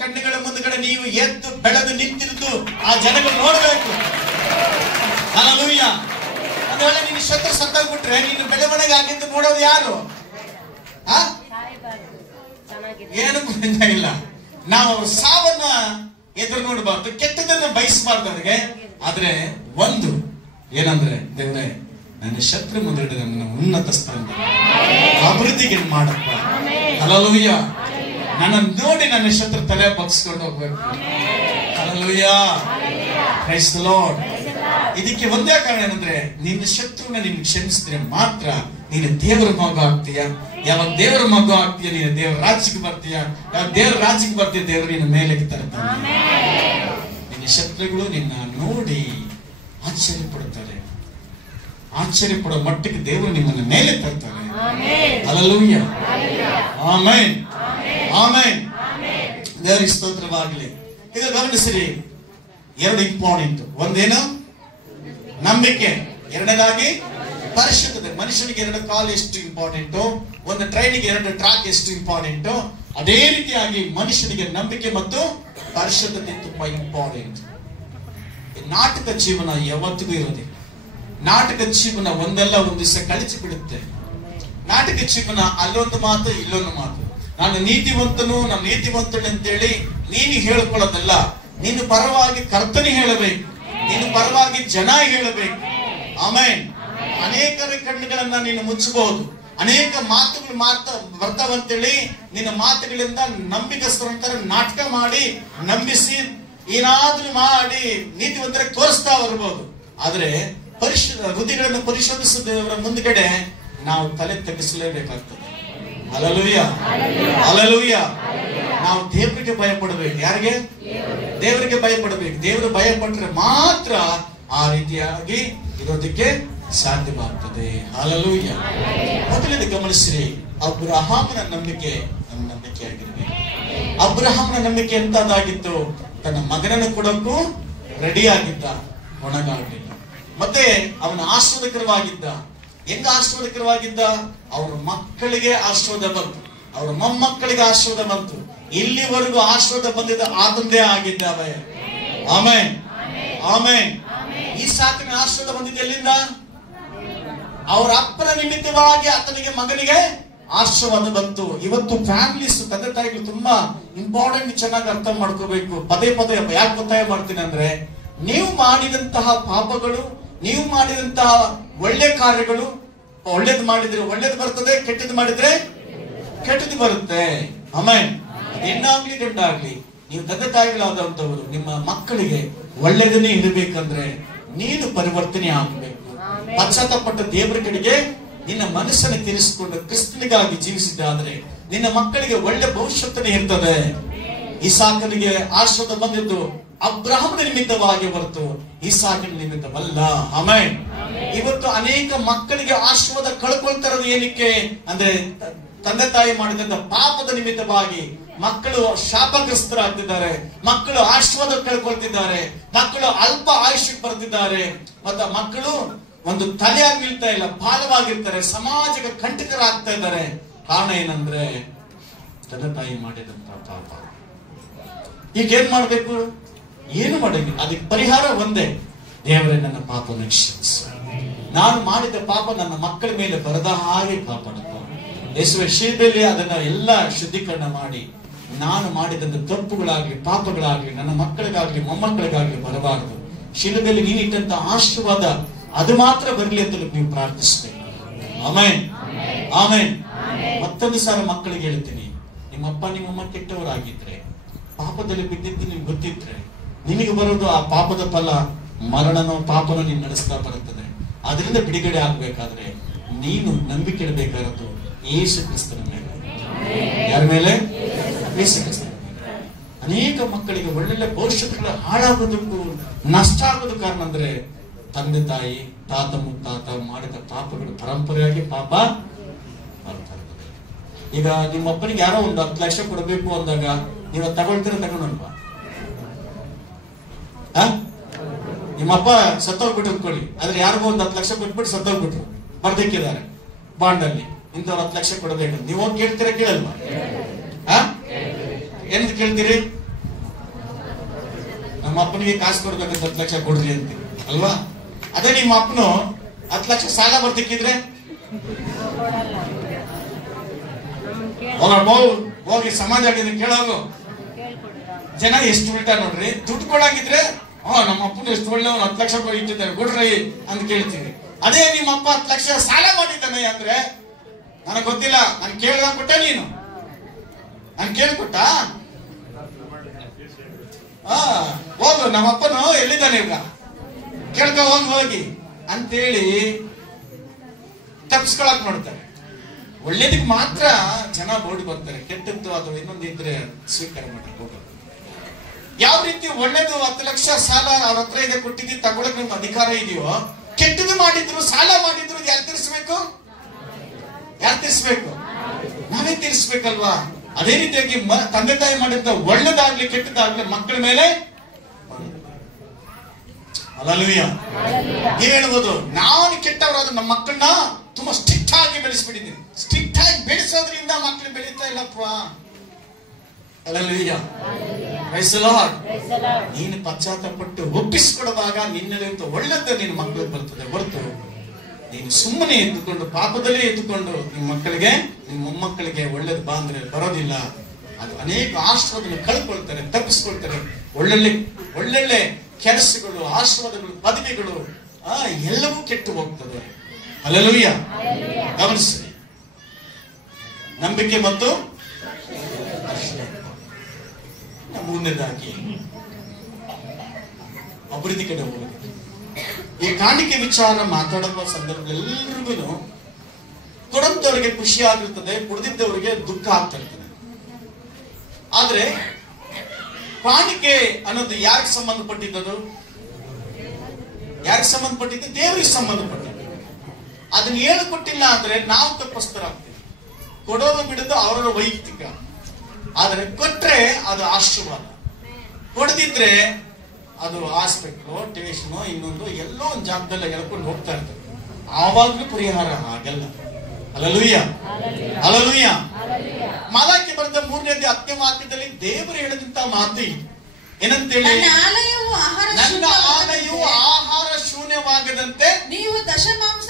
ಕಣ್ಣುಗಳ ಮುಂದ್ಗಡೆ ನೀವು ಎದ್ದು ಬೆಳೆದು ನಿಂತಿದ್ದು ಆ ಜನಗಳು ನೋಡ್ಬೇಕು. ಹಲ್ಲೆಲೂಯಾ. ಒಂದು ವೇಳೆ ನಿನ್ನ ಶತ್ರು ಸತ್ತಾಗ್ಬಿಟ್ರೆ ನೀನು ಬೆಳವಣಿಗೆ ಆಗಿದ್ದು ನೋಡೋದು ಯಾರು? ಏನು ಇಲ್ಲ. ನಾವು ಸಾವನ್ನ ಎದುರು ನೋಡಬಾರ್ದು, ಕೆಟ್ಟದನ್ನ ಬಯಸಬಾರ್ದು ಅವ್ರಿಗೆ. ಆದ್ರೆ ಒಂದು ಏನಂದ್ರೆ, ದೇವರೇ ನನ್ನ ಶತ್ರು ಮುಂದೆ ನನ್ನ ಉನ್ನತ ಸ್ಥಾನ ಅಭಿವೃದ್ಧಿಗೆ ಮಾಡಪ್ಪ. ಹಲ್ಲೆಲೂಯಾ. ನನ್ನ ನೋಡಿ ನನ್ನ ಶತ್ರು ತಲೆ ಬಗ್ಸ್ಕೊಂಡು ಹೋಗ್ಬೇಕು. Hallelujah, praise the Lord. ಇದಕ್ಕೆ ಒಂದೇ ಕಾರಣ ಏನಂದ್ರೆ, ನಿನ್ನ ಶತ್ರುನ ನೀನು ಕ್ಷಮಿಸಿದ್ರೆ ಮಾತ್ರ ನೀನು ದೇವರ ಮಗ ಆಗ್ತೀಯ. ಯಾವಾಗ ದೇವರ ಮಗ ಆಗ್ತೀಯ, ನೀನು ದೇವರ ರಾಜ್ಯಕ್ಕೆ ಬರ್ತೀಯ. ಯಾವಾಗ ದೇವರ ರಾಜ್ಯಕ್ಕೆ ಬರ್ತೀಯ, ದೇವರು ನಿನ್ನ ಮೇಲೆ ತರ್ತಾನೆ. ನಿನ್ನ ಶತ್ರುಗಳು ನಿನ್ನ ನೋಡಿ ಆಶ್ಚರ್ಯ ಪಡುತ್ತಾರೆ. ಆಶ್ಚರ್ಯ ಪಡೋ ಮಟ್ಟಿಗೆ ದೇವರು ನಿಮ್ಮನ್ನ ಮೇಲೆ ತರ್ತಾರೆ. Hallelujah, amen, amen. ದೇವರಿಗೆ ಸ್ತೋತ್ರವಾಗಲಿ. ಈಗ ಗಮನಿಸಿರಿ, 2 ಇಂಪಾರ್ಟೆಂಟ್. ಒಂದೇನು? ನಂಬಿಕೆ. ಎರಡನೇದಾಗಿ ಪರಿಶುದ್ಧತೆ. ಮನುಷ್ಯನಿಗೆ 2 ಕಾಲು ಎಷ್ಟು ಇಂಪಾರ್ಟೆಂಟ್, ಒಂದು ಟ್ರೈನಿಗೆ 2 ಟ್ರ್ಯಾಕ್ ಎಷ್ಟು ಇಂಪಾರ್ಟೆಂಟ್, ಅದೇ ರೀತಿಯಾಗಿ ಮನುಷ್ಯನಿಗೆ ನಂಬಿಕೆ ಮತ್ತು ಪರಿಶುದ್ಧತೆ ತುಂಬಾ ಇಂಪಾರ್ಟೆಂಟ್. ನಾಟಕ ಜೀವನ ಯಾವತ್ತಿಗೂ ಇರೋದಿಲ್ಲ. ನಾಟಕ ಜೀವನ ಒಂದಲ್ಲ ಒಂದು ದಿವಸ ಕಳಿಸಿ ಬಿಡುತ್ತೆ. ನಾಟಕ ಜೀವನ ಅಲ್ಲೊಂದು ಮಾತು, ಇಲ್ಲೊಂದು ಮಾತು. ನಾನು ನೀತಿವಂತನು, ನಾನು ನೀತಿವಂತನು ಅಂತೇಳಿ ನೀನು ಹೇಳ್ಕೊಳ್ಳೋದಲ್ಲ. ನೀನು ಪರವಾಗಿ ಕರ್ತನೆ ಹೇಳಬೇಕು, ನೀನು ಪರವಾಗಿ ಜನ ಹೇಳಬೇಕು. ಆಮೆನ್. ಅನೇಕರ ಕಣ್ಣುಗಳನ್ನ ನೀನು ಮುಚ್ಚಬಹುದು. ಅನೇಕ ಮಾತುಗಳು ಬರ್ತಾವಂತೇಳಿ ನಿನ್ನ ಮಾತುಗಳಿಂದ ನಂಬಿಕಸ್ಥರಂತರ ನಾಟಕ ಮಾಡಿ ನಂಬಿಸಿ ಏನಾದ್ರೂ ಮಾಡಿ ನೀತಿವಂತರಿಗೆ ತೋರಿಸ್ತಾ ಬರ್ಬೋದು. ಆದ್ರೆ ಹೃದಯಗಳನ್ನು ಪರಿಶೋಧಿಸಿದವರ ಮುಂದ್ಗಡೆ ನಾವು ತಲೆ ತಗ್ಗಿಸಲೇಬೇಕಾಗ್ತದೆ. Hallelujah, hallelujah. ನಾವು ದೇವರಿಗೆ ಭಯಪಡಬೇಕು. ಯಾರಿಗೆ? ದೇವರಿಗೆ ಭಯಪಡಬೇಕು. ದೇವರು ಭಯಪಟ್ಟರೆ ಮಾತ್ರ ಆ ರೀತಿಯಾಗಿ ಇರೋದಕ್ಕೆ ಸಾಧ್ಯವಾಗ್ತದೆ. ಹಲ್ಲೆಲೂಯಾ. ಮೊದಲನೇ ಗಮನಿಸ್ರಿ, ಅಬ್ರಹಾಮನ ನಂಬಿಕೆ ನಮ್ಮ ನಂಬಿಕೆ ಆಗಿರ್ಬೇಕು. ಅಬ್ರಹಾಮನ ನಂಬಿಕೆ ಎಂತದಾಗಿತ್ತು? ತನ್ನ ಮಗನನ್ನು ಕೊಡೋಕ್ಕೂ ರೆಡಿ ಆಗಿದ್ದ, ಒಣಗಾಗಲಿಲ್ಲ. ಮತ್ತೆ ಅವನ ಆಶೀರ್ವಾದಕರವಾಗಿದ್ದ. ಹೆಂಗ ಆಶೀರ್ವಾದಕರವಾಗಿದ್ದ? ಅವ್ರ ಮಕ್ಕಳಿಗೆ ಆಶೀರ್ವಾದ ಬಂತು, ಅವ್ರ ಮೊಮ್ಮಕ್ಕಳಿಗೆ ಆಶೀರ್ವಾದ ಬಂತು. ಇಲ್ಲಿವರೆಗೂ ಆಶೀರ್ವಾದ ಬಂದಿದ್ದ ಆತಂದೇ ಆಗಿದ್ದಾವೆ. Amen, amen. ಈ ಸಾಕಿನ ಆಶೀರ್ವಾದ ಬಂದಿದ್ದ ಎಲ್ಲಿಂದ? ಅವರ ಅಪ್ಪನ ನಿಮಿತ್ತವಾಗಿ ಆತನಿಗೆ ಮಗನಿಗೆ ಆಶೀರ್ವಾದ ಬಂತು. ಇವತ್ತು ಫ್ಯಾಮಿಲೀಸ್, ತಂದೆ ತಾಯಿಗಳು ತುಂಬಾ ಇಂಪಾರ್ಟೆಂಟ್, ಚೆನ್ನಾಗಿ ಅರ್ಥ ಮಾಡ್ಕೋಬೇಕು. ಪದೇ ಪದೇ ಯಾಕೆ ಒತ್ತಾಯ ಮಾಡ್ತೀನಿ ಅಂದ್ರೆ, ನೀವು ಮಾಡಿದಂತಹ ಪಾಪಗಳು, ನೀವು ಮಾಡಿದಂತಹ ಒಳ್ಳೆ ಕಾರ್ಯಗಳು, ಒಳ್ಳೇದು ಮಾಡಿದ್ರೆ ಒಳ್ಳೇದು ಬರ್ತದೆ, ಕೆಟ್ಟದ್ದು ಮಾಡಿದ್ರೆ ಕೆಟ್ಟದ್ದು ಬರುತ್ತೆ. ಆಮೆನ್. ಹೆಣ್ಣಾಗ್ಲಿ ಗಂಡಾಗ್ಲಿ, ನೀವು ತಂದೆ ತಾಯಿಗಳಾದಂತವರು ನಿಮ್ಮ ಮಕ್ಕಳಿಗೆ ಒಳ್ಳೆದನ್ನೇ ಇರಬೇಕಂದ್ರೆ ನೀನು ಪರಿವರ್ತನೆ ಆಗಬೇಕು. ಪಶ್ಚಾತ್ತಾಪಟ್ಟ ದೇವರ ಕಡೆಗೆ ನಿನ್ನ ಮನಸ್ಸನ್ನು ತಿರ್ಸ್ಕೊಂಡು ಕ್ರಿಸ್ತನಿಗಾಗಿ ಜೀವಿಸಿದ್ದಾದ್ರೆ ನಿನ್ನ ಮಕ್ಕಳಿಗೆ ಒಳ್ಳೆ ಭವಿಷ್ಯತ್ತನೇ ಇರ್ತದೆ. ಇಸಾಕನಿಗೆ ಆಶೀರ್ವಾದ ಬಂದಿದ್ದು ಅಬ್ರಹಾಮನ ನಿಮಿತ್ತವಾಗಿ ಹೊರತು ಇಸಾಕನ ನಿಮಿತ್ತವಲ್ಲ. ಆಮೆನ್. ಇವತ್ತು ಅನೇಕ ಮಕ್ಕಳಿಗೆ ಆಶೀರ್ವಾದ ಕಳ್ಕೊಳ್ತಾರದು ಏನಕ್ಕೆ ಅಂದ್ರೆ, ತಂದೆ ತಾಯಿ ಮಾಡಿದಂತ ಪಾಪದ ನಿಮಿತ್ತವಾಗಿ ಮಕ್ಕಳು ಶಾಪಗ್ರಸ್ತರಾಗ್ತಿದ್ದಾರೆ, ಮಕ್ಕಳು ಆಶೀರ್ವಾದ ಕಳ್ಕೊಳ್ತಿದ್ದಾರೆ, ಮಕ್ಕಳು ಅಲ್ಪ ಆಯುಷ್ಯಕ್ಕೆ ಬರ್ತಿದ್ದಾರೆ, ಮತ್ತೆ ಮಕ್ಕಳು ಒಂದು ತಲೆಯಾಗಿ ನಿಲ್ತಾ ಇಲ್ಲ, ಭಾರವಾಗಿರ್ತಾರೆ, ಸಮಾಜಕ್ಕೆ ಕಂಟಕರಾಗ್ತಾ ಇದ್ದಾರೆ. ಕಾರಣ ಏನಂದ್ರೆ ತಂದೆ ತಾಯಿ ಮಾಡಿದಂತ ಪಾಪ. ಈಗ ಏನ್ ಮಾಡ್ಬೇಕು? ಏನು ಮಾಡಂಗಿಲ್ಲ. ಅದಕ್ಕೆ ಪರಿಹಾರ ಒಂದೇ, ದೇವರೇ ನನ್ನ ಪಾಪವನ್ನು ಕ್ಷಮಿಸು, ನಾನು ಮಾಡಿದ ಪಾಪ ನನ್ನ ಮಕ್ಕಳ ಮೇಲೆ ಬರದ ಹಾಗೆ ಕಾಪಾಡಪ್ಪ. ಯೇಸುವೆ, ಶಿಲುಬೆಯಲ್ಲಿ ಅದನ್ನ ಎಲ್ಲ ಶುದ್ಧೀಕರಣ ಮಾಡಿ ನಾನು ಮಾಡಿದಂತ ತಪ್ಪುಗಳಾಗ್ಲಿ ಪಾಪಗಳಾಗ್ಲಿ ನನ್ನ ಮಕ್ಕಳಿಗಾಗ್ಲಿ ಮೊಮ್ಮಕ್ಕಳಿಗಾಗ್ಲಿ ಬರಬಾರದು. ಶಿಲುಬೆಯಲ್ಲಿ ನೀನಿಟ್ಟಂತ ಆಶೀರ್ವಾದ ಅದು ಮಾತ್ರ ಬರಲಿ ಅಂತ ನೀವು ಪ್ರಾರ್ಥಿಸಬೇಕು. Amen, amen. ಮತ್ತೊಂದು ಸಾಲ ಮಕ್ಕಳಿಗೆ ಹೇಳ್ತೀನಿ, ನಿಮ್ಮಪ್ಪ ನಿಮ್ಮಮ್ಮ ಕೆಟ್ಟವರಾಗಿದ್ರೆ, ಪಾಪದಲ್ಲಿ ಬಿದ್ದಿದ್ದು ನಿಮ್ಗೆ ಗೊತ್ತಿದ್ರೆ, ನಿನಗೆ ಬರೋದು ಆ ಪಾಪದ ಫಲ ಮರಣನೋ ಪಾಪನೋ ನೀನು ನಡೆಸ್ತಾ ಬರುತ್ತದೆ. ಅದರಿಂದ ಬಿಡುಗಡೆ ಆಗ್ಬೇಕಾದ್ರೆ ನೀನು ನಂಬಿಕೆ ಇಡಬೇಕಾದದ್ದು ಯೇಸು ಕ್ರಿಸ್ತನ ಮೇಲೆ. ಯಾರ ಮೇಲೆ? ಯೇಸು ಕ್ರಿಸ್ತನ ಮೇಲೆ. ಅನೇಕ ಮಕ್ಕಳಿಗೆ ಒಳ್ಳೊಳ್ಳೆ ಭವಿಷ್ಯಗಳು ಹಾಳಾಗೋದಕ್ಕೂ ನಷ್ಟ ಆಗೋದು ಕಾರಣ ಅಂದ್ರೆ ತಂದೆ ತಾಯಿ ತಾತ ಮುತ್ತಾತ ಮಾಡಿದ ಪಾಪಗಳು ಪರಂಪರೆಯಾಗಿ ಪಾಪ ಮಾಡ್ತಾ ಇರ್ತದೆ. ಈಗ ನಿಮ್ಮ ಅಪ್ಪನಿಗೆ ಯಾರೋ ಒಂದು 10 ಲಕ್ಷ ಕೊಡಬೇಕು ಅಂದಾಗ ನೀವು ತಗೊಳ್ತೀರ ತಗೊಂಡಲ್ವಾ? ನಿಮ್ಮಪ್ಪ ಸತ್ತೋಗ್ಬಿಟ್ಟು ಅಂದ್ಕೊಳ್ಳಿ, ಆದ್ರೆ ಯಾರಿಗೋ ಒಂದು 10 ಲಕ್ಷ ಕೊಟ್ಬಿಟ್ಟು ಸತ್ತೋಗ್ಬಿಟ್ರು, ಬರ್ದಕ್ಕಿದ್ದಾರೆ ಬಾಂಡಲ್ಲಿ, ಇಂಥವ್ರು 10 ಲಕ್ಷ ಕೊಡಬೇಕು. ನೀವು ಹೋಗಿ ಕೇಳ್ತೀರ ಕೇಳಲ್ವಾ? ಏನ್ ಕೇಳ್ತೀರಿ? ನಮ್ಮ ಅಪ್ಪನಿಗೆ ಕಾಸು ಕೊಡ್ಬೇಕು 10 ಲಕ್ಷ ಕೊಡ್ರಿ ಅಂತ ಅಲ್ವಾ? ಅದೇ ನಿಮ್ಮ ಅಪ್ಪನು 10 ಲಕ್ಷ ಸಾಲ ಬರ್ದಕ್ಕಿದ್ರೆ ಹೋಗಿ ಸಮಾಜ ಕೇಳೋಗು. ಜನ ಎಷ್ಟು ಉಲ್ಟಾ ನೋಡ್ರಿ. ದುಡ್ಡು ಕೊಡಂಗಿದ್ರೆ ನಮ್ಮ ಅಪ್ಪನ ಎಷ್ಟು ಒಳ್ಳೆ 10 ಲಕ್ಷ ಇಟ್ಟಿದ್ದಾರೆ ಕೊಡ್ರಿ ಅಂತ ಕೇಳ್ತೀವಿ. ಅದೇ ನಿಮ್ಮ ಅಪ್ಪ 10 ಲಕ್ಷ ಸಾಲ ಮಾಡಿದ್ದಾನೆ ಅಂದ್ರೆ ನನಗೆ ಗೊತ್ತಿಲ್ಲ, ನಾನು ಕೇಳ್ದ ಕೊಟ್ಟ, ನೀನು ನಾನು ಕೇಳ್ಕೊಟ್ಟ, ಹೋಗು ನಮ್ಮ ಅಪ್ಪನು ಎಲ್ಲಿದ್ದಾನೆ ಈಗ ಕೇಳ್ಕ ಹೋಗಿ ಅಂತೇಳಿ ತಪ್ಪಿಸ್ಕೊಳಕ್ ಮಾಡ್ತಾರೆ. ಒಳ್ಳೇದಕ್ಕೆ ಮಾತ್ರ ಜನ ಓಡಿ ಬರ್ತಾರೆ, ಕೆಟ್ಟದ್ದು ಅಥವಾ ಇನ್ನೊಂದು ಇದ್ರೆ ಸ್ವೀಕಾರ ಮಾಡಕ್ ಹೋಗೋದು. ಯಾವ ರೀತಿ ಒಳ್ಳೇದು 10 ಲಕ್ಷ ಸಾಲ ಅವ್ರ ಹತ್ರ ಇದೆ ಕೊಟ್ಟಿದ್ದೀವಿ ತಗೊಳಕ್ ನಿಮ್ಗೆ ಅಧಿಕಾರ ಇದೆಯೋ, ಕೆಟ್ಟದ್ದು ಮಾಡಿದ್ರು ಸಾಲ ಮಾಡಿದ್ರು ಯಾರು ತೀರಿಸ್ಬೇಕು? ಯಾರು ತೀರಿಸ್ಬೇಕು? ನಾವೇ ತೀರಿಸ್ಬೇಕಲ್ವಾ? ಅದೇ ರೀತಿಯಾಗಿ ತಂದೆ ತಾಯಿ ಮಾಡಿದ ಒಳ್ಳೇದಾಗ್ಲಿ ಕೆಟ್ಟದಾಗ್ಲಿ ಮಕ್ಕಳ ಮೇಲೆ ಹಲ್ಲೆಲೂಯಾ. ನೀವ್ ಹೇಳ್ಬೋದು, ನಾನು ಕೆಟ್ಟವರಾದ ನಮ್ಮ ಮಕ್ಕಳನ್ನ ತುಂಬಾ ಸ್ಟ್ರಿಕ್ಟ್ ಆಗಿ ಬೆಳೆಸ್ಬಿಟ್ಟಿದ್ದೀನಿ. ಸ್ಟ್ರಿಕ್ಟ್ ಆಗಿ ಬೆಳೆಸೋದ್ರಿಂದ ಮಕ್ಕಳು ಬೆಳೀತಾ ಇಲ್ಲಪ್ಪ. Hallelujah, praise the Lord. ನೀನು ಪಶ್ಚಾತ್ತಾಪಪಟ್ಟು ಒಪ್ಪಿಸಿಕೊಡುವಾಗ ನಿನ್ನಲ್ಲಿಂತ ಒಳ್ಳೆದ್ದು ನಿನ್ನ ಮಕ್ಕಳಿಗೆ ಬರ್ತದೆ ಹೊರತು ನೀನು ಸುಮ್ಮನೆ ಎದ್ದುಕೊಂಡು ಪಾಪದಲ್ಲೇ ಎದ್ದುಕೊಂಡು ನಿಮ್ಮ ಮಕ್ಕಳಿಗೆ ನಿಮ್ಮ ಮೊಮ್ಮಕ್ಕಳಿಗೆ ಒಳ್ಳೇದು ಬಾ ಅಂದ್ರೆ ಬರೋದಿಲ್ಲ. ಅದು ಅನೇಕ ಆಶೀರ್ವಾದಗಳು ಕಳ್ಕೊಳ್ತಾರೆ, ತಪ್ಪಿಸ್ಕೊಳ್ತಾರೆ. ಒಳ್ಳೊಳ್ಳೆ ಕೆಲಸಗಳು, ಆಶೀರ್ವಾದಗಳು, ಪದವಿಗಳು ಎಲ್ಲವೂ ಕೆಟ್ಟು ಹೋಗ್ತದೆ. ಹಲ್ಲೆಲೂಯಾ. ಗಮನಿಸಿ, ನಂಬಿಕೆ ಮತ್ತು ಮೂರನೇದಾಗಿ ಅಭಿವೃದ್ಧಿ ಕಡೆ ಹೋಗುದು. ಈ ಕಾಣಿಕೆ ವಿಚಾರ ಮಾತಾಡುವ ಸಂದರ್ಭದಲ್ಲಿ ಎಲ್ಲರಿಗೂ ಕೊಡಂತವರಿಗೆ ಖುಷಿ ಆಗಿರ್ತದೆ, ಕುಡಿದಿದ್ದವರಿಗೆ ದುಃಖ ಆಗ್ತಾ ಇರ್ತದೆ. ಆದ್ರೆ ಕಾಣಿಕೆ ಅನ್ನೋದು ಯಾರಿಗೆ ಸಂಬಂಧಪಟ್ಟಿದ್ದು? ಯಾರಿಗೆ ಸಂಬಂಧಪಟ್ಟಿದ್ದು? ದೇವರಿಗೆ ಸಂಬಂಧಪಟ್ಟಿದ್ದು. ಅದನ್ನ ಹೇಳಿಕೊಟ್ಟಿಲ್ಲ ಅಂದ್ರೆ ನಾವು ತಪ್ಪಿಸ್ತರಾಗ್ತೀವಿ. ಕೊಡೋದು ಬಿಡೋದು ಅವರ ವೈಯಕ್ತಿಕ. ಆದ್ರೆ ಕೊಟ್ರೆ ಅದು ಆಶೀರ್ವಾದ, ಕೊಡದಿದ್ರೆ ಅದು ಹಾಸ್ಪಿಟ್ಲು, ಟೇಷನು, ಇನ್ನೊಂದು ಎಲ್ಲೋ ಒಂದು ಜಾಗದಲ್ಲಿ ಎಳ್ಕೊಂಡು ಹೋಗ್ತಾ ಇರ್ತದೆ. ಆವಾಗ್ಲೂ ಪರಿಹಾರ ಆಗಲ್ಲ. Hallelujah, hallelujah. ಮಲಾಕಿ ಬರೆದ 3ನೇ 10ನೇ ವಾಕ್ಯದಲ್ಲಿ ದೇವರು ಹೇಳಿದಂತ ಮಾತು ಏನಂತೇಳಿ, ನನ್ನ ಆಲಯವು ಆಹಾರ ಶೂನ್ಯವಾಗದಂತೆ ನೀವು ದಶಮಾಂಶ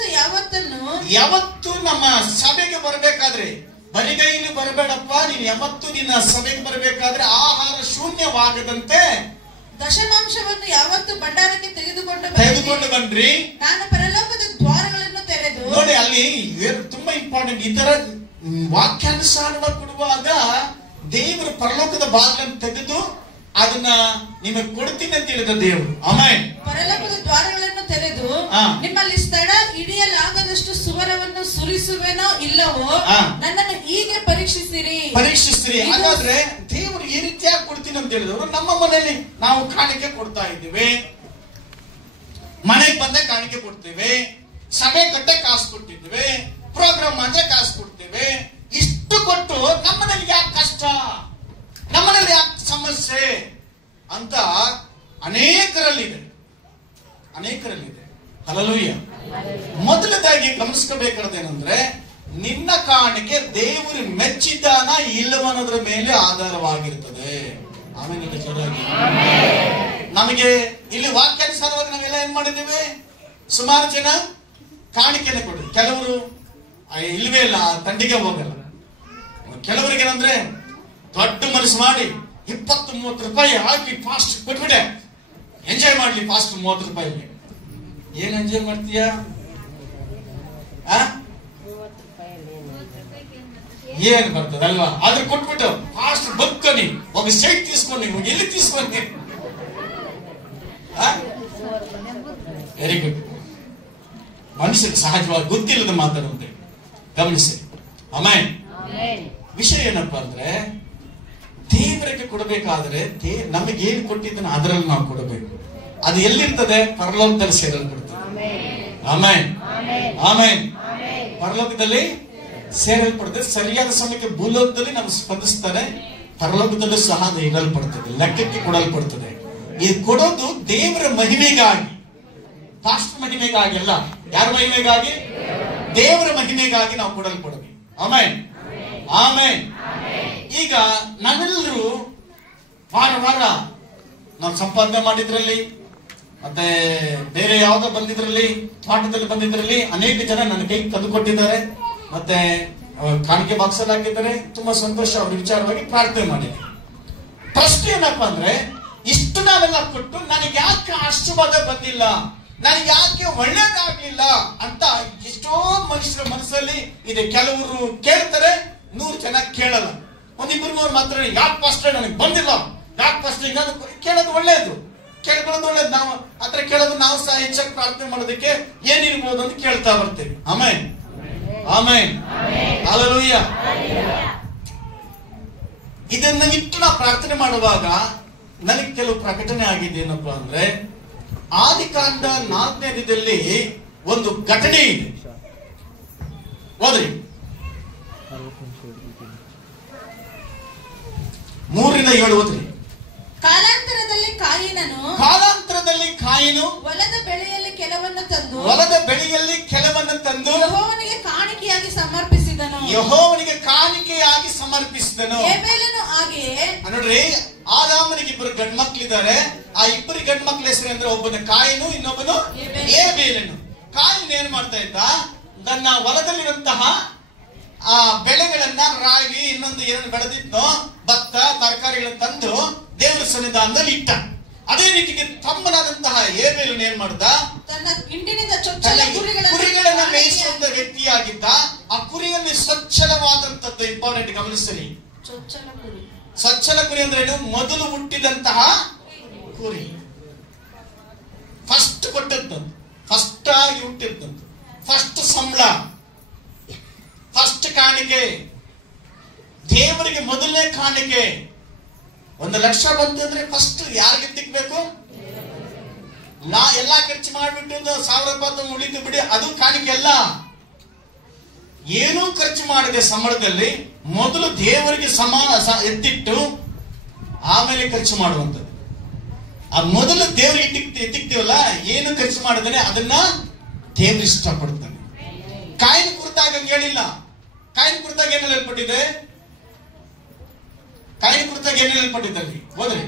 ಯಾವತ್ತು ನಮ್ಮ ಸಭೆಗೆ ಬರಬೇಕಾದ್ರೆ ಬರಿಗೈಲಿ ಬರಬೇಡಪ್ಪ. ನೀನು ಯಾವತ್ತು ನಿನ್ನ ಸಭೆಗೆ ಬರಬೇಕಾದ್ರೆ ಆಹಾರ ಶೂನ್ಯವಾಗದಂತೆ ದಶಮಾಂಶವನ್ನು ಯಾವತ್ತು ಭಂಡಾರಕ್ಕೆ ತೆಗೆದುಕೊಂಡು ಬನ್ರಿ. ನಾನು ಪರಲೋಕದ ದ್ವಾರಗಳನ್ನು ತೆರೆದು. ನೋಡಿ, ಅಲ್ಲಿ ತುಂಬಾ ಇಂಪಾರ್ಟೆಂಟ್. ಈ ತರ ವಾಕ್ಯಾನುಸಾರವಾಗಿ ಕೊಡುವಾಗ ದೇವರು ಪರಲೋಕದ ಬಾಗಿಲನ್ನು ತೆಗೆದು ಅದನ್ನ ನಿಮಗೆ ಕೊಡ್ತೀನಿ ಅಂತ ಹೇಳಿದ ದೇವರು. ಆಮೆನ್. ಪರಲೋಕದ ದ್ವಾರಗಳನ್ನು ತೆರೆದು ನಿಮ್ಮಲ್ಲಿ ಸ್ಥಳ ಹಿಡಿಯಲಾಗದಷ್ಟು ಸುವರವನ್ನು ಸುರಿಸುವೆನೋ ಇಲ್ಲವೋ ನನ್ನನ್ನು ಹೀಗೆ ಪರೀಕ್ಷಿಸಿರಿ. ಹಾಗಾದ್ರೆ ದೇವರು ಈ ರೀತಿಯಾಗಿ ಕೊಡ್ತೀನಿ ಅಂತ ಹೇಳಿದವರು ನಮ್ಮ ಮನೆಯಲ್ಲಿ ನಾವು ಕಾಣಿಕೆ ಕೊಡ್ತಾ ಇದ್ದೀವಿ. ಮನೆಗೆ ಬಂದ ಕಾಣಿಕೆ ಕೊಡ್ತೇವೆ, ಸಭೆ ಕಟ್ಟೆ ಕಾಸು ಕೊಟ್ಟಿದ್ದೇವೆ, ಪ್ರೋಗ್ರಾಮ್ ಅಂದ್ರೆ ಕಾಸು ಕೊಡ್ತೇವೆ. ಇಷ್ಟು ಕೊಟ್ಟು ನಮ್ಮನೇಲಿ ಯಾಕೆ ಕಷ್ಟ, ನಮ್ಮನೇಲಿ ಯಾಕೆ ಸಮಸ್ಯೆ ಅಂತ ಅನೇಕರಲ್ಲಿದೆ. ಹಲ್ಲೆಲೂಯಾ. ಮೊದಲದಾಗಿ ಗಮನಿಸಬೇಕಾದೇನೆಂದ್ರೆ, ನಿನ್ನ ಕಾಣಿಕೆ ದೇವರು ಮೆಚ್ಚಿದ್ದಾನ ಇಲ್ಲವನ್ನೋದ್ರ ಮೇಲೆ ಆಧಾರವಾಗಿರ್ತದೆ. ಆಮೇಲೆ ನಮಗೆ ಇಲ್ಲಿ ವಾಕ್ಯಾನುಸಾರವಾಗಿ ನಾವೆಲ್ಲ ಏನ್ ಮಾಡಿದ್ದೇವೆ? ಸುಮಾರು ಜನ ಕಾಣಿಕೆನೆ ಕೊಡಿ. ಕೆಲವರು ಇಲ್ವೇ ಇಲ್ಲ, ತಂಡಿಗೆ ಹೋಗಲ್ಲ. ಕೆಲವರಿಗೆ ಏನಂದ್ರೆ ದೊಡ್ಡ ಮನಸ್ಸು ಮಾಡಿ 20-30 ರೂಪಾಯಿ ಹಾಕಿ ಫಾಸ್ಟ್ ಕೊಟ್ಬಿಟ್ಟೆ, ಎಂಜಾಯ್ ಮಾಡ್ಲಿ ಫಾಸ್ಟ್ 30 ರೂಪಾಯಿ. ಏನ್ ಎಂಜಾಯ್ ಮಾಡ್ತೀಯ? ಏನ್ ಬರ್ತದಲ್ವಾ? ಆದ್ರೆ ಕೊಟ್ಬಿಟ್ಟು ಫಾಸ್ಟ್ ಬದುಕನಿ, ಹೋಗಿ ಸೈಟ್ తీసుకొని ಹೋಗಿ ಎಲ್ಲಿ తీసుకొని. Very good. ಮನುಷ್ಯರಿಗೆ ಸಹಜವಾಗಿ ಗೊತ್ತಿಲ್ಲದ ಮಾತಾಡುತ್ತೆ, ಗಮನಿಸಿ. ಆಮೇಲೆ ವಿಷಯ ಏನಪ್ಪಾ ಅಂದ್ರೆ, ದೇವರಿಗೆ ಕೊಡಬೇಕಾದ್ರೆ ನಮಗೇನು ಕೊಟ್ಟಿದ್ದನ್ನು ಅದರಲ್ಲಿ ನಾವು ಕೊಡಬೇಕು. ಅದು ಎಲ್ಲಿರ್ತದೆ? ಪರಲೋಕದಲ್ಲಿ ಸೇರಲ್ಪಡ್ತದೆ. ಆಮೇನ್ ಆಮೇನ್. ಪರಲೋಕದಲ್ಲಿ ಸೇರಲ್ಪಡ್ತದೆ. ಸರಿಯಾದ ಸಮಯಕ್ಕೆ ಭೂಲೋಕದಲ್ಲಿ ನಾವು ಸ್ಪಂದಿಸ್ತಾರೆ, ಪರಲೋಕದಲ್ಲೂ ಸಹ ಅದು ಇಡಲ್ಪಡ್ತದೆ, ಲೆಕ್ಕಕ್ಕೆ ಕೊಡಲ್ಪಡ್ತದೆ. ಇದು ಕೊಡೋದು ದೇವರ ಮಹಿಮೆಗಾಗಿ, ಪಾಸ್ಟರ್ ಮಹಿಮೆಗಾಗಿ ಅಲ್ಲ. ಯಾರ ಮಹಿಮೆಗಾಗಿ? ದೇವರ ಮಹಿಮೆಗಾಗಿ ನಾವು ಕೊಡಲ್ಪಡಬೇಕು. ಆಮೇನ್ ಆಮೇನ್. ಈಗ ನಾವೆಲ್ಲರೂ ವಾರ ವಾರ ನಾವು ಸಂಪಾದನೆ ಮಾಡಿದ್ರಲ್ಲಿ, ಮತ್ತೆ ಬೇರೆ ಯಾವ್ದೋ ಬಂದಿದ್ರಲ್ಲಿ, ಪಾಠದಲ್ಲಿ ಬಂದಿದ್ರಲ್ಲಿ ಅನೇಕ ಜನ ನನ್ನ ಕೈಗೆ ತಂದು ಕೊಟ್ಟಿದ್ದಾರೆ, ಮತ್ತೆ ಕಾಣಿಕೆ ಬಾಕ್ಸ್ ಅಲ್ಲಿ ಹಾಕಿದ್ದಾರೆ. ತುಂಬಾ ಸಂತೋಷ. ಅವ್ರ ವಿಚಾರವಾಗಿ ಪ್ರಾರ್ಥನೆ ಮಾಡಿದೆ. ಪ್ರಶ್ನೆ ಏನಪ್ಪಾ ಅಂದ್ರೆ, ಇಷ್ಟು ನಾವೆಲ್ಲ ಕೊಟ್ಟು ನನಗೆ ಯಾಕೆ ಆಶೀರ್ವಾದ ಬಂದಿಲ್ಲ, ನನಗೆ ಯಾಕೆ ಒಳ್ಳೇದಾಗ್ಲಿಲ್ಲ ಅಂತ ಎಷ್ಟೋ ಮನುಷ್ಯರ ಮನಸ್ಸಲ್ಲಿ ಇದೆ. ಕೆಲವರು ಕೇಳ್ತಾರೆ, 100 ಜನ ಕೇಳಲ್ಲ. 1-2 ಮಾತ್ರ ಯಾಕೆ ಪಾಸ್ಟರ್ ನನಗೆ ಬಂದಿಲ್ಲ, ಯಾಕೆ ಪಾಸ್ಟರ್ ಕೇಳೋದು ಒಳ್ಳೇದು, ಕೇಳ್ಕೊಳ್ಳೋದು ಒಳ್ಳೇದು. ನಾವು ಆತರ ಕೇಳೋದು, ನಾವು ಸಹ ಹೆಚ್ಚಾಗಿ ಪ್ರಾರ್ಥನೆ ಮಾಡೋದಕ್ಕೆ ಏನಿರ್ಬೋದು ಅಂತ ಕೇಳ್ತಾ ಬರ್ತೇವೆ. ಆಮೇನ್ ಆಮೇನ್ ಹಲ್ಲೆಲೂಯಾ. ಇದನ್ನ ಇಟ್ಟು ನಾವು ಪ್ರಾರ್ಥನೆ ಮಾಡುವಾಗ ನನಗೆ ಕೆಲವು ಪ್ರಕಟಣೆ ಆಗಿದೆ. ಏನಪ್ಪಾ ಅಂದ್ರೆ, ಆದಿಕಾಂಡ 4ನೇ ಅಧ್ಯಾಯದಲ್ಲಿ ಒಂದು ಘಟನೆ ಇದೆ. ಓದ್ರಿ 3-7 ಓದ್ರಿ. ಕಾಲಾಂತರದಲ್ಲಿ ಕಾಯಿನನು ಹೊಲದ ಬೆಳೆಯಲ್ಲಿ ಕೆಲವನ್ನು ತಂದು ಯೆಹೋವನಿಗೆ ಕಾಣಿಕೆಯಾಗಿ ಸಮರ್ಪಿಸಿದನು. ಹೇಬೇಲನು ಹಾಗೆಯೇ. ನೋಡ್ರಿ, ಆದಾಮನಿಗೆ 2 ಗಂಡು ಮಕ್ಕಳಿದ್ದಾರೆ. ಆ 2 ಗಂಡು ಮಕ್ಕಳ ಹೆಸರು ಅಂದ್ರೆ, ಒಬ್ಬನ ಕಾಯಿನು, ಇನ್ನೊಬ್ಬನು ಹೇಬೇಲನು. ಕಾಯಿನ್ ಏನ್ ಮಾಡ್ತಾ ಇದ್ದ, ತನ್ನ ಹೊಲದಲ್ಲಿರುವಂತಹ ಆ ಬೆಳೆಗಳನ್ನ, ರಾಗಿ, ಇನ್ನೊಂದು ಏನು ಬೆಳೆದಿದ್ನೋ ಭತ್ತ, ತರಕಾರಿಗಳನ್ನು ತಂದು ದೇವರ ಸನ್ನಿಧಾನದಲ್ಲಿ ಇಟ್ಟ. ಅದೇ ರೀತಿಗೆ ತಮ್ಮನಾದಂತಹ ಹೇಬೇಲನು ಏನ್ ಮಾಡ್ದ, ತನ್ನ ಹಿಂಡಿನಿಂದ ಚೊಚ್ಚಲ ಕುರಿಗಳನ್ನ ಮೇಯಿಸುವಂತ ವ್ಯಕ್ತಿಯಾಗಿದ್ದ. ಆ ಕುರಿಯಲ್ಲಿ ಸ್ವಚ್ಛಲವಾದಂತದ್ದು ಇಂಪಾರ್ಟೆಂಟ್, ಗಮನಿಸ್ತೀನಿ. ಸ್ವಚ್ಛಲ ಕುರಿ ಅಂದ್ರೆ ಏನು? ಮೊದಲು ಹುಟ್ಟಿದಂತಹ ಕುರಿ, ಫಸ್ಟ್ ಕೊಟ್ಟದ್ದು, ಫಸ್ಟ್ ಆಗಿ ಹುಟ್ಟಿದ್ದು, ಫಸ್ಟ್ ಸಂಬಳ, ಫಸ್ಟ್ ಕಾಣಿಕೆ, ದೇವರಿಗೆ ಮೊದಲನೇ ಕಾಣಿಕೆ. 1 ಲಕ್ಷ ಬಂತು ಅಂದ್ರೆ ಫಸ್ಟ್ ಯಾರಿಗೆ ತಿಕ್ಬೇಕು? ಎಲ್ಲಾ ಖರ್ಚು ಮಾಡಿಬಿಟ್ಟು 1000 ರೂಪಾಯಿ ಉಳಿತು ಬಿಡಿ, ಅದು ಕಾಣಿಕೆ ಅಲ್ಲ. ಏನೂ ಖರ್ಚು ಮಾಡದೆ ಸಂಬಳದಲ್ಲಿ ಮೊದಲು ದೇವರಿಗೆ ಸಮಾನ ಎತ್ತಿಟ್ಟು ಆಮೇಲೆ ಖರ್ಚು ಮಾಡುವಂಥದ್ದು. ಆ ಮೊದಲು ದೇವರಿಗೆ ಎತ್ತಿಕ್ತೀವಲ್ಲ, ಏನು ಖರ್ಚು ಮಾಡಿದಾನೆ ಅದನ್ನ ದೇವರು ಇಷ್ಟಪಡ್ತಾನೆ. ಕಾಯಿನ ಕುರಿತಾಗ ಹಂಗೆ ಹೇಳಿಲ್ಲ. ಕಾಯಿನ ಕುರಿತಾಗ ಏನೆಲ್ಲ ಹೇಳ್ಪಟ್ಟಿದೆ? ಕಾಯಿನ ಕುರಿತಾಗ ಏನೆಲ್ಲ ಹೇಳ್ಪಟ್ಟಿದ್ದಲ್ಲಿ ಹೋದ್ರಿ.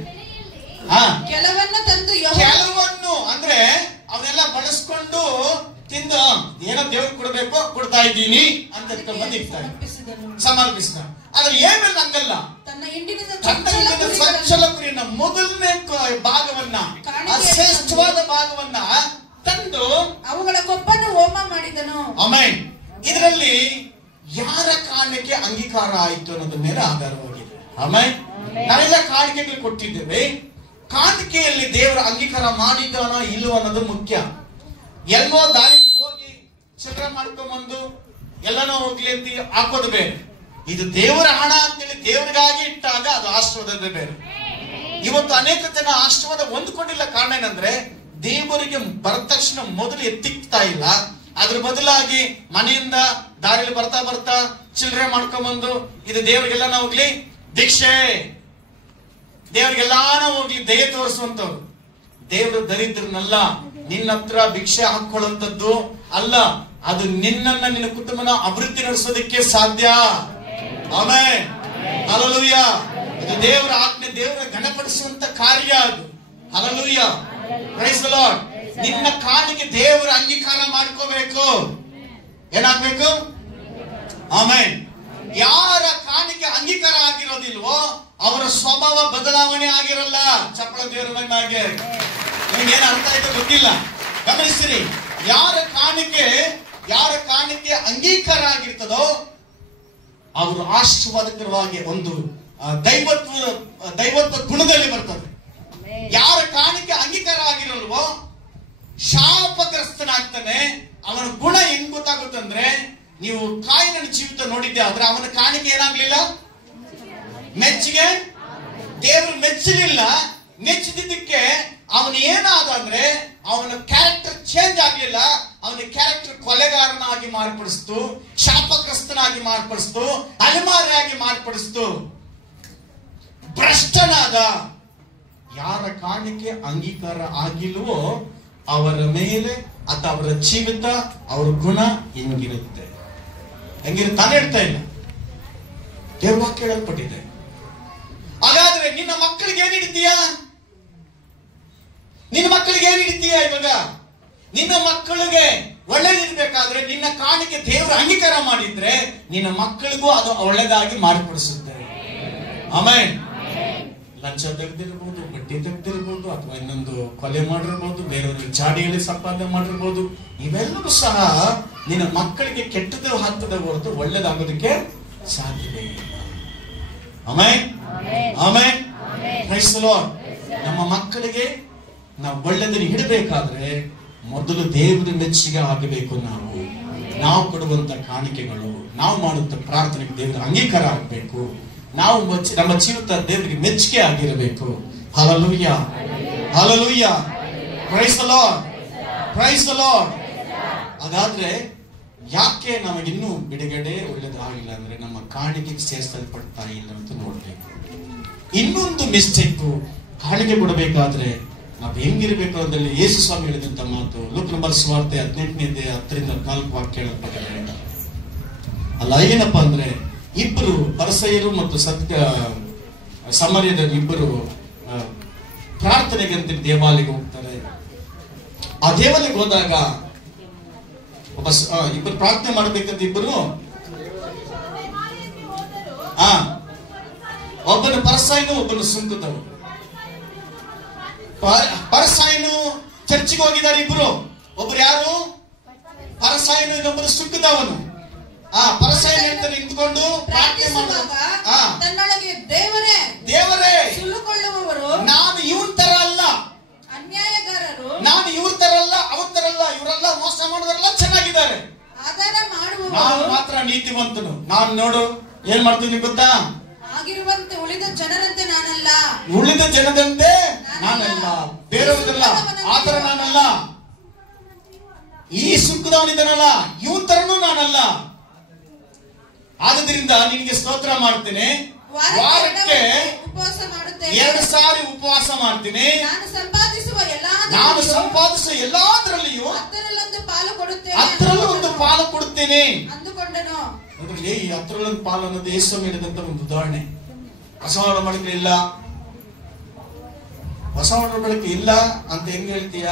ಕೆಲವನ್ನು ಅಂದ್ರೆ ಅವನ್ನೆಲ್ಲ ಬಳಸ್ಕೊಂಡು ತಿಂದು ಏನೋ ದೇವ್ರಿಗೆ ಕೊಡಬೇಕು, ಕೊಡ್ತಾ ಇದ್ದೀನಿ ಅಂತ ಬಂದಿರ್ತಾರೆ, ಸಮರ್ಪಿಸಿದ. ಆದ್ರೆ ಏನೆಲ್ಲ ಹಂಗಲ್ಲ. ತನ್ನ ಸ್ವಚ್ಛಲ ಕುರಿಯನ್ನ, ಮೊದಲನೇ ಭಾಗವನ್ನ, ಶ್ರೇಷ್ಠವಾದ ಭಾಗವನ್ನ ತಂದು ಅವುಗಳ ಕೊಬ್ಬನ್ನು ಹೋಮ ಮಾಡಿದನು. ಆಮೇನ್. ಇದರಲ್ಲಿ ಯಾರ ಕಾರಣಕ್ಕೆ ಅಂಗೀಕಾರ ಆಯಿತು ಅನ್ನೋದ್ರ ಮೇಲೆ ಆಧಾರವಾಗಿದೆ. ಆಮೇನ್. ನಾವೆಲ್ಲ ಕಾಣಿಕೆಗಳು ಕೊಟ್ಟಿದ್ದೇವೆ. ಕಾಣಿಕೆಯಲ್ಲಿ ದೇವರ ಅಂಗೀಕಾರ ಮಾಡಿದ್ದಾನೋ ಇಲ್ಲೋ ಅನ್ನೋದು ಮುಖ್ಯ. ಎಲ್ಲೋ ದಾರಿಗೆ ಹೋಗಿ ಚಿಲ್ಲರೆ ಮಾಡ್ಕೊಂಡ್ಬಂದು ಎಲ್ಲನೋ ಹೋಗ್ಲಿ ಅಂತ ಹಾಕೋದು ಬೇರೆ. ಇದು ದೇವರ ಹಣ ಅಂತೇಳಿ ದೇವರಿಗಾಗಿ ಇಟ್ಟಾಗ ಅದು ಆಶೀರ್ವಾದ ಬೇರೆ. ಇವತ್ತು ಅನೇಕ ಜನ ಆಶೀರ್ವಾದ ಹೊಂದ್ಕೊಂಡಿಲ್ಲ. ಕಾರಣ ಏನಂದ್ರೆ, ದೇವರಿಗೆ ಬರದ ತಕ್ಷಣ ಮೊದಲು ಎತ್ತಿಕ್ತಾ ಇಲ್ಲ. ಅದ್ರ ಬದಲಾಗಿ ಮನೆಯಿಂದ ದಾರಿಲಿ ಬರ್ತಾ ಬರ್ತಾ ಚಿಲ್ಲರೆ ಮಾಡ್ಕೊಂಡ್ಬಂದು, ಇದು ದೇವರಿಗೆಲ್ಲಾನ ಹೋಗ್ಲಿ ಭಿಕ್ಷೆ, ದೇವರಿಗೆಲ್ಲಾನ ಹೋಗ್ಲಿ ದಯೆ ತೋರಿಸುವಂತವ್ರು. ದೇವರು ದರಿದ್ರನಲ್ಲ, ನಿನ್ನ ಹತ್ರ ಭಿಕ್ಷೆ ಹಾಕೊಳ್ಳುವಂಥದ್ದು ಅಲ್ಲ. ಅದು ನಿನ್ನನ್ನ, ನಿನ್ನ ಕುಟುಂಬನ ಅಭಿವೃದ್ಧಿ ನಡೆಸೋದಕ್ಕೆ ಸಾಧ್ಯ. Amen hallelujah. ಇದು ದೇವರ ಆಜ್ಞೆ, ದೇವರ ಘನಪಡಿಸುವಂತ ಕಾರ್ಯ ಅದು. Hallelujah, praise the Lord. ನಿನ್ನ ಕಾಲಿಗೆ ದೇವರ ಅಂಗೀಕಾರ ಮಾಡ್ಕೋಬೇಕು. ಏನಾಗ್ಬೇಕು? ಆಮೆನ್. ಯಾರ ಕಾಣಿಕೆ ಅಂಗೀಕಾರ ಆಗಿರೋದಿಲ್ವೋ ಅವರ ಸ್ವಭಾವ ಬದಲಾವಣೆ ಆಗಿರಲ್ಲ. ಚಪ್ಪಳ ದೇವರ ಮಹಿಮೆಗೆ. ನಿಮ್ಗೆ ಏನ್ ಅರ್ಥ ಆಯ್ತು ಗೊತ್ತಿಲ್ಲ, ಗಮನಿಸ್ತೀರಿ. ಯಾರ ಕಾಣಿಕೆ ಅಂಗೀಕಾರ ಆಗಿರ್ತದೋ ಅವರು ಆಶೀರ್ವಾದಕರವಾಗಿ ಒಂದು ದೈವತ್ವ ಗುಣದಲ್ಲಿ ಬರ್ತದೆ. ಯಾರ ಕಾಣಿಕೆ ಅಂಗೀಕಾರ ಆಗಿರಲ್ವೋ ಶಾಪಗ್ರಸ್ತನಾಗ್ತಾನೆ. ಅವನ ಗುಣ ಹೆಂಗ್ ಗೊತ್ತಾಗುತ್ತಂದ್ರೆ, ನೀವು ಕಾಯಿನ ಜೀವಿತ ನೋಡಿದ್ದೆ ಆದ್ರೆ ಅವನ ಕಾಣಿಕೆ ಏನಾಗ್ಲಿಲ್ಲ, ಮೆಚ್ಚಿಗೆ ದೇವರು ಮೆಚ್ಚಲಿಲ್ಲ. ಮೆಚ್ಚಿದ್ದಕ್ಕೆ ಅವನು ಏನಾದ ಅಂದ್ರೆ ಅವನ ಕ್ಯಾರೆಕ್ಟರ್ ಚೇಂಜ್ ಆಗ್ಲಿಲ್ಲ. ಅವನ ಕ್ಯಾರೆಕ್ಟರ್ ಕೊಲೆಗಾರನಾಗಿ ಮಾರ್ಪಡಿಸ್ತು, ಶಾಪಗ್ರಸ್ತನಾಗಿ ಮಾರ್ಪಡಿಸ್ತು, ಅಲೆಮಾರಿಯಾಗಿ ಮಾರ್ಪಡಿಸ್ತು, ಭ್ರಷ್ಟನಾದ. ಯಾರ ಕಾಣಿಕೆ ಅಂಗೀಕಾರ ಆಗಿಲ್ವೋ ಅವರ ಮೇಲೆ ಅಥವಾ ಅವರ ಜೀವಿತ, ಅವರ ಗುಣ ಹೆಂಗಿರುತ್ತೆ ತಾನೇ ಹೇಳ್ತಾ ಇಲ್ಲ, ದೇವ್ರ ವಾಕ್ಯ ಹೇಳಲ್ಪಟ್ಟಿದೆ. ಹಾಗಾದ್ರೆ ನಿನ್ನ ಮಕ್ಕಳಿಗೆ ಏನ್ ಹಿಡಿತೀಯಾ? ಇವಾಗ ನಿನ್ನ ಮಕ್ಕಳಿಗೆ ಒಳ್ಳೇದಿರ್ಬೇಕಾದ್ರೆ ನಿನ್ನ ಕಾಣಿಕೆ ದೇವರ ಅಂಗೀಕಾರ ಮಾಡಿದ್ರೆ ನಿನ್ನ ಮಕ್ಕಳಿಗೂ ಅದು ಒಳ್ಳೇದಾಗಿ ಮಾರ್ಪಡಿಸುತ್ತೆ. ಆಮೆನ್. ಲಂಚ ತೆಗೆದಿರ್ಬೋದು, ಬಡ್ಡಿ ತೆಗೆದಿರ್ಬೋದು, ಅಥವಾ ಇನ್ನೊಂದು ಕೊಲೆ ಮಾಡಿರ್ಬೋದು, ಬೇರೆಯವ್ರಿಗೆ ಚಾಡಿ ಹೇಳಿ ಸಂಪಾದನೆ ಮಾಡಿರ್ಬೋದು. ಇವೆಲ್ಲವೂ ಸಹ ನಿನ್ನ ಮಕ್ಕಳಿಗೆ ಕೆಟ್ಟದ್ದು ಹಾಕ್ತದೆ ಹೊರತು ಒಳ್ಳೇದಾಗೋದಕ್ಕೆ ಸಾಧ್ಯವೇ ಇಲ್ಲ. Amen, amen. Praise the Lord. ನಮ್ಮ ಮಕ್ಕಳಿಗೆ ನಾವು ಒಳ್ಳೆದನ್ನು ಇಡಬೇಕಾದ್ರೆ ಮೊದಲು ದೇವರ ಮೆಚ್ಚುಗೆ ಆಗಬೇಕು. ನಾವು ಕೊಡುವಂತ ಕಾಣಿಕೆಗಳು, ನಾವು ಮಾಡುವಂತ ಪ್ರಾರ್ಥನೆಗೆ ದೇವರ ಅಂಗೀಕಾರ ಆಗಬೇಕು. ನಾವು ನಮ್ಮ ಜೀವಿತ ದೇವರಿಗೆ ಮೆಚ್ಚುಗೆ ಆಗಿರಬೇಕು. Hallelujah, hallelujah. Praise the Lord, praise the Lord. ಹಾಗಾದ್ರೆ ಯಾಕೆ ನಮಗಿನ್ನೂ ಬಿಡುಗಡೆ ಒಳ್ಳೆದಾಗಿಲ್ಲ ಅಂದ್ರೆ ನಮ್ಮ ಕಾಣಿಕೆಗೆ ಸೇರಿಸಲ್ಪಡ್ತಾ ಇಲ್ಲ ಅಂತ ನೋಡ್ಬೇಕು. ಇನ್ನೊಂದು ಮಿಸ್ಟೇಕ್, ಕಾಣಿಕೆ ಕೊಡಬೇಕಾದ್ರೆ ನಾವು ಹೆಂಗಿರ್ಬೇಕು ಅನ್ನೋದ್ರಲ್ಲಿ ಯೇಸು ಸ್ವಾಮಿ ಹೇಳಿದಂತ ಮಾತು ಲೂಕ ನಂಬರ್ ಸುವಾರ್ತೆ 18ನೇ 10-14 ವಾಕ್ಯ ಹೇಳಲ್ಪಟ್ಟಿದೆ. ಅಲ್ಲ ಏನಪ್ಪಾ ಅಂದ್ರೆ, ಇಬ್ಬರು ಪರಸೆಯರು ಮತ್ತು ಸಮರ್ಯದ ಇಬ್ಬರು ಪ್ರಾರ್ಥನೆಗೆ ಅಂತ ದೇವಾಲಯಕ್ಕೆ ಹೋಗ್ತಾರೆ. ಆ ದೇವಾಲಯಕ್ಕೆ ಹೋದಾಗ ಇಬ್ಬರು ಪ್ರಾರ್ಥನೆ ಮಾಡ್ಬೇಕಂತ ಇಬ್ಬರು, ಒಬ್ಬನು ಪರಸಾಯನು, ಒಬ್ಬನು ಸುಂಕದವನು. ಪರಸಾಯನು ಚರ್ಚಿಗೆ ಹೋಗಿದ್ದಾರೆ ಇಬ್ರು. ಒಬ್ರು ಯಾರು? ಪರಸಾಯನು, ಇನ್ನೊಬ್ಬರು ಸುಂಕದವನು. ಪರಸಾಯನ ಹೇಳ್ತಾರೆ ನಿಂತ್ಕೊಂಡು ಪ್ರಾರ್ಥನೆ ಮಾಡುವಾಗ ತನ್ನೊಳಗೆ ದೇವರೇ ದೇವರೇ ಸುಳ್ಳುಕೊಳ್ಳುವವರು, ನಾನು ಇವನ್ ತರ ಅಲ್ಲ, ಅನ್ಯಾಯಗಾರರು, ನಾನು ಇವ್ರ ತರ ಅಲ್ಲ, ಅವ್ರ ತರ ಅಲ್ಲ, ಇವರೆಲ್ಲ ಮೋಸ ಮಾಡೋರೆಲ್ಲ ಚೆನ್ನಾಗಿದ್ದಾರೆ, ಆಧಾರ ಮಾಡುವವರು ನಾನು ಮಾತ್ರ ನೀತಿವಂತನು. ನಾನು ನೋಡು ಏನ್ ಮಾಡ್ತೀನಿ ಗೊತ್ತಾ? ಆಗಿರುವಂತೆ ಉಳಿದ ಜನರಂತೆ ನಾನಲ್ಲ, ಉಳಿದ ಜನದಂತೆ ನಾನಲ್ಲ, ಬೇರೆಯವ್ರದಲ್ಲ, ಆತರ ನಾನಲ್ಲ. ಈ ಸುಖದವನಿದ್ದಾನಲ್ಲ ಇವನ್ ತರನು ನಾನಲ್ಲ. ಆದ್ರಿಂದ ನಿನಗೆ ಸ್ತೋತ್ರ ಮಾಡ್ತೇನೆ. ವಾರಕ್ಕೆ ಉಪವಾಸ ಮಾಡುತ್ತೇನೆ, 2 ಸಾರಿ ಉಪವಾಸ ಮಾಡ್ತೀನಿ. ನಾನು ಸಂಪಾದಿಸುವ ಎಲ್ಲಾದ್ರಲ್ಲಿಯೂ 10ರಲ್ಲೊಂದು ಪಾಲು ಕೊಡುತ್ತೇನೆ, 10ರಲ್ಲೂ ಒಂದು ಪಾಲು ಕೊಡುತ್ತೇನೆ ಅಂದುಕೊಂಡನು. ಈ 10ರಲ್ಲೊಂದು ಪಾಲು ಅನ್ನೋದು ಯೇಸು ನೀಡಿದಂತ ಒಂದು ಉದಾಹರಣೆ. ಹೊಸ ಒಡಂಬಡಿಕೆ ಇಲ್ಲ, ಹೊಸ ಒಡಂಬಡಿಕೆ ಇಲ್ಲ ಅಂತ ಹೆಂಗ್ ಹೇಳ್ತೀಯ?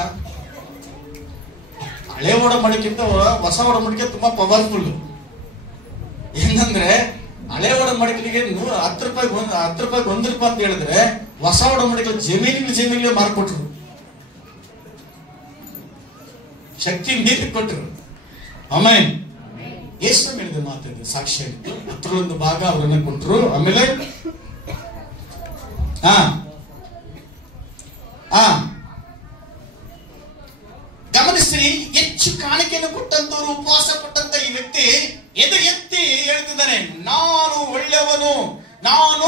ಹಳೆ ಒಡಂಬಡಿಕೆಗಿಂತ ಹೊಸ ಒಡಂಬಡಿಕೆ ತುಂಬಾ ಪವರ್ಫುಲ್. ಏನಂದ್ರೆ ಹಳೆ ಒಡಂಬಡಿಕೆಗೆ 10 ರೂಪಾಯಿಗೆ 1 ರೂಪಾಯಿ ಅಂತ ಹೇಳಿದ್ರೆ ಹೊಸ ಒಡಂಬಡಿಕೆ ಜಮೀನಿಗೆ ಮಾರ್ಕೊಟ್ರು, ಶಕ್ತಿ ನೀತಿ ಕೊಟ್ಟರು. ಆಮೇಲೆ ಯೇಸು ಹೇಳಿದ ಮಾತಿದೆ, ಸಾಕ್ಷ್ಯ ಇತ್ತು. 10ರಲ್ಲೊಂದು ಭಾಗ ಅವರನ್ನ ಕೊಟ್ಟರು. ಆಮೇಲೆ ಗಮನಿಸ್ರಿ, ಹೆಚ್ಚು ಕಾಣಿಕೆಯನ್ನು ಕೊಟ್ಟಂತವ್ರು, ಉಪವಾಸ ಕೊಟ್ಟಂತ ಈ ವ್ಯಕ್ತಿ ಎತ್ತಿ ಹೇಳ್ತಿದ್ದಾನೆ, ನಾನು ಒಳ್ಳೆಯವನು, ನಾನು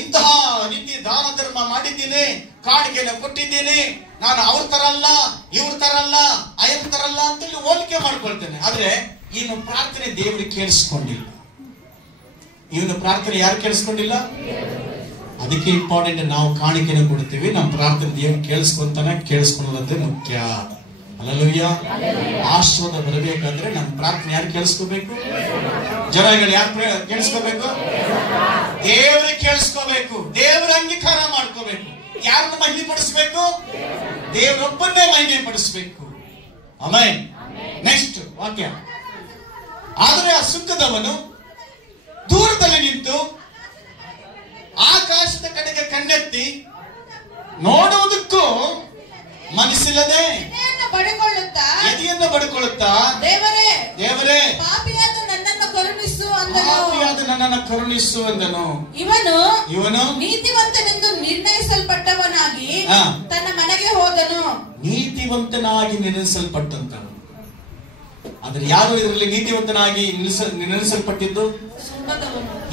ಇಂತಹ ರೀತಿ ದಾನ ಧರ್ಮ ಮಾಡಿದ್ದೀನಿ, ಕಾಣಿಕೆಯನ್ನು ಕೊಟ್ಟಿದ್ದೀನಿ, ನಾನು ಅವ್ರ ತರ ಅಲ್ಲ, ಇವ್ರ ತರ ಅಲ್ಲ, ಅಯ್ಯನ ತರ ಅಲ್ಲ ಅಂತೇಳಿ ಹೋಲಿಕೆ ಮಾಡ್ಕೊಳ್ತೇನೆ. ಆದ್ರೆ ಇವನು ಪ್ರಾರ್ಥನೆ ದೇವರಿಗೆ ಕೇಳಿಸ್ಕೊಂಡಿಲ್ಲ. ಇವನು ಪ್ರಾರ್ಥನೆ ಯಾರು ಕೇಳಿಸ್ಕೊಂಡಿಲ್ಲ? ಅದಕ್ಕೆ ಇಂಪಾರ್ಟೆಂಟ್. ನಾವು ಕಾಣಿಕೆಯನ್ನು ಕೊಡ್ತೀವಿ, ನಮ್ಮ ಪ್ರಾರ್ಥನೆ ದೇವ್ರು ಕೇಳಿಸ್ಕೊಳ್ಳೋದೇ ಮುಖ್ಯ. ಹಲ್ಲೆಲೂಯಾ. ಆಶೀರ್ವಾದ ಬರಬೇಕಾದ್ರೆ ನಮ್ಮ ಪ್ರಾರ್ಥನೆ ಯಾರು ಕೇಳಿಸ್ಕೋಬೇಕು? ಜನಗಳು ಯಾರು ಕೇಳಿಸ್ಕೋಬೇಕು? ದೇವ್ರಿಗೆ ಕೇಳಿಸ್ಕೋಬೇಕು, ದೇವ್ರ ಅಂಗೀಕಾರ ಮಾಡ್ಕೋಬೇಕು. ಯಾರನ್ನ ಮಹಿಮೆ ಪಡಿಸ್ಬೇಕು? ದೇವರೊಬ್ಬನ್ನೇ ಮಹಿಮೆ ಪಡಿಸ್ಬೇಕು. ಆಮೆನ್. ನೆಕ್ಸ್ಟ್ ವಾಕ್ಯ ಆದರೆ ಆ ಸುಂಕದವನು ದೂರದಲ್ಲಿ ನಿಂತು ಆಕಾಶದ ಕಡೆಗೆ ಕಣ್ಣೆತ್ತಿ ನೋಡುವುದಕ್ಕೂ ಮನಸ್ಸಿಲ್ಲದೆ ಎದೆಯನ್ನು ಬಡಿಕೊಳ್ಳುತ್ತಾ ದೇವರೇ ಪಾಪಿಯಾದ ನನ್ನನ್ನು ಕರುಣಿಸು ಅಂದನು. ಇವನು ನೀತಿವಂತನೆಂದು ನಿರ್ಣಯಿಸಲ್ಪಟ್ಟವನಾಗಿ ತನ್ನ ಮನೆಗೆ ಹೋದನು. ನೀತಿವಂತನಾಗಿ ನಿರ್ಣಯಿಸಲ್ಪಟ್ಟಂತನು. ಆದ್ರೆ ಯಾರು ಇದರಲ್ಲಿ ನೀತಿವಂತನಾಗಿ ನಿರ್ಣಯಿಸಲ್ಪಟ್ಟಿದ್ದು?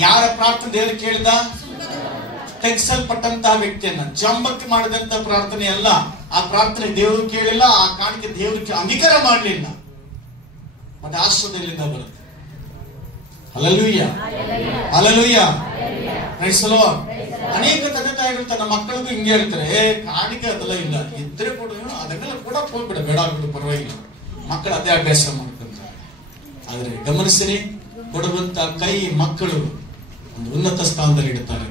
ಯಾರ ಪ್ರಾರ್ಥನೆ ದೇವರು ಕೇಳಿದ? ತೆಗೆಸಲ್ಪಟ್ಟಂತಹ ವ್ಯಕ್ತಿಯನ್ನ ಜಂಬಕ್ಕೆ ಮಾಡಿದಂತ ಪ್ರಾರ್ಥನೆ ಅಲ್ಲ. ಆ ಪ್ರಾರ್ಥನೆ ದೇವರು ಕೇಳಿಲ್ಲ, ಆ ಕಾಣಿಕೆ ದೇವರಿಗೆ ಅಂಗೀಕಾರ ಮಾಡಲಿಲ್ಲ. ಮತ್ತೆ ಆಶ್ರಯದಲ್ಲಿಂದ ಬರುತ್ತೆ. Hallelujah, hallelujah, praise the Lord. ಅನೇಕ ತಂದೆ ತಾಯಿಗಳು ತನ್ನ ಮಕ್ಕಳಿಗೂ ಹಿಂಗೆ ಹೇಳ್ತಾರೆ, ಕಾಣಿಕೆ ಅದೆಲ್ಲ ಇಲ್ಲ, ಇದ್ರೆ ಕೂಡ ಅದನ್ನೆಲ್ಲ ಕೂಡ ಹೋಗ್ಬಿಡ, ಬೇಡ ಬಿಡು, ಪರವಾಗಿಲ್ಲ. ಮಕ್ಕಳು ಅದೇ ಅಭ್ಯಾಸ ಮಾಡ್ಕೊಂತಾರೆ. ಆದ್ರೆ ಗಮನಿಸಿರಿ, ಕೊಡುವಂತ ಕೈ ಮಕ್ಕಳು ಒಂದು ಉನ್ನತ ಸ್ಥಾನದಲ್ಲಿ ಇಡುತ್ತಾರೆ.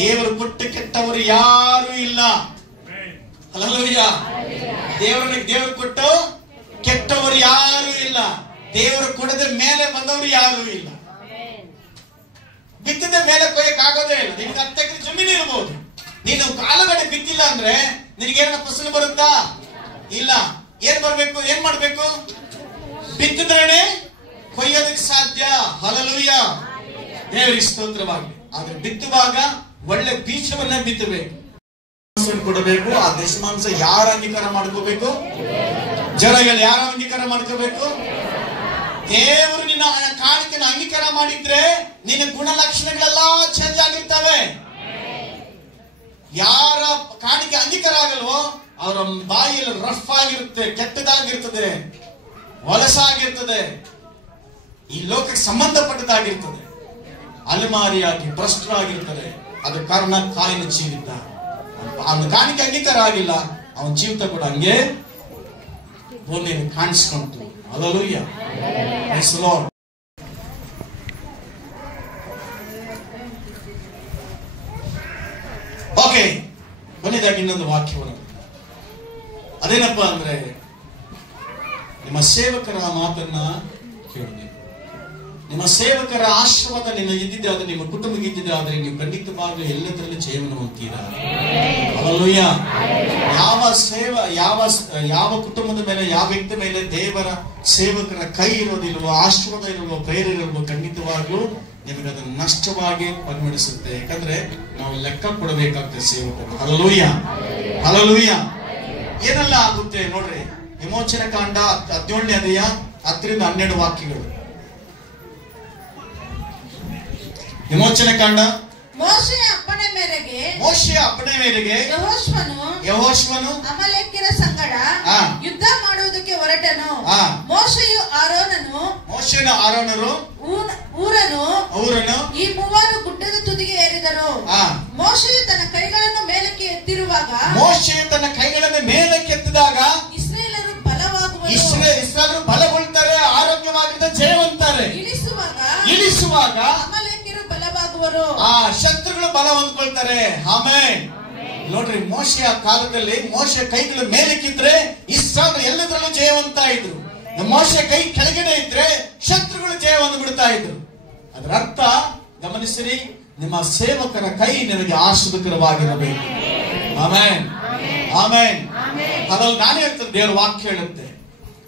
ದೇವರು ಕೊಟ್ಟು ಕೆಟ್ಟವರು ಯಾರು ಇಲ್ಲ. ಹಲ್ಲೆಲೂಯಾ. ದೇವರು ಕೊಟ್ಟು ಕೆಟ್ಟವರು ಯಾರು ಇಲ್ಲ. ದೇವರು ಕೊಡದ ಮೇಲೆ ಬಂದವರು ಯಾರು ಇಲ್ಲ. ಬಿತ್ತದ ಮೇಲೆ ಕೊಯ್ಯಕ್ಕಾಗೋದೇ ಇಲ್ಲ. ನಿನ್ಗೆ 10 ಎಕರೆ ಜಮೀನು ಇರಬಹುದು, ನೀನು ಕಾಲುಗಡೆ ಬಿತ್ತಿಲ್ಲ ಅಂದ್ರೆ ನಿನಗೇನ ಫಸಲು ಬರುತ್ತಾ? ಇಲ್ಲ. ಏನ್ ಬರ್ಬೇಕು? ಏನ್ ಮಾಡ್ಬೇಕು? ಬಿತ್ತಿದ್ರೆ ಕೊಯ್ಯೋದಕ್ಕೆ ಸಾಧ್ಯ. ಹಲ್ಲೆಲೂಯಾ, ದೇವರಿಗೆ ಸ್ತೋತ್ರವಾಗಲಿ. ಆದ್ರೆ ಬಿತ್ತುವಾಗ ಒಳ್ಳೆ ಬೀಜವನ್ನ ಬಿತ್ತಬೇಕು, ಕೊಡಬೇಕು. ಆ ದಶಮಾಂಶ ಯಾರ ಅಂಗೀಕಾರ ಮಾಡ್ಕೋಬೇಕು? ಜನಗಳು ಯಾರ ಅಂಗೀಕಾರ ಮಾಡ್ಕೋಬೇಕು? ದೇವರು ನಿನ್ನ ಕಾಣಿಕೆನ ಅಂಗೀಕಾರ ಮಾಡಿದ್ರೆ ನಿನ್ನ ಗುಣಲಕ್ಷಣಗಳೆಲ್ಲ ಚೇಂಜ್ ಆಗಿರ್ತವೆ. ಯಾರ ಕಾಣಿಕೆ ಅಂಗೀಕಾರ ಆಗಲ್ವೋ ಅವರ ಬಾಯಿಯಲ್ಲಿ ರಫ್ ಆಗಿರುತ್ತೆ, ಕೆಟ್ಟದಾಗಿರ್ತದೆ, ಹೊಲಸಾಗಿರ್ತದೆ, ಈ ಲೋಕಕ್ಕೆ ಸಂಬಂಧಪಟ್ಟದಾಗಿರ್ತದೆ, ಅಲೆಮಾರಿಯಾಗಿ ಭ್ರಷ್ಟರಾಗಿರ್ತದೆ. ಅದು ಕಾರಣ ಕಾಯಿನ ಜೀವಿತ. ಅವನ ಕಾಣಿಕೆ ಅಂಗೀಕಾರ ಆಗಿಲ್ಲ, ಅವನ ಜೀವಿತ ಕೂಡ ಹಂಗೆ ಭೂಮಿಯನ್ನು ಕಾಣಿಸ್ಕೊಂತು. Hallelujah, praise the Lord. Okay, ಕೊನೆಯದಾಗಿ ಇನ್ನೊಂದು ವಾಕ್ಯವನ್ನು, ಅದೇನಪ್ಪ ಅಂದ್ರೆ, ನಿಮ್ಮ ಸೇವಕರ ಮಾತನ್ನ ಕೇಳಬೇಕು. ನಿಮ್ಮ ಸೇವಕರ ಆಶೀರ್ವಾದ ನಿನ್ನ ಇದ್ದಿದ್ದೆ ಆದ್ರೆ, ನಿಮ್ಮ ಕುಟುಂಬಕ್ಕೆ ಇದ್ದಿದ್ದೆ ಆದ್ರೆ, ನೀವು ಖಂಡಿತವಾಗ್ಲೂ ಎಲ್ಲದರಲ್ಲೂ ಜಯವನ್ನು ಹೊಂದ್ತೀರಾ. ಹಲ್ಲೆಲೂಯಾ. ಯಾವ ಕುಟುಂಬದ ಮೇಲೆ, ಯಾವ ವ್ಯಕ್ತಿ ಮೇಲೆ ದೇವರ ಸೇವಕರ ಕೈ ಇರೋದಿಲ್ವೋ, ಆಶೀರ್ವಾದ ಇರುವೋ, ಪ್ರೇರಣೆ ಇರುವೋ, ಖಂಡಿತವಾಗ್ಲೂ ನಿಮಗೆ ಅದನ್ನು ನಷ್ಟವಾಗಿ ಪರಿಗಣಿಸುತ್ತೆ. ಯಾಕಂದ್ರೆ ನಾವು ಲೆಕ್ಕ ಕೊಡಬೇಕಾಗ್ತದೆ ಸೇವಕರು. Hallelujah, hallelujah. ಏನೆಲ್ಲ ಆಗುತ್ತೆ ನೋಡ್ರಿ. ವಿಮೋಚನ ಕಾಂಡ 17ನೇ ಅಧ್ಯಾಯ 10-12 ವಾಕ್ಯಗಳು. ವಿಮೋಚನ ಕಾಂಡ. ಮೋಶೆಯ ಅಪ್ಪಣೆ ಮೇರೆಗೆ ಯೆಹೋಶುವನು ಅಮಲೇಕ್ಯರ ಸಂಗಡ ಯುದ್ಧ ಮಾಡುವುದಕ್ಕೆ ಹೊರಟನು. ಮೋಶೆಯು ಆರೋನರು ಊರನು ಈ ಮೂವರು ಗುಡ್ಡದ ತುದಿಗೆ ಏರಿದರು. ಮೋಶೆಯು ತನ್ನ ಕೈಗಳನ್ನು ಮೇಲಕ್ಕೆ ಎತ್ತಿದಾಗ ಇಸ್ರಾಯೇಲರು ಬಲಗೊಳ್ತಾರೆ, ಆರೋಗ್ಯವಾಗಿದ್ದ ಜಯವಂತಾರೆ. ಇಳಿಸುವಾಗ ಅಮಲೇಕ್ಯರು ಬಲವಾಗುವರು, ಆ ಶತ್ರುಗಳು ಬಲ ಹೊಂದ್ಕೊಳ್ತಾರೆ. ಆಮೆನ್. ನೋಡ್ರಿ, ಮೋಶೆಯ ಕಾಲದಲ್ಲಿ ಮೋಶೆ ಕೈಗಳು ಮೇಲಕ್ಕಿದ್ರೆ ಇಸ್ರಾಯೇಲ್ ಎಲ್ಲದರಲ್ಲೂ ಜಯವಂತ ಇದ್ರು. ಮೋಶೆ ಕೈ ಕೆಳಗಡೆ ಇದ್ರೆ ಶತ್ರುಗಳು ಜಯ ಹೊಂದ್ಬಿಡ್ತಾ ಇದ್ರು. ಅದರ ಅರ್ಥ ಗಮನಿಸಿರಿ, ನಿಮ್ಮ ಸೇವಕರ ಕೈ ನಿಮಗೆ ಆಶೀರ್ವಾದಕರವಾಗಿರಬೇಕು. Amen, amen. ಅದ್ರಲ್ಲಿ ನಾನು ಹೇಳ್ತೇನೆ, ದೇವರ ವಾಕ್ಯ ಹೇಳುತ್ತೆ,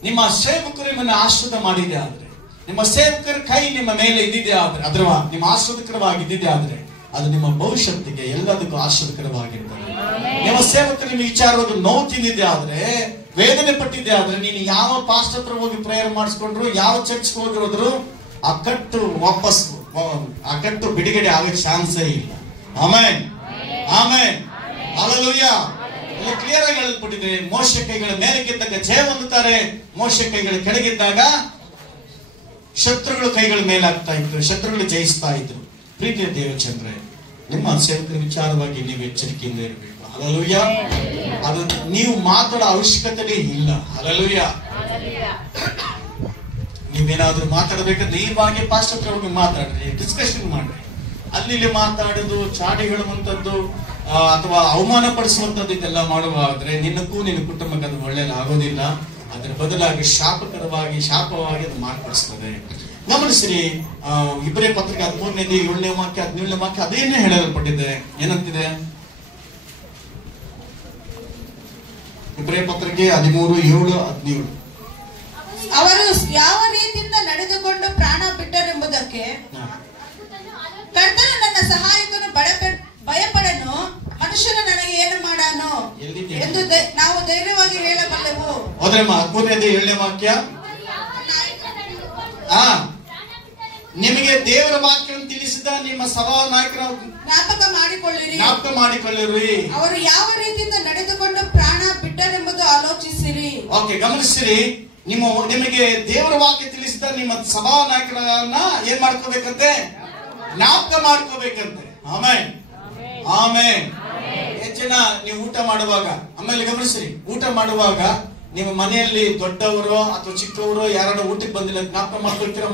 ನಿಮ್ಮ ಸೇವಕರು ನಿಮ್ಮನ್ನು ಆಶೀರ್ವಾದ ಮಾಡಿದೆ ಆದ್ರೆ, ನಿಮ್ಮ ಸೇವಕರ ಕೈ ನಿಮ್ಮ ಮೇಲೆ ಇದ್ದಿದೆ ಆದ್ರೆ, ಅದರ ನಿಮ್ಮ ಆಶೀರ್ವಾದಕರವಾಗಿದ್ದಿದೆ ಆದ್ರೆ, ಅದು ನಿಮ್ಮ ಭವಿಷ್ಯತ್ತಿಗೆ ಎಲ್ಲದಕ್ಕೂ ಆಶೀರ್ವಾದಕರವಾಗಿರ್ತದೆ. ನಿಮ್ಮ ಸೇವಕರು ನಿಮಗೆ ವಿಚಾರವಾಗಿ ನೋವು ತಿಂದಿದೆ ಆದ್ರೆ, ವೇದನೆ ಪಟ್ಟಿದೆ ಆದ್ರೆ, ನೀನು ಯಾವ ಪಾಸ್ಟರ್ ಹತ್ರ ಹೋಗಿ ಪ್ರೇಯರ್ ಮಾಡಿಸ್ಕೊಂಡ್ರು, ಯಾವ ಚರ್ಚ್ಗೆ ಹೋಗಿರೋದ್ರು, ಆ ಕಟ್ಟು ಬಿಡುಗಡೆ ಆಗೋ ಚಾನ್ಸೇ ಇಲ್ಲ. Amen, amen, hallelujah. ಎಲ್ಲ ಕ್ಲಿಯರ್ ಆಗಿ ಹೇಳಲ್ಪಟ್ಟಿದೆ. ಮೋಶೆ ಕೈಗಳ ಮೇಲಕ್ಕಿದ್ದಾಗ ಜಯ ಹೊಂದುತ್ತಾರೆ, ಮೋಶೆ ಕೈಗಳ ಕೆಳಗಿದ್ದಾಗ ಶತ್ರುಗಳು ಕೈಗಳ ಮೇಲಾಗ್ತಾ ಇದ್ರು, ಶತ್ರುಗಳು ಜಯಿಸ್ತಾ ಇದ್ರು. ಪ್ರೀತಿಯ ದೇವಚಂದ್ರೆ, ನಿಮ್ಮ ಸೇವಕರ ವಿಚಾರವಾಗಿ ನೀವು ಎಚ್ಚರಿಕೆಯಿಂದ ಇರಬೇಕು. ಹಲ್ಲೆಲೂಯಾ. ಅದು ನೀವು ಮಾತಾಡೋ ಅವಶ್ಯಕತೆ ಇಲ್ಲ. ಹಲ್ಲೆಲೂಯಾ. ನೀವೇನಾದ್ರೂ ಮಾತಾಡಬೇಕಂದ್ರೆ ನೇರವಾಗಿ ಪಾಸ್ಟರ್ ಹತ್ರ ಹೋಗಿ ಮಾತಾಡ್ರಿ, ಡಿಸ್ಕಷನ್ ಮಾಡ್ರಿ. ಅಲ್ಲಿ ಮಾತಾಡೋದು, ಚಾಡಿ ಹೇಳುವಂಥದ್ದು ಅಥವಾ ಅವಮಾನ ಪಡಿಸುವಂಥದ್ದು ಇದೆಲ್ಲ ಮಾಡುವಾದ್ರೆ ನಿನ್ನಕ್ಕೂ ನಿನ್ನ ಕುಟುಂಬಕ್ಕೆ ಅದು ಒಳ್ಳೇದಾಗೋದಿಲ್ಲ. ಅದರ ಬದಲಾಗಿ ಶಾಪವಾಗಿ ಅದು ಮಾರ್ಪಡಿಸ್ತದೆ. ಗಮನಿಸ್ರಿ, ಇಬ್ಬರೇ ಪತ್ರಿಕೆ 13ನೇ 7ನೇ ವಾಕ್ಯ 17ನೇ ವಾಕ್ಯ ಅದೇನೇ ಹೇಳಲ್ಪಟ್ಟಿದೆ. ಏನಂತಿದೆ? ಇಬ್ಬರೇ ಪತ್ರಿಕೆ 13, 7, 17. ಅವರು ಯಾವ ರೀತಿಯಿಂದ ನಡೆದುಕೊಂಡು ಪ್ರಾಣ ಬಿಟ್ಟರೆಂಬುದಕ್ಕೆ ಕರ್ತನು ನನ್ನ ಸಹಾಯಕನು ಭಯಪಡನು, ಮನುಷ್ಯನು ನನಗೆ ಏನು ಮಾಡಾನು ಎಂದು ನಾವು ಧೈರ್ಯವಾಗಿ ಹೇಳಬಲ್ಲೆವು. 13ನೇ 7ನೇ ವಾಕ್ಯ. ನಿಮಗೆ ದೇವರ ವಾಕ್ಯವನ್ನು ತಿಳಿಸಿದ ನಿಮ್ಮ ಸಭಾ ನಾಯಕರ ಜ್ಞಾಪಕ ಮಾಡಿಕೊಳ್ಳಿರಿ. ಅವರು ಯಾವ ರೀತಿಯಿಂದ ನಡೆದುಕೊಂಡು ಪ್ರಾಣ ಬಿಟ್ಟರೆಂಬುದು ಆಲೋಚಿಸಿರಿ. ಓಕೆ, ಗಮನಿಸಿರಿ. ನಿಮಗೆ ದೇವರ ವಾಕ್ಯ ತಿಳಿಸಿದ ನಿಮ್ಮ ಸಭಾ ನಾಯಕರನ್ನ ಏನ್ ಮಾಡ್ಕೋಬೇಕಂತೆ? ಜ್ಞಾಪಕ ಮಾಡ್ಕೋಬೇಕಂತೆ. ಆಮೇನ್, ಆಮೇನ್. ಹೆಚ್ಚಿನ ನೀವು ಊಟ ಮಾಡುವಾಗ, ಆಮೇಲೆ ಗಮನಿಸಿರಿ, ಊಟ ಮಾಡುವಾಗ ನಿಮ್ಮ ಮನೆಯಲ್ಲಿ ದೊಡ್ಡವರು ಅಥವಾ ಚಿಕ್ಕವರು ಯಾರು ಊಟಕ್ಕೆ ಬಂದಿಲ್ಲ ಜ್ಞಾಪಕ ಮಾಡ್ಕೊಳ್ತೀರಾ?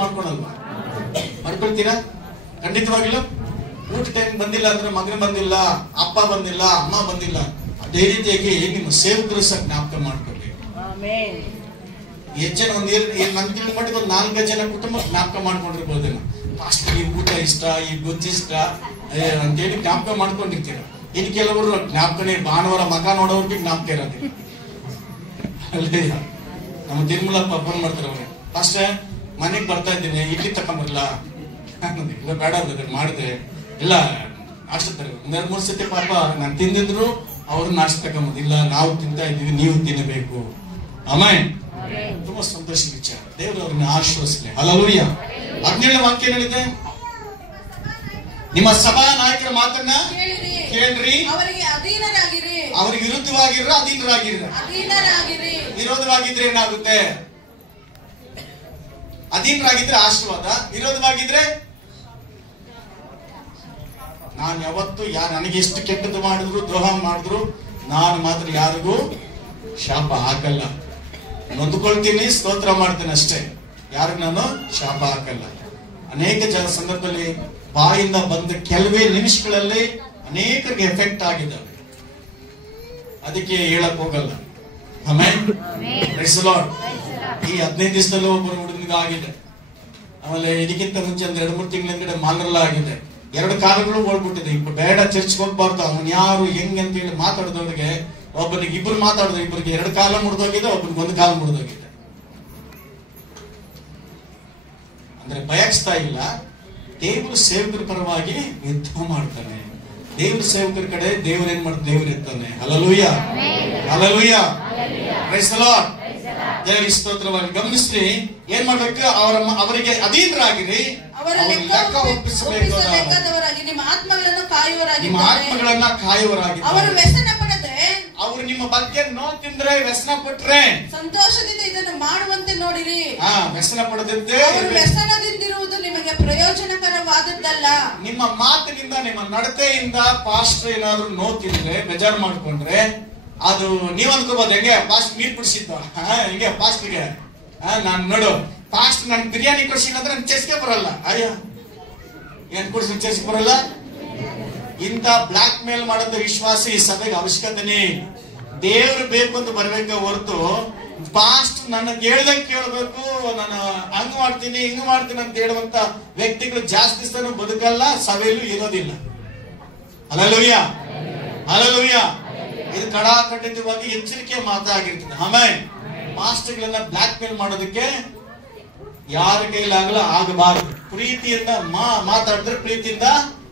ಮಾಡ್ಕೊಳ್ತೀರಾ? ಖಂಡಿತವಾಗಿಲ್ಲ. ಊಟ ಟೈಮ್ ಬಂದಿಲ್ಲ ಅಂದ್ರೆ ಮಗನ ಬಂದಿಲ್ಲ, ಅಪ್ಪ ಬಂದಿಲ್ಲ, ಅಮ್ಮ ಬಂದಿಲ್ಲ, ಅದೇ ರೀತಿಯಾಗಿ ನಿಮ್ಮ ಸೇವಕರು ಸಹ ಜ್ಞಾಪಕ ಮಾಡ್ಕೊಳ್ಬೇಕು. ಹೆಚ್ಚಿನ ನನ್ ತಿಳ್ಕೊಂಡ್ರೆ ಒಂದು 4 ಜನ ಕುಟುಂಬ ಜ್ಞಾಪಕ ಮಾಡ್ಕೊಂಡಿರ್ಬೋದೇನೋ. ಅಷ್ಟು ಈ ಊಟ ಇಷ್ಟ, ಈ ಗೊಜ್ಜು ಇಷ್ಟ ಅಂತೇಳಿ ಜ್ಞಾಪಕ ಮಾಡ್ಕೊಂಡಿರ್ತೀರ. ಇನ್ ಕೆಲವರು ಜ್ಞಾಪಕನೇ ಭಾನುವಾರ ಮಗ ನೋಡೋರ್ಗೆ ಜ್ಞಾಪಕ ಇರೋದಿಲ್ಲ. ಅಲ್ಲೇ ನಮ್ಮ ತಿರುಮಲಪ್ಪ ಫೋನ್ ಮಾಡ್ತಾರೆ, ಅವ್ರೆ ಅಷ್ಟೇ ಮನೆಗ್ ಬರ್ತಾ ಇದ್ದೀನಿ, ಇಡ್ಲಿ ತಕೊಂಬರಲ್ಲ, ಇಲ್ಲ ಬೇಡ ಮಾಡಿದೆ, ಇಲ್ಲ ನಾಷ್ಟ ತರ 2-3 ಸತಿ ಪಾಪ ನಾನು ತಿಂದಿದ್ರು ಅವ್ರು ನಾಷ್ಟ ತಕೊಂಬುದು ಇಲ್ಲ, ನಾವು ತಿಂತಾ ಇದ್ದೀವಿ, ನೀವು ತಿನ್ನಬೇಕು. ಆಮೇಲೆ ತುಂಬಾ ಸಂತೋಷ ವಿಚಾರ. ದೇವರು ಅವ್ರನ್ನ ಆಶ್ವಾಸನೆ. ಹಲ್ಲೆಲೂಯಾ. 17ನೇ ವಾಕ್ಯ ಹೇಳಿದೆ, ನಿಮ್ಮ ಸಭಾ ನಾಯಕರ ಮಾತನ್ನ ಕೇಳ್ರಿ, ಅವರಿಗೆ ಅಧೀನರಾಗಿರಿ. ಅವ್ರಿಗೆ ವಿರುದ್ಧವಾಗಿರ್ರ, ಅಧೀನರಾಗಿರಿ. ವಿರೋಧವಾಗಿದ್ರೆ ಏನಾಗುತ್ತೆ? ಅಧೀನರಾಗಿದ್ರೆ ಆಶೀರ್ವಾದ, ವಿರೋಧವಾಗಿದ್ರೆ ನಾನು ಯಾವತ್ತು ನನಗೆ ಎಷ್ಟು ಕೆಟ್ಟದ್ದು ಮಾಡಿದ್ರು, ದ್ರೋಹ ಮಾಡಿದ್ರು, ನಾನು ಮಾತ್ರ ಯಾರಿಗೂ ಶಾಪ ಹಾಕಲ್ಲ. ನೊಂದ್ಕೊಳ್ತೀನಿ, ಸ್ತೋತ್ರ ಮಾಡ್ತೀನಿ ಅಷ್ಟೇ, ಯಾರಿಗೂ ನಾನು ಶಾಪ ಹಾಕಲ್ಲ. ಅನೇಕ ಸಂದರ್ಭದಲ್ಲಿ ಬಾಯಿಂದ ಬಂದ ಕೆಲವೇ ನಿಮಿಷಗಳಲ್ಲಿ ಅನೇಕರಿಗೆ ಎಫೆಕ್ಟ್ ಆಗಿದ್ದಾವೆ, ಅದಕ್ಕೆ ಹೇಳಕ್ ಹೋಗಲ್ಲ. ಆಮೇಲೆ ಪ್ರೈಸ್ ದಿ ಲಾರ್ಡ್. ಈ 15 ದಿವಸದಲ್ಲೂ ಒಬ್ಬರು ಹುಡುಗನಿಗೆ ಆಗಿದೆ. ಆಮೇಲೆ ಇದಕ್ಕಿಂತ ಮುಂಚೆ 2-3 ತಿಂಗಳ ಹಿಂದೆ ಮಾಲರಲ್ಲ ಆಗಿದೆ. 2 ಕಾಲಗಳು ಓಡ್ಬಿಟ್ಟಿದೆ. ಇಬ್ಬರು ಬೇಡ ಚರ್ಚ್ಗೆ ಹೋಗ್ಬಾರ್ದು, ಅವನು ಯಾರು ಹೆಂಗೆ ಅಂತ ಹೇಳಿ ಮಾತಾಡಿದವ್ರಿಗೆ ಒಬ್ಬನಿಗೆ ಇಬ್ಬರು ಮಾತಾಡಿದ್ರು, ಇಬ್ಬರಿಗೆ 2 ಕಾಲ ಮುರಿದೋಗಿದೆ, ಒಬ್ಬನಿಗೆ 1 ಕಾಲ ಮುರಿದೋಗಿದೆ. ಅಂದ್ರೆ ಬಯಸ್ತಾ ಇಲ್ಲ. ದೇವರು ಸೇವಕರ ಪರವಾಗಿ ಯುದ್ಧ ಮಾಡ್ತಾನೆ. ದೇವ್ರ ಸೇವಕರ ಕಡೆ ದೇವ್ರ ಏನ್ ಮಾಡ್ತಾನೆ? ದೇವ್ರ ಇರ್ತಾನೆ. Hallelujah, hallelujah, praise the Lord. ದೇವರ ಸ್ತೋತ್ರವಾಗಿ. ಗಮನಿಸ್ರಿ, ಏನ್ ಮಾಡ್ಬೇಕು? ಅವರಿಗೆ ಅಧೀನರಾಗಿರಿ, ಲೆಕ್ಕ ಒಪ್ಪಿಸಬೇಕು. ನಿಮ್ಮ ಆತ್ಮಗಳನ್ನ ಕಾಯುವರಾಗಿ. ಅವರು ವ್ಯಸನ ಪಡದೆ, ಅವರು ನಿಮ್ಮ ಬಗ್ಗೆ ನೋಡ್ತಿಂದ್ರೆ ವ್ಯಸನ ಪಟ್ರೆ ಸಂತೋಷದಿಂದ ಇದನ್ನು ಮಾಡುವಂತೆ ನೋಡಿರಿ. ವ್ಯಸನ ಪಡದಿದ್ದೆ, ವ್ಯಸನದಿಂದಿರುವುದು ನಿಮಗೆ ಪ್ರಯೋಜನಕರವಾದದ್ದಲ್ಲ. ನಿಮ್ಮ ಮಾತಿನಿಂದ, ನಿಮ್ಮ ನಡತೆಯಿಂದ ಪಾಸ್ಟರ್ ಏನಾದ್ರು ನೋಡ್ತಿದ್ರೆ, ಬೇಜಾರು ಮಾಡ್ಕೊಂಡ್ರೆ, ಅದು ನೀವ್ ಅನ್ಕೋಬಹುದು, ಹೆಂಗೆ ಪಾಸ್ಟ್ ನೀರ್ ಕುಡಿಸಿದ್ದು, ಹಿಂಗೆ ಪಾಸ್ಟ್ಗೆ ನಾನ್ ನೋಡು ಪಾಸ್ಟ್ ನನ್ ಬಿರಿಯಾನಿ ಕೊಡ್ಸಿದ್ರೆ ನನ್ ಚೆಸ್ಗೆ ಬರಲ್ಲ. ಅಯ್ಯ, ಏನ್ ಕೊಡ್ಸಿ ಚೆಸ್ಗೆ ಬರಲ್ಲ? ಇಂತ ಬ್ಲಾಕ್ ಮೇಲ್ ಮಾಡೋದು ವಿಶ್ವಾಸಿ ಈ ಸಭೆಗೆ ಅವಶ್ಯಕತೆನೇ. ದೇವ್ರು ಬೇಕು ಅಂತ ಬರ್ಬೇಕು ಹೊರತು ಪಾಸ್ಟ್ ನನ್ನ ಹೇಳ್ದಂಗೆ ಕೇಳ್ಬೇಕು, ನಾನು ಹಂಗ್ ಮಾಡ್ತೀನಿ ಹಿಂಗ್ ಮಾಡ್ತೀನಿ ಅಂತ ಹೇಳುವಂತ ವ್ಯಕ್ತಿಗಳು ಜಾಸ್ತಿ ದಿವಸ ಬದುಕಲ್ಲ, ಸಭೆಯಲ್ಲೂ ಇರೋದಿಲ್ಲ. Hallelujah, hallelujah. ಇದು ಖಡಾಖಂಡಿತವಾಗಿ ಎಚ್ಚರಿಕೆ ಮಾತಾಗಿರ್ತದೆ. ಆಮೇಲೆ ಮಾಸ್ಟರ್ಗಳನ್ನ ಬ್ಲಾಕ್ ಮೇಲ್ ಮಾಡೋದಕ್ಕೆ ಯಾರ ಕೈಲಾಗಲ್ಲ, ಆಗಬಾರದು. ಪ್ರೀತಿಯಿಂದ ಮಾತಾಡಿದ್ರೆ ಪ್ರೀತಿಯಿಂದ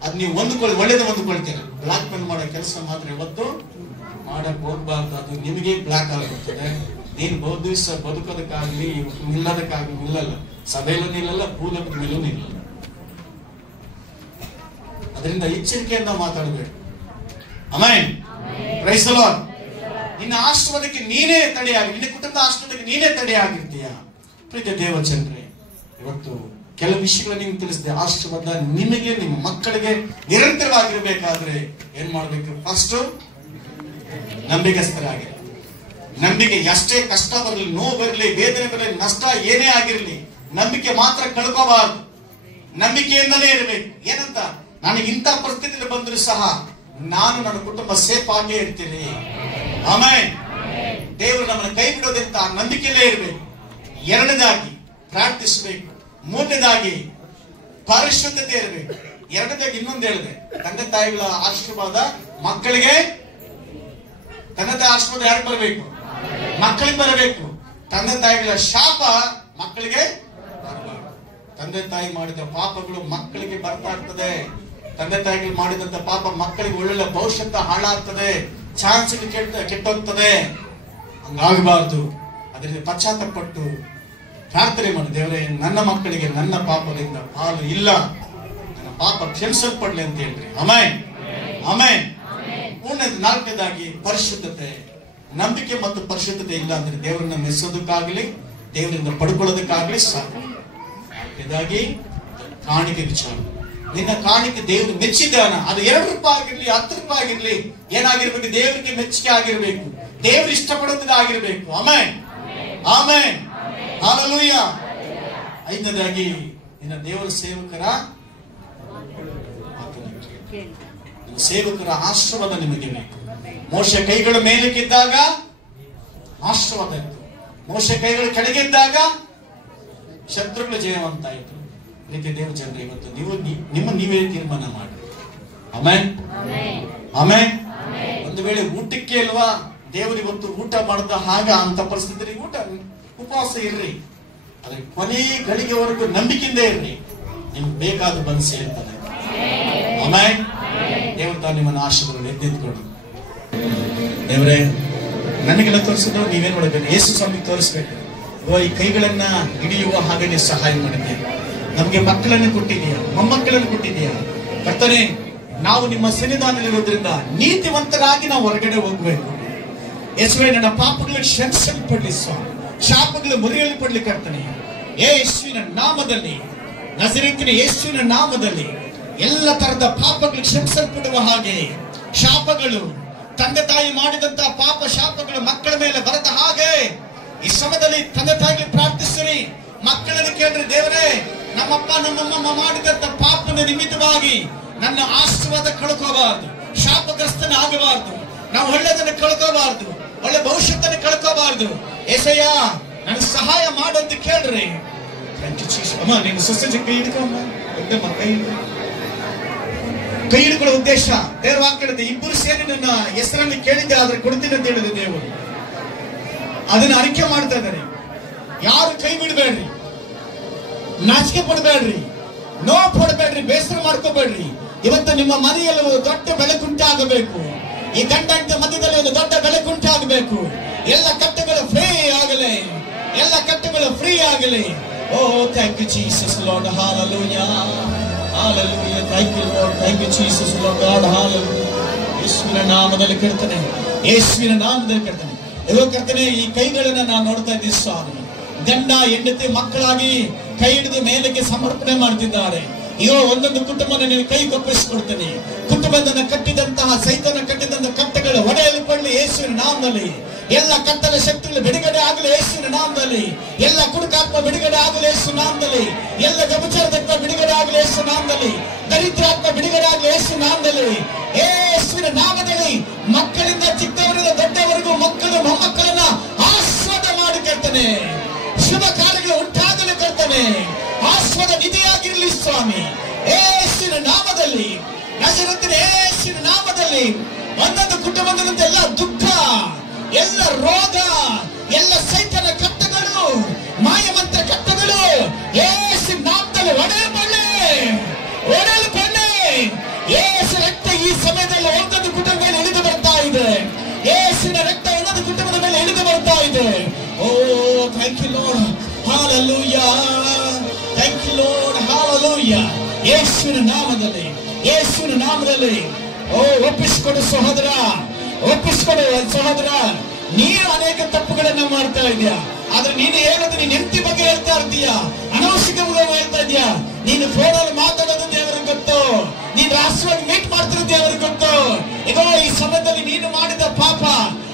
ಅದ್ ನೀವು ಒಳ್ಳೇದು ಹೊಂದ್ಕೊಳ್ತೀರ. ಬ್ಲಾಕ್ ಮೇಲ್ ಮಾಡೋ ಕೆಲಸ ಮಾತ್ರ ಇವತ್ತು ಮಾಡಕ್ ಹೋಗ್ಬಾರ್ದು. ಅದು ನಿಮಗೆ ಬ್ಲಾಕ್ ಆಗಿರ್ತದೆ. ನೀನ್ ಬಹು ದಿವಸ ಬದುಕೋದಕ್ಕಾಗ್ಲಿ ನಿಲ್ಲೋದಕ್ಕಾಗ್ಲಿ ನಿಲ್ಲಲ್ಲ, ಸಭೆಯಲ್ಲೂ ನಿಲ್ಲಲ್ಲ, ಭೂಲೋಕದ ಮೇಲೂ ನಿಲ್ಲಲ್ಲ. ಅದರಿಂದ ಎಚ್ಚರಿಕೆಯಿಂದ ಮಾತಾಡಬೇಕು. Amen, praise the Lord. ನಿನ್ನ ಆಶೀರ್ವಾದಕ್ಕೆ ನೀನೇ ತಡೆಯಾಗಿ, ನಿನ್ನ ಕುಟುಂಬದ ಆಶೀರ್ವಾದಕ್ಕೆ ನೀನೇ ತಡೆಯಾಗಿರ್ತೀಯ. ಪ್ರೀತಿಯ ದೇವಚಂದ್ರೆ, ಇವತ್ತು ಕೆಲವು ವಿಷಯಗಳು ನಿಮ್ಗೆ ತಿಳಿಸಿದೆ. ಆಶೀರ್ವಾದ ನಿಮಗೆ, ನಿಮ್ಮ ಮಕ್ಕಳಿಗೆ ನಿರಂತರವಾಗಿರ್ಬೇಕಾದ್ರೆ ಏನ್ ಮಾಡ್ಬೇಕು? ಫಸ್ಟ್ ನಂಬಿಕಸ್ಥರಾಗಿ. ನಂಬಿಕೆ ಎಷ್ಟೇ ಕಷ್ಟ ಬರಲಿ, ನೋವು ಬರಲಿ, ವೇದನೆ ಬರಲಿ, ನಷ್ಟ ಏನೇ ಆಗಿರ್ಲಿ, ನಂಬಿಕೆ ಮಾತ್ರ ಕಳ್ಕೋಬಾರ್ದು. ನಂಬಿಕೆಯಿಂದಲೇ ಇರಬೇಕು. ಏನಂತ? ನನಗೆ ಇಂಥ ಪರಿಸ್ಥಿತಿಯಲ್ಲಿ ಬಂದರೂ ಸಹ ನಾನು ನನ್ನ ಕುಟುಂಬ ಸೇಫ್ ಆಗೇ ಇರ್ತೀನಿ. ಆಮೇಲೆ ದೇವರು ನಮ್ಮನ್ನು ಕೈ ಬಿಡೋದಂತ ನಂಬಿಕೆಯಲ್ಲೇ ಇರಬೇಕು. ಎರಡನೇದಾಗಿ ಪ್ರಾರ್ಥಿಸಬೇಕು. ಮೂರನೇದಾಗಿ ಪರಿಶುದ್ಧತೆ ಇರಬೇಕು. ಎರಡನೇದಾಗಿ ಇನ್ನೊಂದು ಹೇಳಿದೆ, ತಂದೆ ತಾಯಿಗಳ ಆಶೀರ್ವಾದ ಮಕ್ಕಳಿಗೆ. ತಂದೆ ತಾಯಿ ಆಶೀರ್ವಾದ ಯಾರಿಗೆ ಬರಬೇಕು? ಮಕ್ಕಳಿಗೆ ಬರಬೇಕು. ತಂದೆ ತಾಯಿಗಳ ಶಾಪ ಮಕ್ಕಳಿಗೆ ಬರಬಾರದು. ತಂದೆ ತಾಯಿ ಮಾಡಿದ ಪಾಪಗಳು ಮಕ್ಕಳಿಗೆ ಬರ್ತಾ ಇರ್ತದೆ. ತಂದೆ ತಾಯಿಗಳು ಮಾಡಿದಂತ ಪಾಪ ಮಕ್ಕಳಿಗೆ ಒಳ್ಳೊಳ್ಳೆ ಭವಿಷ್ಯತ್ತ ಹಾಳಾಗ್ತದೆ, ಚಾನ್ಸ್ ಕೆಟ್ಟೋಗ್ತದೆ. ಹಂಗಾಗಬಾರ್ದು. ಅದರಿಂದ ಪಶ್ಚಾತ್ತಪಟ್ಟು ಪ್ರಾರ್ಥನೆ ಮಾಡಿ, ದೇವರೇ ನನ್ನ ಮಕ್ಕಳಿಗೆ ನನ್ನ ಪಾಪದಿಂದ ಪಾಲು ಇಲ್ಲ, ನನ್ನ ಪಾಪ ಕ್ಷಮಿಸಲ್ಪಡ್ಲಿ ಅಂತ ಹೇಳ್ರಿ. Amen, amen. ನಾಲ್ಕನೇದಾಗಿ ಪರಿಶುದ್ಧತೆ. ನಂಬಿಕೆ ಮತ್ತು ಪರಿಶುದ್ಧತೆ ಇಲ್ಲ ಅಂದ್ರೆ ದೇವರನ್ನ ಮೆಚ್ಚೋದಕ್ಕಾಗ್ಲಿ ದೇವರಿಂದ ಪಡ್ಕೊಳ್ಳೋದಕ್ಕಾಗ್ಲಿ ಸಾಧ್ಯ. ನಾಲ್ಕನೇದಾಗಿ ಕಾಣಿಕೆ ವಿಚಾರ. ನಿನ್ನ ಕಾಣಿಕೆ ದೇವರು ಮೆಚ್ಚಿದಾನ. ಅದು 2 ರೂಪಾಯಿ ಆಗಿರ್ಲಿ, 10 ರೂಪಾಯಿ ಆಗಿರ್ಲಿ, ಏನಾಗಿರ್ಬೇಕು? ದೇವರಿಗೆ ಮೆಚ್ಚುಗೆ ಆಗಿರ್ಬೇಕು, ದೇವರು ಇಷ್ಟಪಡೋದಾಗಿರ್ಬೇಕು. Amen, amen, hallelujah. ಐದನೇದಾಗಿ ನಿನ್ನ ದೇವರ ಸೇವಕರ ಆಶೀರ್ವಾದ ನಿಮಗೆ ಬೇಕು. ಮೋಶೆ ಕೈಗಳು ಮೇಲಕ್ಕಿದ್ದಾಗ ಆಶೀರ್ವಾದ ಇತ್ತು, ಮೋಶೆ ಕೈಗಳು ಕೆಳಗಿದ್ದಾಗ ಶತ್ರುಗಳು ಜಯವಂತ ಆಯಿತು. ಇದಕ್ಕೆ ದೇವರ ಜನರು ಇವತ್ತು ನೀವೇ ತೀರ್ಮಾನ ಮಾಡಿ. Amen, amen. ಒಂದು ವೇಳೆ ಊಟಕ್ಕೆ ಅಲ್ವಾ ದೇವರು ಇವತ್ತು ಊಟ ಮಾಡದ ಹಾಗ ಅಂತ ಪರಿಸ್ಥಿತಿ, ಉಪವಾಸ ಇರ್ರಿ, ಅದ್ರ ಕೊನೆ ಗಳಿಗೆವರೆಗೂ ನಂಬಿಕೆಯಿಂದ ಇರ್ರಿ, ನಿಮ್ಗೆ ಬೇಕಾದ ಬಂದು ಸೇರ್ತಾನೆ. ಆಮೆನ್. ದೇವರು ತಾನು ನಿಮ್ಮನ್ನು ಆಶೀರ್ವಾದ ಎದ್ದೆತ್ಕೊಂಡು, ದೇವರೇ ನನಗೆಲ್ಲ ತೋರಿಸಿದ್ರು, ನೀವೇನ್ ಮಾಡಬೇಕು? ಯೇಸು ಸ್ವಾಮಿ ತೋರಿಸ್ಬೇಕು. ಈ ಕೈಗಳನ್ನ ಹಿಡಿಯುವ ಹಾಗೆ ನೀವು ಸಹಾಯ ಮಾಡಿದ್ದೀಯ. ನಮ್ಗೆ ಮಕ್ಕಳನ್ನು ಕೊಟ್ಟಿದೀಯ, ಮೊಮ್ಮಕ್ಕಳನ್ನು ಕೊಟ್ಟಿದೀಯ. ಕರ್ತನೇ, ನಾವು ನಿಮ್ಮ ಸನ್ನಿಧಾನದಲ್ಲಿರೋದ್ರಿಂದ ನೀತಿವಂತರಾಗಿ ನಾವು ಹೊರಗಡೆ ಹೋಗ್ಬೇಕು. ಯೇಸುವೇ, ನನ್ನ ಪಾಪಗಳು ಕ್ಷಮಿಸಲ್ಪಡ್ಲಿ ಸ್ವಾಮಿ, ಶಾಪಗಳು ಮುರಿಯಲ್ಪಡ್ಲಿ ಕರ್ತನೆ. ಯೇಸುವಿನ ನಾಮದಲ್ಲಿ, ನಜರೇತಿನ ಯೇಸುವಿನ ನಾಮದಲ್ಲಿ ಎಲ್ಲ ತರದ ಪಾಪಗಳು ಕ್ಷಮಿಸಲ್ಪಡುವ ಹಾಗೆ, ಶಾಪಗಳು ತಂದೆ ತಾಯಿ ಮಾಡಿದಂತ ಪಾಪ ಶಾಪಗಳು ಮಕ್ಕಳ ಮೇಲೆ ಬರದ ಹಾಗೆ ಈ ಸಮಯದಲ್ಲಿ ತಂದೆ ತಾಯಿಗೆ ಪ್ರಾರ್ಥಿಸಿರಿ. ಮಕ್ಕಳನ್ನು ಕೇಳ್ರಿ, ದೇವರೇ ನಮ್ಮಪ್ಪ ನಮ್ಮಮ್ಮ ಮಾಡಿದಂತ ಪಾಪದ ನಿಮಿತ್ತವಾಗಿ ನನ್ನ ಆಶೀರ್ವಾದ ಕಳ್ಕೋಬಾರ್ದು, ಶಾಪಗ್ರಸ್ತನ ಆಗಬಾರ್ದು, ನಾವು ಒಳ್ಳೆದನ್ನು ಕಳ್ಕೋಬಾರ್ದು, ಒಳ್ಳೆ ಭವಿಷ್ಯತ್ತನ್ನು ಕಳ್ಕೋಬಾರ್ದು. ಏಸಯ್ಯ ನನಗೆ ಸಹಾಯ ಮಾಡು ಅಂತ ಕೇಳ್ರಿ. ಅಮ್ಮ ನೀನು ಸೊಸೈಟಿ ಕೈ ಹಿಡ್ಕಮ್ಮ, ಕೈ ಹಿಡ್ಕೊಳ್ಳೋ ಉದ್ದೇಶ ದೇವ್ರ ವಾಕ್ಯದ ಇಬ್ಬರು ಸೇರಿ ನನ್ನ ಹೆಸರನ್ನು ಕೇಳಿದ್ದೆ ಆದ್ರೆ ಕೊಡ್ತೀನಿ ಅಂತ ಹೇಳಿದೆ ದೇವರು. ಅದನ್ನ ಅರಿಕೆ ಮಾಡ್ತಾ ಇದ್ದಾರೆ. ಯಾರು ಕೈ ಬಿಡಬೇಡ್ರಿ, ನಾಚಿಕೆ ಪಡಬೇಡ್ರಿ, ನೋವು ಪಡಬೇಡ್ರಿ, ಬೇಸರ ಮಾಡ್ಕೋಬೇಡ್ರಿ. ಇವತ್ತು ನಿಮ್ಮ ಮನೆಯಲ್ಲಿ ಒಂದು ದೊಡ್ಡ ಬೆಳಕುಂಟಾಗಬೇಕು. ಈ ಗಂಡ ಹೆಂಡತಿ ಮಧ್ಯದಲ್ಲಿ ಒಂದು ದೊಡ್ಡ ಬೆಳಕುಂಟಾಗಬೇಕು. ಎಲ್ಲ ಕಟ್ಟುಗಳು ಫ್ರೀ ಆಗಲಿ, ಎಲ್ಲ ಕಟ್ಟುಗಳು ಫ್ರೀ ಆಗಲಿ. Oh thank you Jesus Lord, hallelujah, hallelujah. Thank you Lord, thank you Jesus Lord God, hallelujah. ಯೇಸುವಿನ ನಾಮದಲ್ಲಿ ಕೇಳ್ತಾನೆ, ಯೇಸುವಿನ ನಾಮದಲ್ಲಿ ಕೇಳ್ತಾನೆ. ಇವಾಗ ಕರ್ತನೆ, ಈ ಕೈಗಳನ್ನ ನಾನು ನೋಡ್ತಾ ಇದ್ದೀನಿ ಸ್ವಾಮಿ. ಗಂಡ ಹೆಂಡತಿ ಮಕ್ಕಳಾಗಿ ಕೈ ಹಿಡಿದು ಮೇಲಕ್ಕೆ ಸಮರ್ಪಣೆ ಮಾಡ್ತಿದ್ದಾರೆ. ಇವಾಗ ಒಂದೊಂದು ಕುಟುಂಬನ ನೀನು ಕೈ ಒಪ್ಪಿಸಿಕೊಡ್ತೀನಿ. ಕುಟುಂಬದನ್ನ ಕಟ್ಟಿದಂತಹ ಸೈತನ ಕಟ್ಟಿದಂತಹ ಕಟ್ಟೆಗಳು ಒಡೆಯಲ್ಪಡಲಿ ಯೇಸುವಿನ ನಾಮದಲ್ಲಿ. ಎಲ್ಲ ಕತ್ತಲ ಶಕ್ತಿಗಳು ಬಿಡುಗಡೆ ಆಗಲಿ ಯೇಸುವಿನ ನಾಮದಲ್ಲಿ. ಎಲ್ಲ ಕುಡುಕಾತ್ಮ ಬಿಡುಗಡೆ ಆಗಲಿ ಯೇಸು ನಾಮದಲ್ಲಿ. ಎಲ್ಲ ವ್ಯಭಿಚಾರದಾತ್ಮ ಬಿಡುಗಡೆ ಆಗಲಿ ಯೇಸು ನಾಮದಲ್ಲಿ. ದರಿದ್ರಾತ್ಮ ಬಿಡುಗಡೆ ಆಗಲಿ ಯೇಸು ನಾಮದಲ್ಲಿ. ಯೇಸುವಿನ ನಾಮದಲ್ಲಿ ಮಕ್ಕಳಿಂದ ಚಿಕ್ಕವರಿಂದ ದೊಡ್ಡವರೆಗೂ ಮಕ್ಕಳು ಮೊಮ್ಮಕ್ಕಳನ್ನ ಆಸ್ವಾದ ಮಾಡಿ ಕರ್ತನೆ. ಶುಭ ಕಾರ್ಯಗಳು ಉಂಟಾಗಲು ಕರ್ತನೆ. ಆಸ್ವಾದ ನಿಧಿಯಾಗಿರಲಿ ಸ್ವಾಮಿ ಯೇಸುವಿನ ನಾಮದಲ್ಲಿ. ನಜರೇತಿನ ಯೇಸುವಿನ ನಾಮದಲ್ಲಿ ಒಂದೊಂದು ಕುಟುಂಬದಂತೆ ಎಲ್ಲ ದುಃಖ, ಎಲ್ಲ ರೋಗ, ಎಲ್ಲ ಸೈತನ ಕಟ್ಟಗಳು, ಮಾಯಮಂತ್ರ ಕಟ್ಟಗಳು ಯೇಸುವಿನ ನಾಮದಲ್ಲಿ ಒಡೆಯಲ್ಪಡಲಿ, ಒಡೆಯಲ್ಪಡಲಿ. ಯೇಸು ರಕ್ತ ಈ ಸಮಯದಲ್ಲಿ ಒಂದೊಂದು ಕುಟುಂಬದಲ್ಲಿ ಇಳಿದು ಬರ್ತಾ ಇದೆ. ಯೇಸುವಿನ ರಕ್ತ ಒಂದೊಂದು ಕುಟುಂಬದ ಮೇಲೆ ಇಳಿದು ಬರ್ತಾ ಇದೆ. Oh thank you Lord, hallelujah, thank you Lord, hallelujah. ಯೇಸುವಿನ ನಾಮದಲ್ಲಿ, ಯೇಸುವಿನ ನಾಮದಲ್ಲಿ ಓ ಒಪ್ಪಿಸಿಕೊಡು ಸಹೋದರ, ಒಪ್ಪಿಸಿಕೊಡು ಸಹೋದರ. ನೀನು ಅನೇಕ ತಪ್ಪುಗಳನ್ನ ಮಾಡ್ತಾ ಇದೀಯ, ಆದ್ರೆ ನೀನು ಹೇಳೋದು ನೀನ್ ಹೆಂಡತಿ ಬಗ್ಗೆ ಹೇಳ್ತಾ ಇರ್ತೀಯ, ಅನವಶ್ಯಕ ಹೇಳ್ತಾ ಇದೀಯ. ನೀನು ಫೋನಲ್ಲಿ ಮಾತಾಡೋದು ದೇವರಿಗೆ ಗೊತ್ತು, ನೀನು ರಾಷ್ಟ್ರವಾಗಿ ಮೀಟ್ ಮಾಡ್ತಿರೋ ದೇವರಿಗೆ ಗೊತ್ತು. ಈಗ ಈ ಸಮಯದಲ್ಲಿ ನೀನು ಮಾಡಿದ ಪಾಪ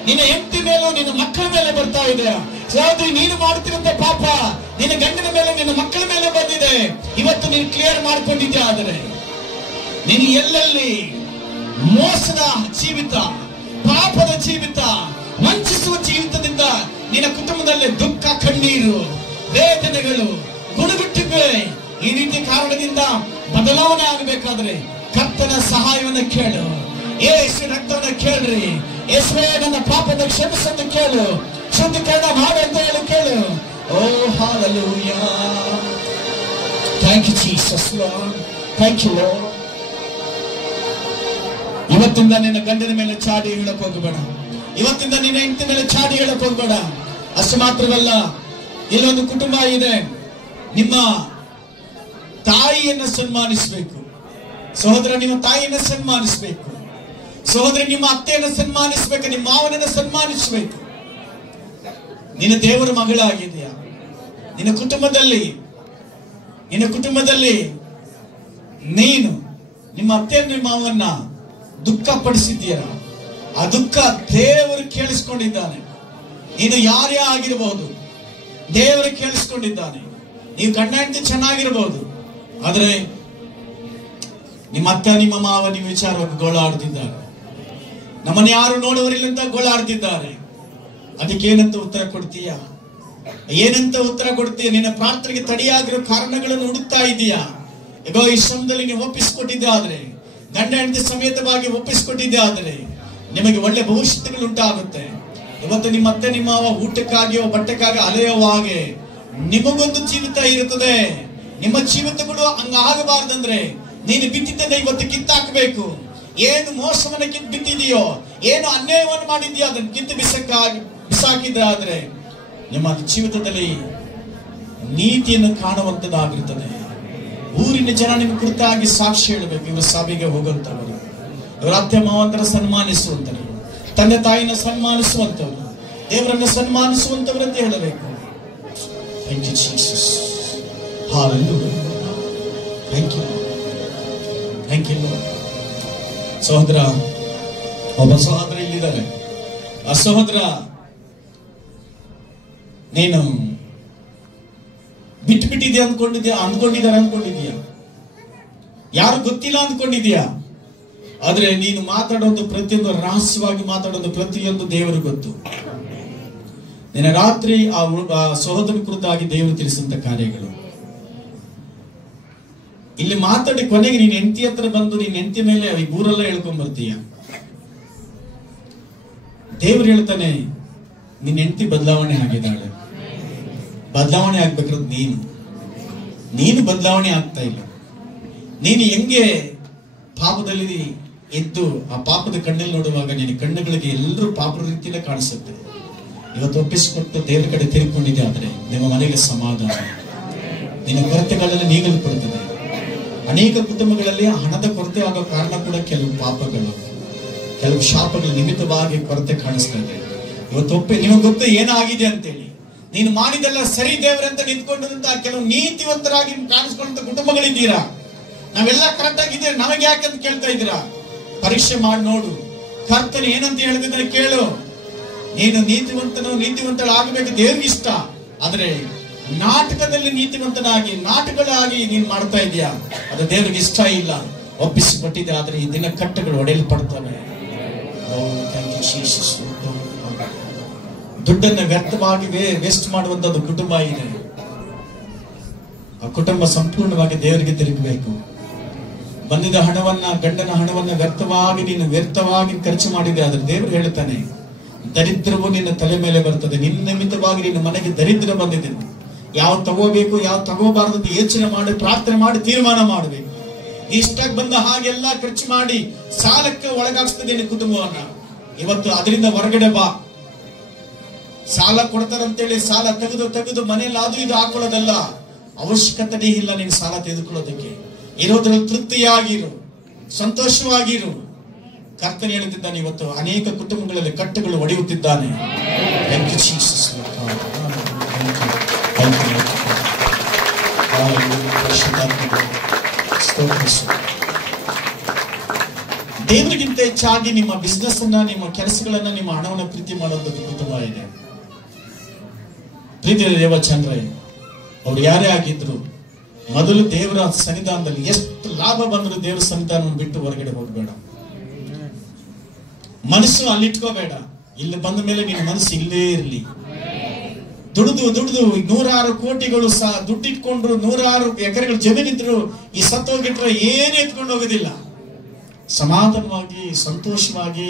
ನಿನ್ನ ಹೆಂಡತಿ ಮೇಲೂ ನಿನ್ನ ಮಕ್ಕಳ ಮೇಲೆ ಬರ್ತಾ ಇದೆ. ಸಹೋದರಿ, ನೀನು ಮಾಡುತ್ತಿರುವಂತ ಪಾಪ ನಿನ್ನ ಗಂಡನ ಮೇಲೆ ನಿನ್ನ ಮಕ್ಕಳ ಮೇಲೆ ಬಂದಿದೆ. ಇವತ್ತು ನೀನು ಕ್ಲಿಯರ್ ಮಾಡ್ಕೊಂಡಿದ್ಯಾ. ಆದರೆ ನೀನು ಎಲ್ಲೆಲ್ಲಿ ಮೋಸದ ಜೀವಿತ, ಪಾಪದ ಜೀವಿತ, ವಂಚಿಸುವ ಜೀವಿತದಿಂದ ನಿನ್ನ ಕುಟುಂಬದಲ್ಲಿ ದುಃಖ, ಕಣ್ಣೀರು, ವೇದನೆಗಳು ಗುಣಗುಟ್ಟಿವೆ. ಈ ರೀತಿ ಕಾರಣದಿಂದ ಬದಲಾವಣೆ ಆಗಬೇಕಾದ್ರೆ ಕರ್ತನ ಸಹಾಯವನ್ನು ಕೇಳು. ಯೇಸು ರಕ್ತವನ್ನು ಕೇಳ್ರಿ. ಯೇಸುವೇ ನನ್ನ ಪಾಪದ ಕ್ಷಮಿಸನ್ನು ಕೇಳು, ಶುದ್ಧೀಕರಣ ಮಾಡು ಅಂತ ಹೇಳಿ ಕೇಳು. Oh hallelujah. Thank you Jesus Lord. Thank you Lord. ಇವತ್ತಿಂದ ನಿನ್ನ ಗಂಡನ ಮೇಲೆ ಚಾಡಿ ಹೇಳಕ್ ಹೋಗಬೇಡ. ಇವತ್ತಿಂದ ನಿನ್ನ ಹೆಂಡತಿ ಮೇಲೆ ಚಾಡಿ ಹೇಳಕ್ ಹೋಗಬೇಡ. ಅಷ್ಟು ಮಾತ್ರವಲ್ಲ, ಇಲ್ಲೊಂದು ಕುಟುಂಬ ಇದೆ. ನಿಮ್ಮ ತಾಯಿಯನ್ನು ಸನ್ಮಾನಿಸಬೇಕು ಸಹೋದರ. ನಿಮ್ಮ ತಾಯಿಯನ್ನು ಸನ್ಮಾನಿಸಬೇಕು ಸಹೋದರಿ. ನಿಮ್ಮ ಅತ್ತೆಯನ್ನು ಸನ್ಮಾನಿಸಬೇಕು. ನಿಮ್ಮ ಮಾವನನ್ನು ಸನ್ಮಾನಿಸಬೇಕು. ನಿನ್ನ ದೇವರ ಮಗಳಾಗಿದೆಯಾ? ನಿನ್ನ ಕುಟುಂಬದಲ್ಲಿ ನೀನು ನಿಮ್ಮ ಅತ್ತೆ ನಿಮ್ಮ ಮಾವನ್ನ ದುಃಖ ಪಡಿಸಿದ್ದೀಯ. ಆ ದುಃಖ ದೇವರು ಕೇಳಿಸ್ಕೊಂಡಿದ್ದಾನೆ. ನೀನು ಯಾರೇ ಆಗಿರಬಹುದು, ದೇವರು ಕೇಳಿಸ್ಕೊಂಡಿದ್ದಾನೆ. ನೀವು ಗಂಡ ಹೆಂಡತಿ ಚೆನ್ನಾಗಿರಬಹುದು, ಆದ್ರೆ ನಿಮ್ಮ ಅತ್ತೆ ನಿಮ್ಮ ಮಾವ ನಿಮ್ಮ ವಿಚಾರವಾಗಿ ಗೋಳಾಡ್ತಿದ್ದಾರೆ. ನಮ್ಮನ್ನು ಯಾರು ನೋಡುವರಿಲ್ಲ ಅಂತ ಗೋಳಾಡ್ತಿದ್ದಾರೆ. ಅದಕ್ಕೇನಂತ ಉತ್ತರ ಕೊಡ್ತೀಯ? ಏನಂತ ಉತ್ತರ ಕೊಡ್ತೀಯ? ನಿನ್ನ ಪ್ರಾರ್ಥನೆಗೆ ತಡೆಯಾಗಿರೋ ಕಾರಣಗಳನ್ನು ಹುಡುಕ್ತಾ ಇದೀಯಾ? ಈಗ ಈ ಸಮಯದಲ್ಲಿ ನೀವು ಒಪ್ಪಿಸಿಕೊಟ್ಟಿದ್ದೆ ಆದ್ರೆ, ಗಂಡ ಹೆಂಡತಿ ಸಮೇತವಾಗಿ ಒಪ್ಪಿಸಿಕೊಟ್ಟಿದ್ದೆ ಆದ್ರೆ ನಿಮಗೆ ಒಳ್ಳೆ ಭವಿಷ್ಯಗಳು ಉಂಟಾಗುತ್ತೆ. ಇವತ್ತು ನಿಮ್ಮ ಅತ್ತೆ ನಿಮ್ಮ ಊಟಕ್ಕಾಗಿಯೋ ಬಟ್ಟೆಗಾಗಿ ಅಲೆಯೋ ಹಾಗೆ ನಿಮಗೊಂದು ಜೀವಿತ ಇರುತ್ತದೆ. ನಿಮ್ಮ ಜೀವಿತಗಳು ಹಂಗಾಗಬಾರ್ದಂದ್ರೆ ನೀನು ಬಿತ್ತಿದ್ದನ್ನ ಇವತ್ತು ಕಿತ್ತಾಕಬೇಕು. ಏನು ಮೋಸವನ್ನ ಬಿತ್ತಿದೆಯೋ, ಏನು ಅನ್ಯಾಯವನ್ನು ಮಾಡಿದ್ಯೋ ಅದನ್ನು ಕಿತ್ತು ಬಿಸಾಕಿದ್ರೆ ಆದ್ರೆ ನಿಮ್ಮ ಜೀವಿತದಲ್ಲಿ ನೀತಿಯನ್ನು ಕಾಣುವಂತದ್ದಾಗಿರ್ತದೆ. ಊರಿನ ಜನ ನಿಮ್ಮ ಕುರಿತಾಗಿ ಸಾಕ್ಷಿ ಹೇಳಬೇಕು. ಇವರು ಸಭೆಗೆ ಹೋಗುವಂತವರು, ಇವರ ಅತ್ತೆ ಮಾವಂತರ ಸನ್ಮಾನಿಸುವಂತರು, ತಂದೆ ತಾಯಿನ ಸನ್ಮಾನಿಸುವಂತವರು, ದೇವರನ್ನು ಸನ್ಮಾನಿಸುವಂತವರು ಅಂತ ಹೇಳಬೇಕು. Thank you Jesus. Hallelujah. Thank you, thank you Lord. ಸಹೋದರ, ಒಬ್ಬ ಸಹೋದರ ಇಲ್ಲಿದ್ದಾರೆ. ಆ ಸಹೋದರ, ನೀನು ಬಿಟ್ಟಿದ್ಯಾ ಅಂದ್ಕೊಂಡಿದ್ಯಾ? ಯಾರು ಗೊತ್ತಿಲ್ಲ ಅಂದ್ಕೊಂಡಿದ್ಯಾ? ಆದ್ರೆ ನೀನು ಮಾತಾಡೋದು ಪ್ರತಿಯೊಂದು ರಹಸ್ಯವಾಗಿ ಮಾತಾಡೋದು ಪ್ರತಿಯೊಂದು ದೇವರು ಗೊತ್ತು. ನಿನ್ನ ರಾತ್ರಿ ಆ ಸಹೋದರ ಕುರಿತಾಗಿ ದೇವರು ತಿಳಿಸಿದಂತ ಕಾರ್ಯಗಳು ಇಲ್ಲಿ ಮಾತಾಡಿ ಕೊನೆಗೆ ನೀನ್ ಹೆಂಡತಿ ಹತ್ರ ಬಂದು ನಿನ್ನ ಹೆಂಡತಿ ಮೇಲೆ ಈ ಊರೆಲ್ಲ ಹೇಳ್ಕೊಂಡ್ ಬರ್ತೀಯ. ದೇವ್ರು ಹೇಳ್ತಾನೆ, ನಿನ್ನ ಹೆಂಡತಿ ಬದಲಾವಣೆ ಆಗಿದ್ದಾಳೆ. ಬದಲಾವಣೆ ಆಗ್ಬೇಕಾದ್ರೆ ನೀನು ಬದಲಾವಣೆ ಆಗ್ತಾ ಇಲ್ಲ. ನೀನು ಹೆಂಗೆ ಪಾಪದಲ್ಲಿ ಎದ್ದು ಆ ಪಾಪದ ಕಣ್ಣಲ್ಲಿ ನೋಡುವಾಗ ನಿನ್ನ ಕಣ್ಣುಗಳಿಗೆ ಎಲ್ಲರೂ ಪಾಪದ ರೀತಿಯಲ್ಲೇ ಕಾಣಿಸುತ್ತೆ. ಇವತ್ತು ಒಪ್ಪಿಸಿಕೊಟ್ಟು ದೇವರ ಕಡೆ ತಿರುಗಿಕೊಂಡಿದೆ ಆದ್ರೆ ನಿಮ್ಮ ಮನೆಗೆ ಸಮಾಧಾನ, ನಿನ್ನ ಕೊರತೆಗಳೆಲ್ಲ ನೀಗಲ್ಪಡುತ್ತದೆ. ಅನೇಕ ಕುಟುಂಬಗಳಲ್ಲಿ ಹಣದ ಕೊರತೆ ಆಗೋ ಕಾರಣ ಕೂಡ ಕೆಲವು ಪಾಪಗಳು, ಕೆಲವು ಶಾಪಗಳ ನಿಮಿತ್ತವಾಗಿ ಕೊರತೆ ಕಾಣಿಸ್ತಾ ಇದೆ. ಇವತ್ತು ನಿಮಗೆ ಗೊತ್ತು ಏನಾಗಿದೆ ಅಂತೇಳಿ. ನೀನು ಮಾಡಿದೆಲ್ಲ ಸರಿ ದೇವರಂತ ನಿಂತ್ಕೊಂಡಂತ ಕೆಲವು ನೀತಿವಂತರಾಗಿ ಕಾಣಿಸ್ಕೊಂಡಂತ ಕುಟುಂಬಗಳಿದ್ದೀರಾ. ನಾವೆಲ್ಲ ಕರೆಕ್ಟ್ ಆಗಿದ್ದೀರಾ, ನಮಗೆ ಯಾಕಂತ ಕೇಳ್ತಾ ಇದ್ದೀರಾ? ಪರೀಕ್ಷೆ ಮಾಡಿ ನೋಡು. ಕರ್ತನ ಏನಂತ ಹೇಳಿದ್ರೆ ಕೇಳು. ನೀನು ನೀತಿವಂತಳಾಗಬೇಕು, ದೇವ್ರಿಗೆ ಇಷ್ಟ. ಆದ್ರೆ ನಾಟಕದಲ್ಲಿ ನೀತಿವಂತನಾಗಿ ನಾಟಕಗಳಾಗಿ ನೀನು ಮಾಡ್ತಾ ಇದೀಯಾ, ಅದು ದೇವ್ರಿಗೆ ಇಷ್ಟ ಇಲ್ಲ. ಒಪ್ಪಿಸಿಕೊಟ್ಟಿದೆ, ಆದ್ರೆ ಈ ದಿನ ಕಟ್ಟುಗಳು ಒಡೆಯಲ್ಪಡ್ತವೆ. ದುಡ್ಡನ್ನು ವ್ಯರ್ಥವಾಗಿ ವೇಸ್ಟ್ ಮಾಡುವಂತದ್ದು ಕುಟುಂಬ ಇದೆ. ಆ ಕುಟುಂಬ ಸಂಪೂರ್ಣವಾಗಿ ದೇವರಿಗೆ ತಿರುಗಬೇಕು. ಬಂದಿದ್ದ ಹಣವನ್ನ, ಗಂಡನ ಹಣವನ್ನ ವ್ಯರ್ಥವಾಗಿ ಖರ್ಚು ಮಾಡಿದೆ ಆದ್ರೆ ದೇವರು ಹೇಳ್ತಾನೆ, ದರಿದ್ರವು ನಿನ್ನ ತಲೆ ಮೇಲೆ ಬರ್ತದೆ. ನಿನ್ನ ನಿಮಿತ್ತವಾಗಿ ನಿನ್ನ ಮನೆಗೆ ದರಿದ್ರ ಬಂದಿದೆ. ಯಾವ ತಗೋಬೇಕು ಯಾವ ತಗೋಬಾರದು ಅಂತ ಯೋಚನೆ ಮಾಡಿ ಪ್ರಾರ್ಥನೆ ಮಾಡಿ ತೀರ್ಮಾನ ಮಾಡಬೇಕು. ಇಷ್ಟಾಗಿ ಬಂದ ಹಾಗೆಲ್ಲ ಖರ್ಚು ಮಾಡಿ ಸಾಲಕ್ಕೆ ಒಳಗಾಗ್ತದೆ ನಿನ್ನ ಕುಟುಂಬವನ್ನ. ಇವತ್ತು ಅದರಿಂದ ಹೊರಗಡೆ ಬಾ. ಸಾಲ ಕೊಡ್ತಾರಂತೇಳಿ ಸಾಲ ತೆಗೆದು ಮನೆಯಲ್ಲಿ ಅದು ಇದು ಹಾಕೊಳ್ಳೋದಲ್ಲ. ಅವಶ್ಯಕತೆ ಇಲ್ಲ ನೀನು ಸಾಲ ತೆಗೆದುಕೊಳ್ಳೋದಕ್ಕೆ. ಇರೋದ್ರಲ್ಲಿ ತೃಪ್ತಿಯಾಗಿರು, ಸಂತೋಷವಾಗಿರು. ಕರ್ತನ ಹೇಳುತ್ತಿದ್ದಾನೆ, ಇವತ್ತು ಅನೇಕ ಕುಟುಂಬಗಳಲ್ಲಿ ಕಟ್ಟುಗಳು ಒಡೆಯುತ್ತಿದ್ದಾನೆ. ದೇವರಿಗಿಂತ ಹೆಚ್ಚಾಗಿ ನಿಮ್ಮ ಬಿಸ್ನೆಸ್ ಅನ್ನ, ನಿಮ್ಮ ಕೆಲಸಗಳನ್ನ, ನಿಮ್ಮ ಹಣವನ್ನ ಪ್ರೀತಿ ಮಾಡುವಂಥದ್ದು ಕುಟುಂಬ ಇದೆ. ಪ್ರೀತಿಯ ದೇವಚಂದ್ರ ಅವ್ರು ಯಾರೇ ಆಗಿದ್ರು ಮೊದಲು ದೇವರ ಸನ್ನಿಧಾನದಲ್ಲಿ ಎಷ್ಟು ಲಾಭ ಬಂದ್ರು ದೇವರ ಸನ್ನಿಧಾನವನ್ನು ಬಿಟ್ಟು ಹೊರಗಡೆ ಹೋಗಬೇಡ. ಮನಸ್ಸು ಅಲ್ಲಿಟ್ಕೋಬೇಡ. ಇಲ್ಲಿ ಬಂದ ಮೇಲೆ ನಿನ್ನ ಮನಸ್ಸು ಇಲ್ಲೇ ಇರಲಿ. ದುಡಿದು 100 ಕೋಟಿಗಳು ದುಡ್ಡಿಟ್ಕೊಂಡ್ರು, 100 ಎಕರೆಗಳು ಜಮೀನಿದ್ರು, ಈ ಸತ್ತೋಗಿಟ್ರೆ ಏನು ಎತ್ಕೊಂಡು ಹೋಗೋದಿಲ್ಲ. ಸಮಾಧಾನವಾಗಿ ಸಂತೋಷವಾಗಿ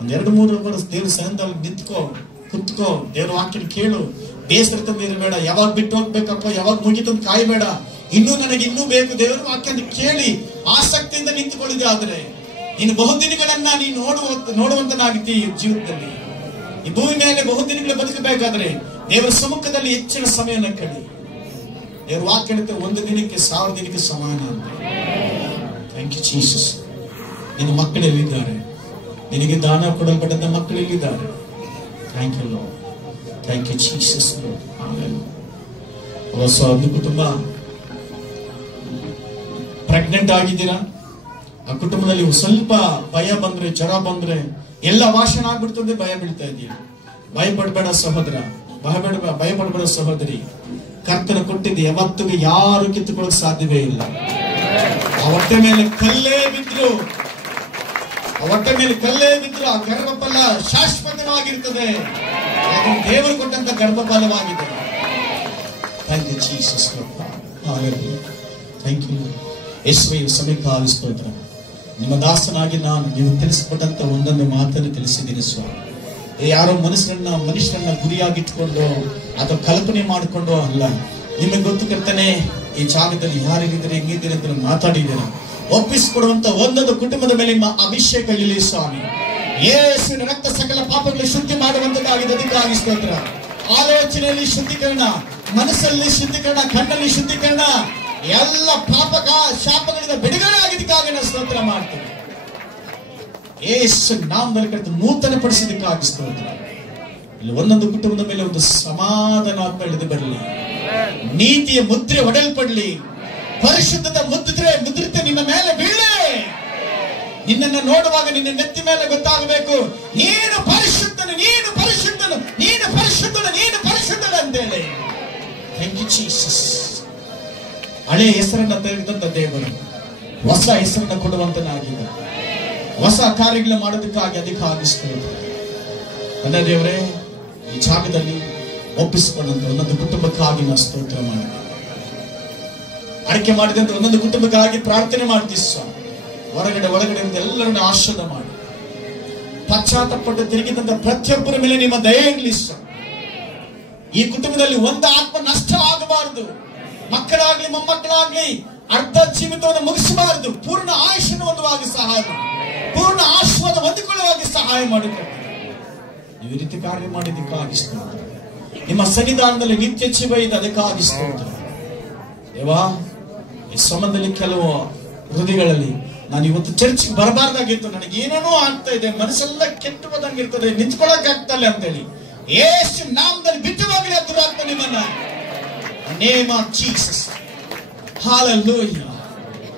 1-2-3 ವರ್ಷ ದೇವ್ರ ಸನ್ನಿಧಿಯಲ್ಲಿ ನಿಂತ್ಕೋ, ಕುತ್ಕೋ, ದೇವ್ರ ವಾಕ್ಯ ಕೇಳು. ಬೇಸರ ತಂದಿರಬೇಡ. ಯಾವಾಗ ಬಿಟ್ಟು ಹೋಗ್ಬೇಕಪ್ಪ, ಯಾವಾಗ ಮುಗಿತಂದು ಕಾಯಬೇಡ. ನನಗೆ ಬೇಕು ದೇವರ ವಾಕ್ಯ ಅಂತ ಕೇಳಿ ಆಸಕ್ತಿಯಿಂದ ನಿಂತುಕೊಳ್ಳಿದೆ. ಆದ್ರೆ ನೀನು ಬಹುದಿನಗಳನ್ನ ನೀನು ನೋಡುವಂತನಾಗಿದ್ದಿ. ಜೀವನದಲ್ಲಿ ಈ ಭೂಮಿ ಮೇಲೆ ಬಹುದಿನಗಳು ಬದುಕಬೇಕಾದ್ರೆ ದೇವರ ಸಮ್ಮುಖದಲ್ಲಿ ಹೆಚ್ಚಿನ ಸಮಯನ ಕಳಿ. ದೇವರ ವಾಕ್ಯ ಹೇಳುತ್ತೆ, 1 ದಿನಕ್ಕೆ 1000 ದಿನಕ್ಕೆ ಸಮಾನ ಅಂತ. Thank you Jesus. ನಿನ್ನ ಮಕ್ಕಳೆಲ್ಲಿದ್ದಾರೆ? ನಿನಗೆ ದಾನ ಕೊಡಲ್ಪಟ್ಟಂತ ಮಕ್ಕಳು ಎಲ್ಲಿದ್ದಾರೆ? Thank you Lord. Thank you Jesus. ಹೊಸ ಒಂದು ಕುಟುಂಬ ಪ್ರೆಗ್ನೆಂಟ್ ಆಗಿದ್ದೀರಾ, ಆ ಕುಟುಂಬದಲ್ಲಿ ಸ್ವಲ್ಪ ಭಯ ಬಂದ್ರೆ, ಜ್ವರ ಬಂದ್ರೆ ಎಲ್ಲ ವಾಶನ ಆಗ್ಬಿಡ್ತದೆ, ಭಯ ಬೀಳ್ತಾ ಇದೀಯ. ಭಯಪಡಬೇಡ ಸಹೋದರ, ಭಯಪಡಬೇಡ ಸಹೋದರಿ. ಕರ್ತನ ಕೊಟ್ಟಿದ್ದು ಯಾವತ್ತಿಗೂ ಯಾರು ಕಿತ್ತುಕೊಳ್ಳಕ್ ಸಾಧ್ಯವೇ ಇಲ್ಲ. ಆ ಹೊಟ್ಟೆ ಮೇಲೆ ಕಲ್ಲೇ ಬಿದ್ರು, ಆ ಗರ್ಭಫಲ ಶಾಶ್ವತವಾಗಿರ್ತದೆ. ದೇವರು ಕೊಟ್ಟಂತ ಗರ್ಭಫಲವಾಗಿದೆ. Thank you Jesus. Thank you ಯೇಸುವೆ. ಸಮಯಕಾಲ ಸ್ತೋತ್ರ. ನಿಮ್ಮ ದಾಸನಾಗಿ ನಾನು ನೀವು ತಿಳಿಸ್ಕೊಟ್ಟಂತ ಒಂದೊಂದು ಮಾತನ್ನು ತಿಳಿಸಿದ್ದೀನಿ ಸ್ವಾಮಿ. ಯಾರೋ ಮನುಷ್ಯರನ್ನ ಗುರಿಯಾಗಿಟ್ಕೊಂಡು ಅಥವಾ ಕಲ್ಪನೆ ಮಾಡಿಕೊಂಡು ಅಲ್ಲ. ನಿಮಗೆ ಗೊತ್ತು ಕರ್ತನೆ, ಈ ಜಾಗದಲ್ಲಿ ಯಾರಿಗಿದ್ರೆ ಹೆಂಗಿದ್ದೀರಿ ಅಂತ ಮಾತಾಡಿದ್ದೀರ. ಒಪ್ಪಿಸಿಕೊಡುವಂತ ಒಂದೊಂದು ಕುಟುಂಬದ ಮೇಲೆ ನಿಮ್ಮ ಅಭಿಷೇಕ ಇರಲಿ ಸ್ವಾಮಿ. ಯೇಸುವಿನ ರಕ್ತ ಸಕಲ ಪಾಪಗಳಿಗೆ ಶುದ್ಧಿ ಮಾಡುವಂತದ್ದಾಗಿದೆ. ಅದಕ್ಕಾಗಿ ಸ್ತೋತ್ರ. ಆಲೋಚನೆಯಲ್ಲಿ ಶುದ್ಧೀಕರಣ, ಮನಸ್ಸಲ್ಲಿ ಶುದ್ಧೀಕರಣ, ಕಣ್ಣಲ್ಲಿ ಶುದ್ಧೀಕರಣ, ಎಲ್ಲ ಪಾಪಕ ಶಾಪಗಳಿಂದ ಬಿಡುಗಡೆ ಆಗಿದ್ದಕ್ಕಾಗಿ ನಾವು ಸ್ತೋತ್ರ ಮಾಡ್ತೇವೆ. ಯೇಸು ನಾಮದಲ್ಲಿ ಕರೆದು ನೂತನ ಪಡಿಸಿದ್ದಕ್ಕಾಗಿ ಸ್ತೋತ್ರ. ಇಲ್ಲಿ ಒಂದೊಂದು ಕುಟುಂಬದ ಮೇಲೆ ಒಂದು ಸಮಾಧಾನ ಆತ್ಮ ಇಳಿದು ಬರಲಿ. ನೀತಿಯ ಮುದ್ರೆ ಒಡೆಯಲ್ಪಡಲಿ. ಪರಿಶುದ್ಧದ ಮುದ್ರತೆ ನಿಮ್ಮ ಮೇಲೆ ಬೀಳೆ. ನಿನ್ನನ್ನು ನೋಡುವಾಗ ನಿನ್ನ ನೆತ್ತಿ ಮೇಲೆ ಗೊತ್ತಾಗಬೇಕು, ನೀನು ಪರಿಶುದ್ಧನು, ನೀನು ಪರಿಶುದ್ಧನು, ನೀನು ಪರಿಶುದ್ಧನು, ನೀನು ಪರಿಶುದ್ಧನು ಅಂತೇಳಿ. Thank you Jesus. ಹಳೆ ಹೆಸರನ್ನ ತೆಗೆದಂತ ದೇವರು ಹೊಸ ಹೆಸರನ್ನ ಕೊಡುವಂತನಾಗಿದೆ. ಹೊಸ ಕಾರ್ಯಗಳು ಮಾಡೋದಕ್ಕಾಗಿ ಅದಕ್ಕಾಗಿಸ್ತೇವೆ. ನನ್ನ ದೇವರೇ, ಈ ಜಾಗದಲ್ಲಿ ಒಪ್ಪಿಸಿಕೊಂಡಂತ ಒಂದೊಂದು ಕುಟುಂಬಕ್ಕಾಗಿ ನಾವು ಸ್ತೋತ್ರ ಮಾಡಿ, ಆಯ್ಕೆ ಮಾಡಿದಂತ ಒಂದೊಂದು ಕುಟುಂಬಕ್ಕಾಗಿ ಪ್ರಾರ್ಥನೆ ಮಾಡ್ತೀವಿ ಸ್ವಾಮಿ. ಒಳಗಡೆ ಎಲ್ಲರನ್ನ ಆಶೀರ್ವಾದ ಮಾಡಿ, ಪಶ್ಚಾತ್ತಾಪಪಟ್ಟು ತಿರುಗಿದಂತ ಪ್ರತಿಯೊಬ್ಬರ ಮೇಲೆ ನಿಮ್ಮ ದಯೆ ಇರಲಿ ಸ್ವಾಮಿ. ಈ ಕುಟುಂಬದಲ್ಲಿ ಒಂದು ಆತ್ಮ ನಷ್ಟ ಆಗಬಾರದು. ಮಕ್ಕಳಾಗ್ಲಿ ಮೊಮ್ಮಕ್ಕಳಾಗ್ಲಿ ಅರ್ಧ ಜೀವಿತವನ್ನು ಮುಗಿಸಬಾರದು. ಪೂರ್ಣ ಆಯುಷ್ಯನ್ನು ಹೊಂದುವಾಗಿ ಸಹಾಯ ಮಾಡಿ, ಪೂರ್ಣ ಆಶೀರ್ವಾದ ಹೊಂದಿಕೊಳ್ಳುವಾಗಿ ಸಹಾಯ ಮಾಡಿಕೊಳ್ಳಿ. ನೀವು ಈ ರೀತಿ ಕಾರ್ಯ ಮಾಡಿದ್ದಕ್ಕಾಗಿ ಸ್ತೋತ್ರ. ನಿಮ್ಮ ಸನ್ನಿಧಾನದಲ್ಲಿ ನಿತ್ಯ ಜೀವ ಇದೆ, ಅದಕ್ಕಾಗಿ ಸ್ತೋತ್ರ. ದೇವಾ, ಈ ಸಂಬಂಧದಲ್ಲಿ ಕೆಲವು ಹೃದಯಗಳಲ್ಲಿ ನಾನು ಇವತ್ತು ಚರ್ಚ್ಗೆ ಬರಬಾರ್ದಾಗಿತ್ತು, ನನಗೆ ಏನೇನೋ ಆಗ್ತಾ ಇದೆ, ಮನಸ್ಸೆಲ್ಲ ಕೆಟ್ಟು ಹೋದಂಗಿರ್ತದೆ, ನಿಂತ್ಕೊಳ್ಳಕ್ ಆಗ್ತಲ್ಲ ಅಂತೇಳಿ ಯೇಸು ನಾಮದಲ್ಲಿ ಬಿಟ್ಟು ಹೋಗಲಿ. ಅದು ಆಗ್ತಾ ನಿಮ್ಮನ್ನ ನೇಮ್ ಆಫ್ ಜೀಸಸ್. ಹಾಲೆಲೂಯಾ.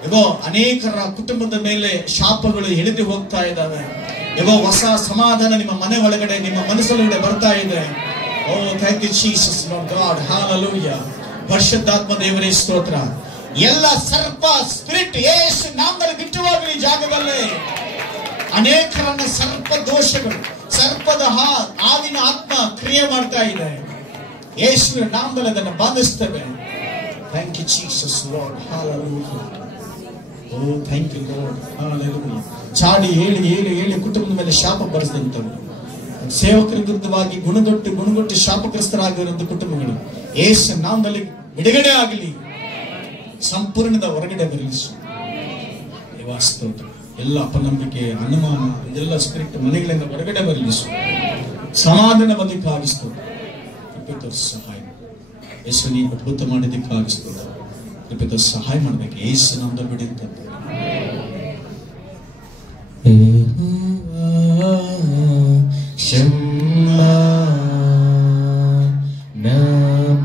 ಇಗೋ ಅನೇಕರ ಕುಟುಂಬದ ಮೇಲೆ ಶಾಪಗಳು ಎಳೆದು ಹೋಗ್ತಾ ಇದ್ದಾವೆ. ಇಗೋ ಹೊಸ ಸಮಾಧಾನ ನಿಮ್ಮ ಮನೆ ಒಳಗಡೆ, ನಿಮ್ಮ ಮನಸ್ಸೊಳಗಡೆ ಬರ್ತಾ ಇದೆ. Oh thank you Jesus Lord God. Hallelujah. ಪರಿಶುದ್ಧಾತ್ಮ ದೇವರೇ ಸ್ತೋತ್ರ. ಎಲ್ಲ ಸರ್ಪ ಸ್ಪಿರಿಟ್ ಯೇಸು ನಾಮದಲ್ಲಿ ಬಿಟ್ಟು ಹೋಗಲಿ. ಜಾಗದಲ್ಲಿ ಅನೇಕರನ್ನ ಸರ್ಪ ದೋಷಗಳು, ಸರ್ಪದ ಆವಿನ ಆತ್ಮ ಕ್ರಿಯೆ ಮಾಡ್ತಾ ಇದೆ. ಯೇಸುವಿನ ನಾಮದಲ್ಲಿ ಅದನ್ನು ಬಾಧಿಸ್ತೇವೆ. Thank you Jesus Lord. Hallelujah. Oh thank you Lord. Hallelujah. ಚಾಡಿ ಹೇಳಿ ಕುಟುಂಬದ ಮೇಲೆ ಶಾಪ ಬರೆಸಿದಂತವರು, ಸೇವಕರ ವಿರುದ್ಧವಾಗಿ ಗುಣಗೊಟ್ಟು ಶಾಪಗ್ರಸ್ತರಾಗಿರುವಂತ ಕುಟುಂಬಗಳು ಯೇಸು ನಾಮದಲ್ಲಿ ಬಿಡುಗಡೆ ಆಗಲಿ. ಸಂಪೂರ್ಣದ ಹೊರಗಡೆ ಬರಲಿ. ಸ್ತೋತ್ರ. ಎಲ್ಲ ಅಪನಂಬಿಕೆ, ಅನುಮಾನ, ಇದೆಲ್ಲ ಸ್ಪಿರಿಟ್ ಮನೆಗಳಿಂದ ಹೊರಗಡೆ ಬರಲಿ. ಸಮಾಧಾನ ಬಂದಕ್ಕಾಗಿ ಸ್ತೋತ್ರ. ಸಹಾಯ ಯೇಸು ನೀನು ಅದ್ಭುತ ಮಾಡಿದ್ದಕ್ಕಾಗಿ ಸ್ತೋತ್ರ. ಕೃಪೆ ಸಹಾಯ ಮಾಡಬೇಕು. ಯೇಸು ನಮ್ದು ಬಿಡಿ ಅಂತ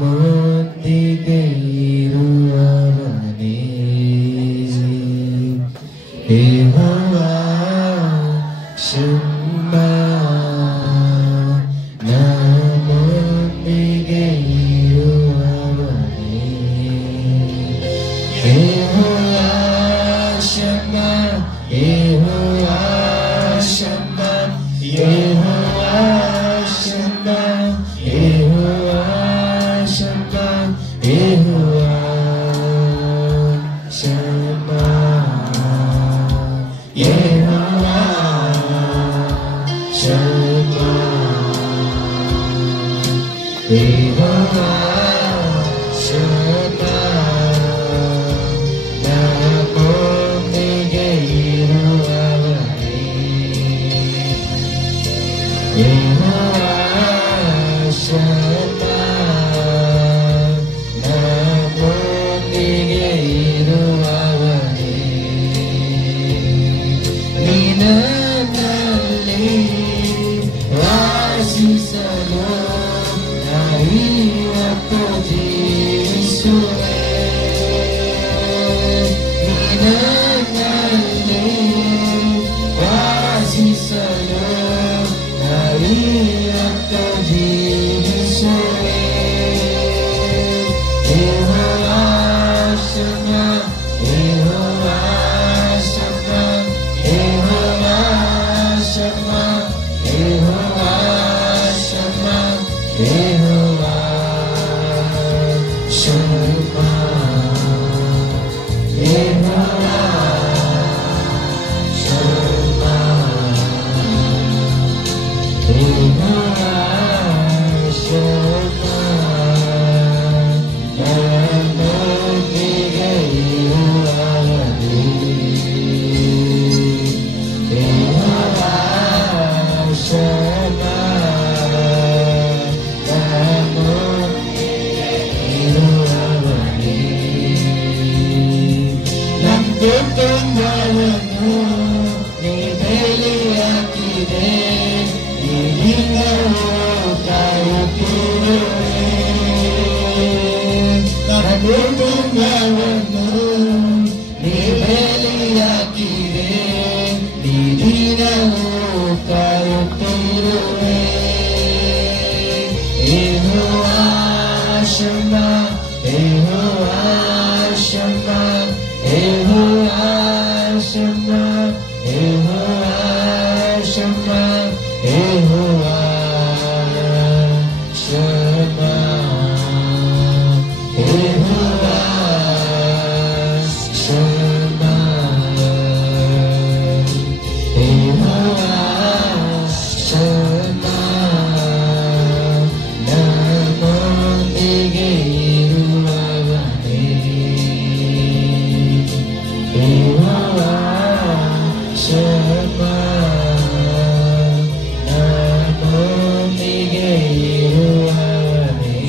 ನಮ್ಮೊಂದಿಗೆ ಇರುವವನೇ ಯೆಹೋವಾ ಶಮ್ಮ. ನಮ್ಮೊಂದಿಗೆ ಇರುವವನೇ ಯೆಹೋವಾ ಶಮ್ಮ. ಯೆಹೋವಾ ಯೆಹೋವಾ ಶಮ್ಮಾ ಯೆಹೋವಾ ಶಮ್ಮಾ ಯೆಹೋವಾ ಶಮ್ಮಾ ನಮ್ಮೊಂದಿಗೆ ಇರುವವನೇ ಯೆಹೋವಾ ಶಮ್ಮಾ ನಮ್ಮೊಂದಿಗೆ ಇರುವವನೇ ನಿನ್ನಲ್ಲಿ ವಾಸಿಸಲು ನಾವಿವತ್ತು ಜೀವಿಸುವೆ ನಿನ್ನಲ್ಲಿ ವಾಸಿಸಲು ನಾವಿವತ್ತು ಜೀವಿಸುವೆ ಯೆಹೋವಾ ಶಮ್ಮಾ ಯೆಹೋವಾ ಶಮ್ಮಾ ಯೆಹೋವಾ ಶಮ್ಮಾ ಯೆಹೋವಾ ಶಮ್ಮಾ ಯೆಹೋವಾ ಶಮ್ಮಾ ಯೆಹೋವಾ ಶಮ್ಮಾ ಯೆಹೋವಾ ಶಮ್ಮಾ ನಮ್ಮೊಂದಿಗೆ ಇರುವವನೇ ಯೆಹೋವಾ ಶಮ್ಮಾ ನಮ್ಮೊಂದಿಗೆ ಇರುವವನೇ ನಮ್ಮ ಕುಟುಂಬವನ್ನು ನೀ ಬಲಿಯಾಗಿದೆ ನಿನ್ನನ್ನು ಕಾಯುತ್ತಿರುವೆ ನನ್ನ ಕುಟುಂಬವನ್ನು ನೀ ಬಲಿಯಾಗಿದೆ ನಿನ್ನನ್ನು ಕಾಯುತ್ತಿರುವೆ ಯೆಹೋವಾ ಶಮ್ಮಾ ಯೆಹೋವಾ ಶಮ್ಮಾ ಯೆಹೋವಾ ಶಮ್ಮಾ ಯೆಹೋವಾ ಶಮ್ಮಾ ಯೆಹೋವಾ ಶಮ್ಮಾ ಯೆಹೋವಾ ಶಮ್ಮಾ ಯೆಹೋವಾ ಶಮ್ಮಾ ನಮ್ಮೊಂದಿಗೆ ಇರುವವನೇ ಯೆಹೋವಾ ಶಮ್ಮಾ ನಮ್ಮೊಂದಿಗೆ ಇರುವವನೇ.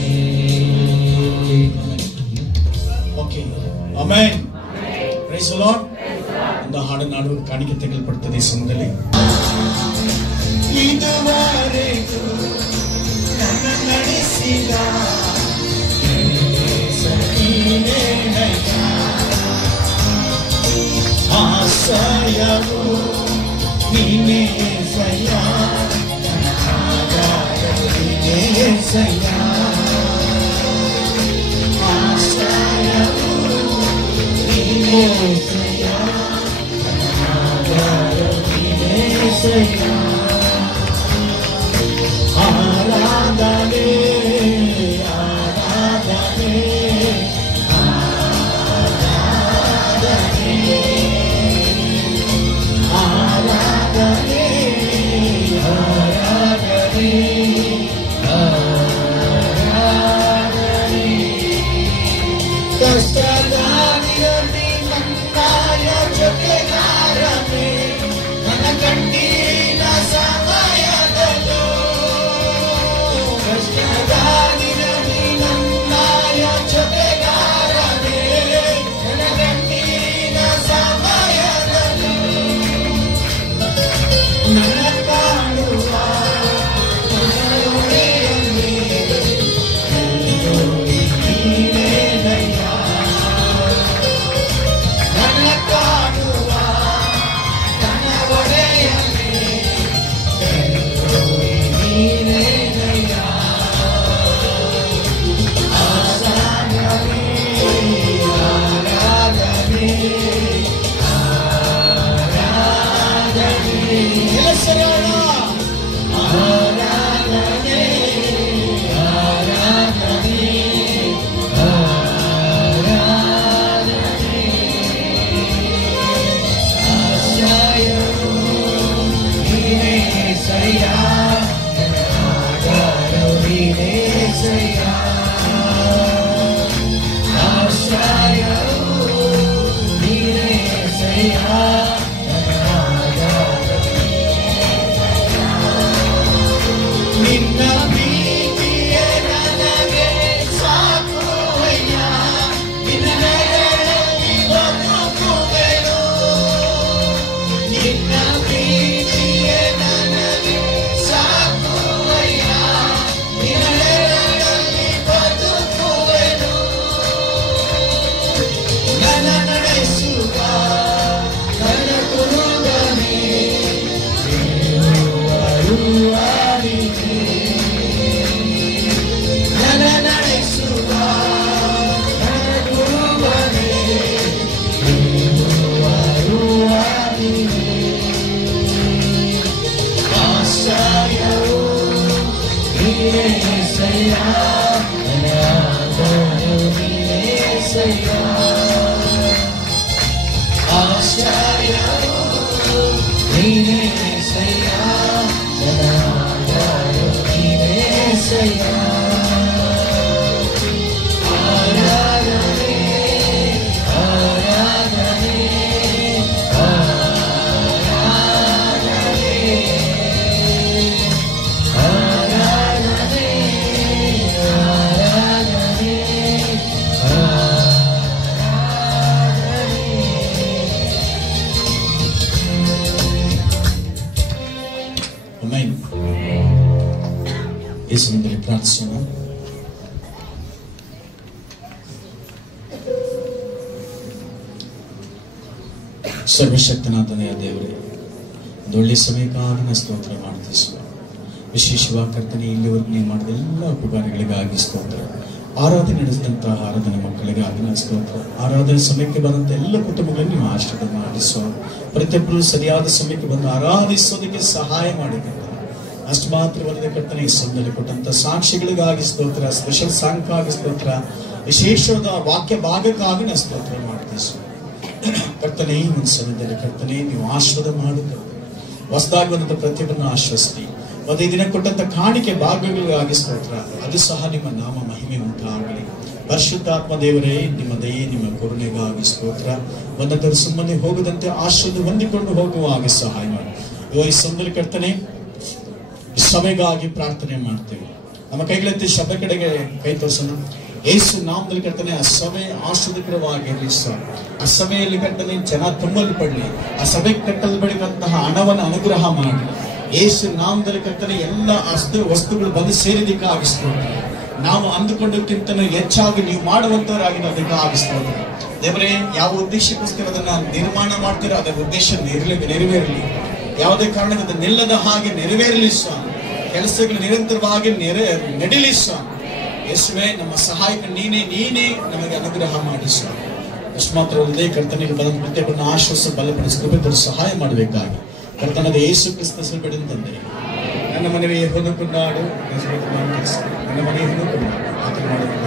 Okay amen praise the Lord. ಒಂದು ಹಾಡನ್ನು ಹಾಡುವ ಕಾಣಿಕೆ ತೆಗೆದುಕೊಳ್ತದೆ ಈ ಸಮಯದಲ್ಲಿ. ಇದುವರೆಗೂ ನನ್ನ ನಡೆಸಿದ ಆಶ್ರಯವು ನೀನೇ ಸಯ್ಯ ನೀನೇ ಸಯ್ಯ ಆಶ್ರಯವು ನೀನೇ ಸಯ್ಯ ನೀನೇ ಸಯ್ಯ ಆರಾಧನೆ ಆರಾಧನೆ ಆರಾಧನೆ ಆರಾಧನೆ ಆರಾಧನೆ ಕಷ್ಟದಾಗಿರಲಿ ನನ್ನಾಯ ಜೊತೆಗಾರನೇ ನನ್ನ ಕಣ್ಣೀರಿನ ಸಮಯದಲ್ಲೂ ಕಷ್ಟದಾಗಿರಲಿ ನನ್ನಾಯ ಜೊತೆಗಾರನೇ ನನ್ನ ಕಣ್ಣೀರಿನ ಸಮಯದಲ್ಲೂ ನನ್ನ ಕಾಣುವ ಕರುಣೆಯಲ್ಲಿ ನೀನೇನಯ್ಯ ಸರ್ವಶಕ್ತನಾದನೆಯ ದೇವರೇ, ಒಂದು ಒಳ್ಳೆ ಸಮಯಕ್ಕಾಗಿ ನಾವು ಸ್ತೋತ್ರ ಮಾಡ್ತೀವಿ ಸ್ವಾಮಿ. ವಿಶೇಷವಾಗಿ ಕರ್ತನೆ, ಇಲ್ಲಿವರೆಗೂ ನೀವು ಮಾಡಿದ ಎಲ್ಲ ಉಪಕಾರಗಳಿಗಾಗಿ ಸ್ತೋತ್ರ. ಆರಾಧನೆ ನಡೆಸಿದಂತಹ ಆರಾಧನೆ ಮಕ್ಕಳಿಗಾಗಿ ನಾವು ಸ್ತೋತ್ರ. ಆರಾಧನೆ ಸಮಯಕ್ಕೆ ಬಂದಂತ ಎಲ್ಲ ಕುಟುಂಬಗಳನ್ನು ನೀವು ಆಶೀರ್ವಾದ ಮಾಡಿ ಸ್ವಾಮಿ. ಪ್ರತಿಯೊಬ್ಬರು ಸರಿಯಾದ ಸಮಯಕ್ಕೆ ಬಂದು ಆರಾಧಿಸೋದಕ್ಕೆ ಸಹಾಯ ಮಾಡಿದ್ದಾರೆ. ಅಷ್ಟು ಮಾತ್ರವಲ್ಲದೆ ಕರ್ತನೆ, ಈ ಸಮಯದಲ್ಲಿ ಕೊಟ್ಟಂತ ಸಾಕ್ಷಿಗಳಿಗಾಗಿ ಸ್ತೋತ್ರ, ಸ್ಪೆಷಲ್ ಸಾಂಗ್ಗಾಗಿ ಸ್ತೋತ್ರ, ವಿಶೇಷವಾದ ವಾಕ್ಯ ಭಾಗಕ್ಕಾಗಿ ನಾವು ಸ್ತೋತ್ರ ಮಾಡ್ತೀವಿ ಸ್ವಾಮಿ. ಕರ್ತನೆ, ಈ ಒಂದು ಸಮಯದಲ್ಲಿ ಕರ್ತನೆ ನೀವು ಆಶೀರ್ವಾದ ಮಾಡಿ ಹೊಸದಾಗಿ ಬಂದಂತ ಪ್ರತಿಯೊಬ್ಬರನ್ನು ಆಶ್ವಸ್ತಿ. ಮತ್ತೆ ಈ ದಿನ ಕೊಟ್ಟಂತ ಕಾಣಿಕೆ ಭಾಗಗಳಿಗಾಗಿ ಸ್ತೋತ್ರ, ಅದು ಸಹ ನಿಮ್ಮ ನಾಮ ಮಹಿಮೆ ಉಂಟಾಗಲಿ. ಪರಿಶುದ್ಧಾತ್ಮ ದೇವರೇ, ನಿಮ್ಮ ದಯೆ ನಿಮ್ಮ ಕರುಣೆಗಾಗಿ ಸ್ತೋತ್ರ. ಬಂದವರು ಸುಮ್ಮನೆ ಹೋಗದಂತೆ ಆಶೀರ್ವಾದ ಹೊಂದಿಕೊಂಡು ಹೋಗುವ ಹಾಗೆ ಸಹಾಯ ಮಾಡಿ. ಈ ಸಮಯದಲ್ಲಿ ಕರ್ತನೆ, ಸಭೆಗಾಗಿ ಪ್ರಾರ್ಥನೆ ಮಾಡ್ತೇವೆ. ನಮ್ಮ ಕೈಗಳಂತೆ ಸಭೆ ಕಡೆಗೆ ಕೈ ತೋರಿಸೋಣ. ಯೇಸು ನಾಮದಲ್ಲಿ ಕರ್ತನೆ, ಆ ಸಭೆ ಆಶೀರ್ವಾದಕರವಾಗಿರಲಿ ಸರ್. ಆ ಸಭೆಯಲ್ಲಿ ಕರ್ತನೆ ಜನ ತುಂಬಲ್ಪಡಲಿ. ಆ ಸಭೆ ಕಟ್ಟಲ್ಪಡಿದಂತಹ ಹಣವನ್ನು ಅನುಗ್ರಹ ಮಾಡಿ. ಯೇಸು ನಾಮದಲ್ಲಿ ಕರ್ತನೆ ಎಲ್ಲ ವಸ್ತುಗಳು ಬಂದು ಸೇರಿದಕ್ಕೆ ಆಗಿಸ್ತೋತ್ರ. ನಾವು ಅಂದುಕೊಂಡಕ್ಕಿಂತಲೂ ಹೆಚ್ಚಾಗಿ ನೀವು ಮಾಡುವಂತವರಾಗಿ ಅದಕ್ಕೆ ಆಗಿಸ್ತೋತ್ರ. ದೇವರೇ, ಯಾವ ಉದ್ದೇಶಕ್ಕೋಸ್ಕರ ಅದನ್ನ ನಿರ್ಮಾಣ ಮಾಡ್ತೀರೋ ಅದರ ಉದ್ದೇಶ ನೆರವೇರಲಿ. ಯಾವುದೇ ಕಾರಣಕ್ಕೆ ಅದು ನಿಲ್ಲದ ಹಾಗೆ ನೆರವೇರಲಿ ಸ್ವಾಮಿ. ಕೆಲಸಗಳು ನಿರಂತರವಾಗಿ ನಡೀಲಿ ಸ್ವಾಮಿ. ಯೇಸುವೇ, ನಮ್ಮ ಸಹಾಯಕ ನೀನೇ ನಮಗೆ ಅನುಗ್ರಹ ಮಾಡಿ ಸ್ವಾಮಿ. ಅಷ್ಟು ಮಾತ್ರ ಅಲ್ಲದೆ ಕರ್ತನಿಗೆ ಬಂದ ಪ್ರತಿಯೊಬ್ಬರನ್ನು ಆಶ್ವಾಸ ಬಲಪಡಿಸಿ ಕೃಪೆಯನ್ನು ಸಹಾಯ ಮಾಡಬೇಕಾಗಿ ಕರ್ತನಾದ ಯೇಸು ಕ್ರಿಸ್ತನ ಬಿಡಲು ತಂದೆ. ನನ್ನ ಮನೆಗೆ ಹೊಂದಿಕೊಂಡಾಡು, ನನ್ನ ಮನೆಗೆ ಹೊಂದಿಕೊಂಡಾಡು ಆತ ಮಾಡಬೇಕು.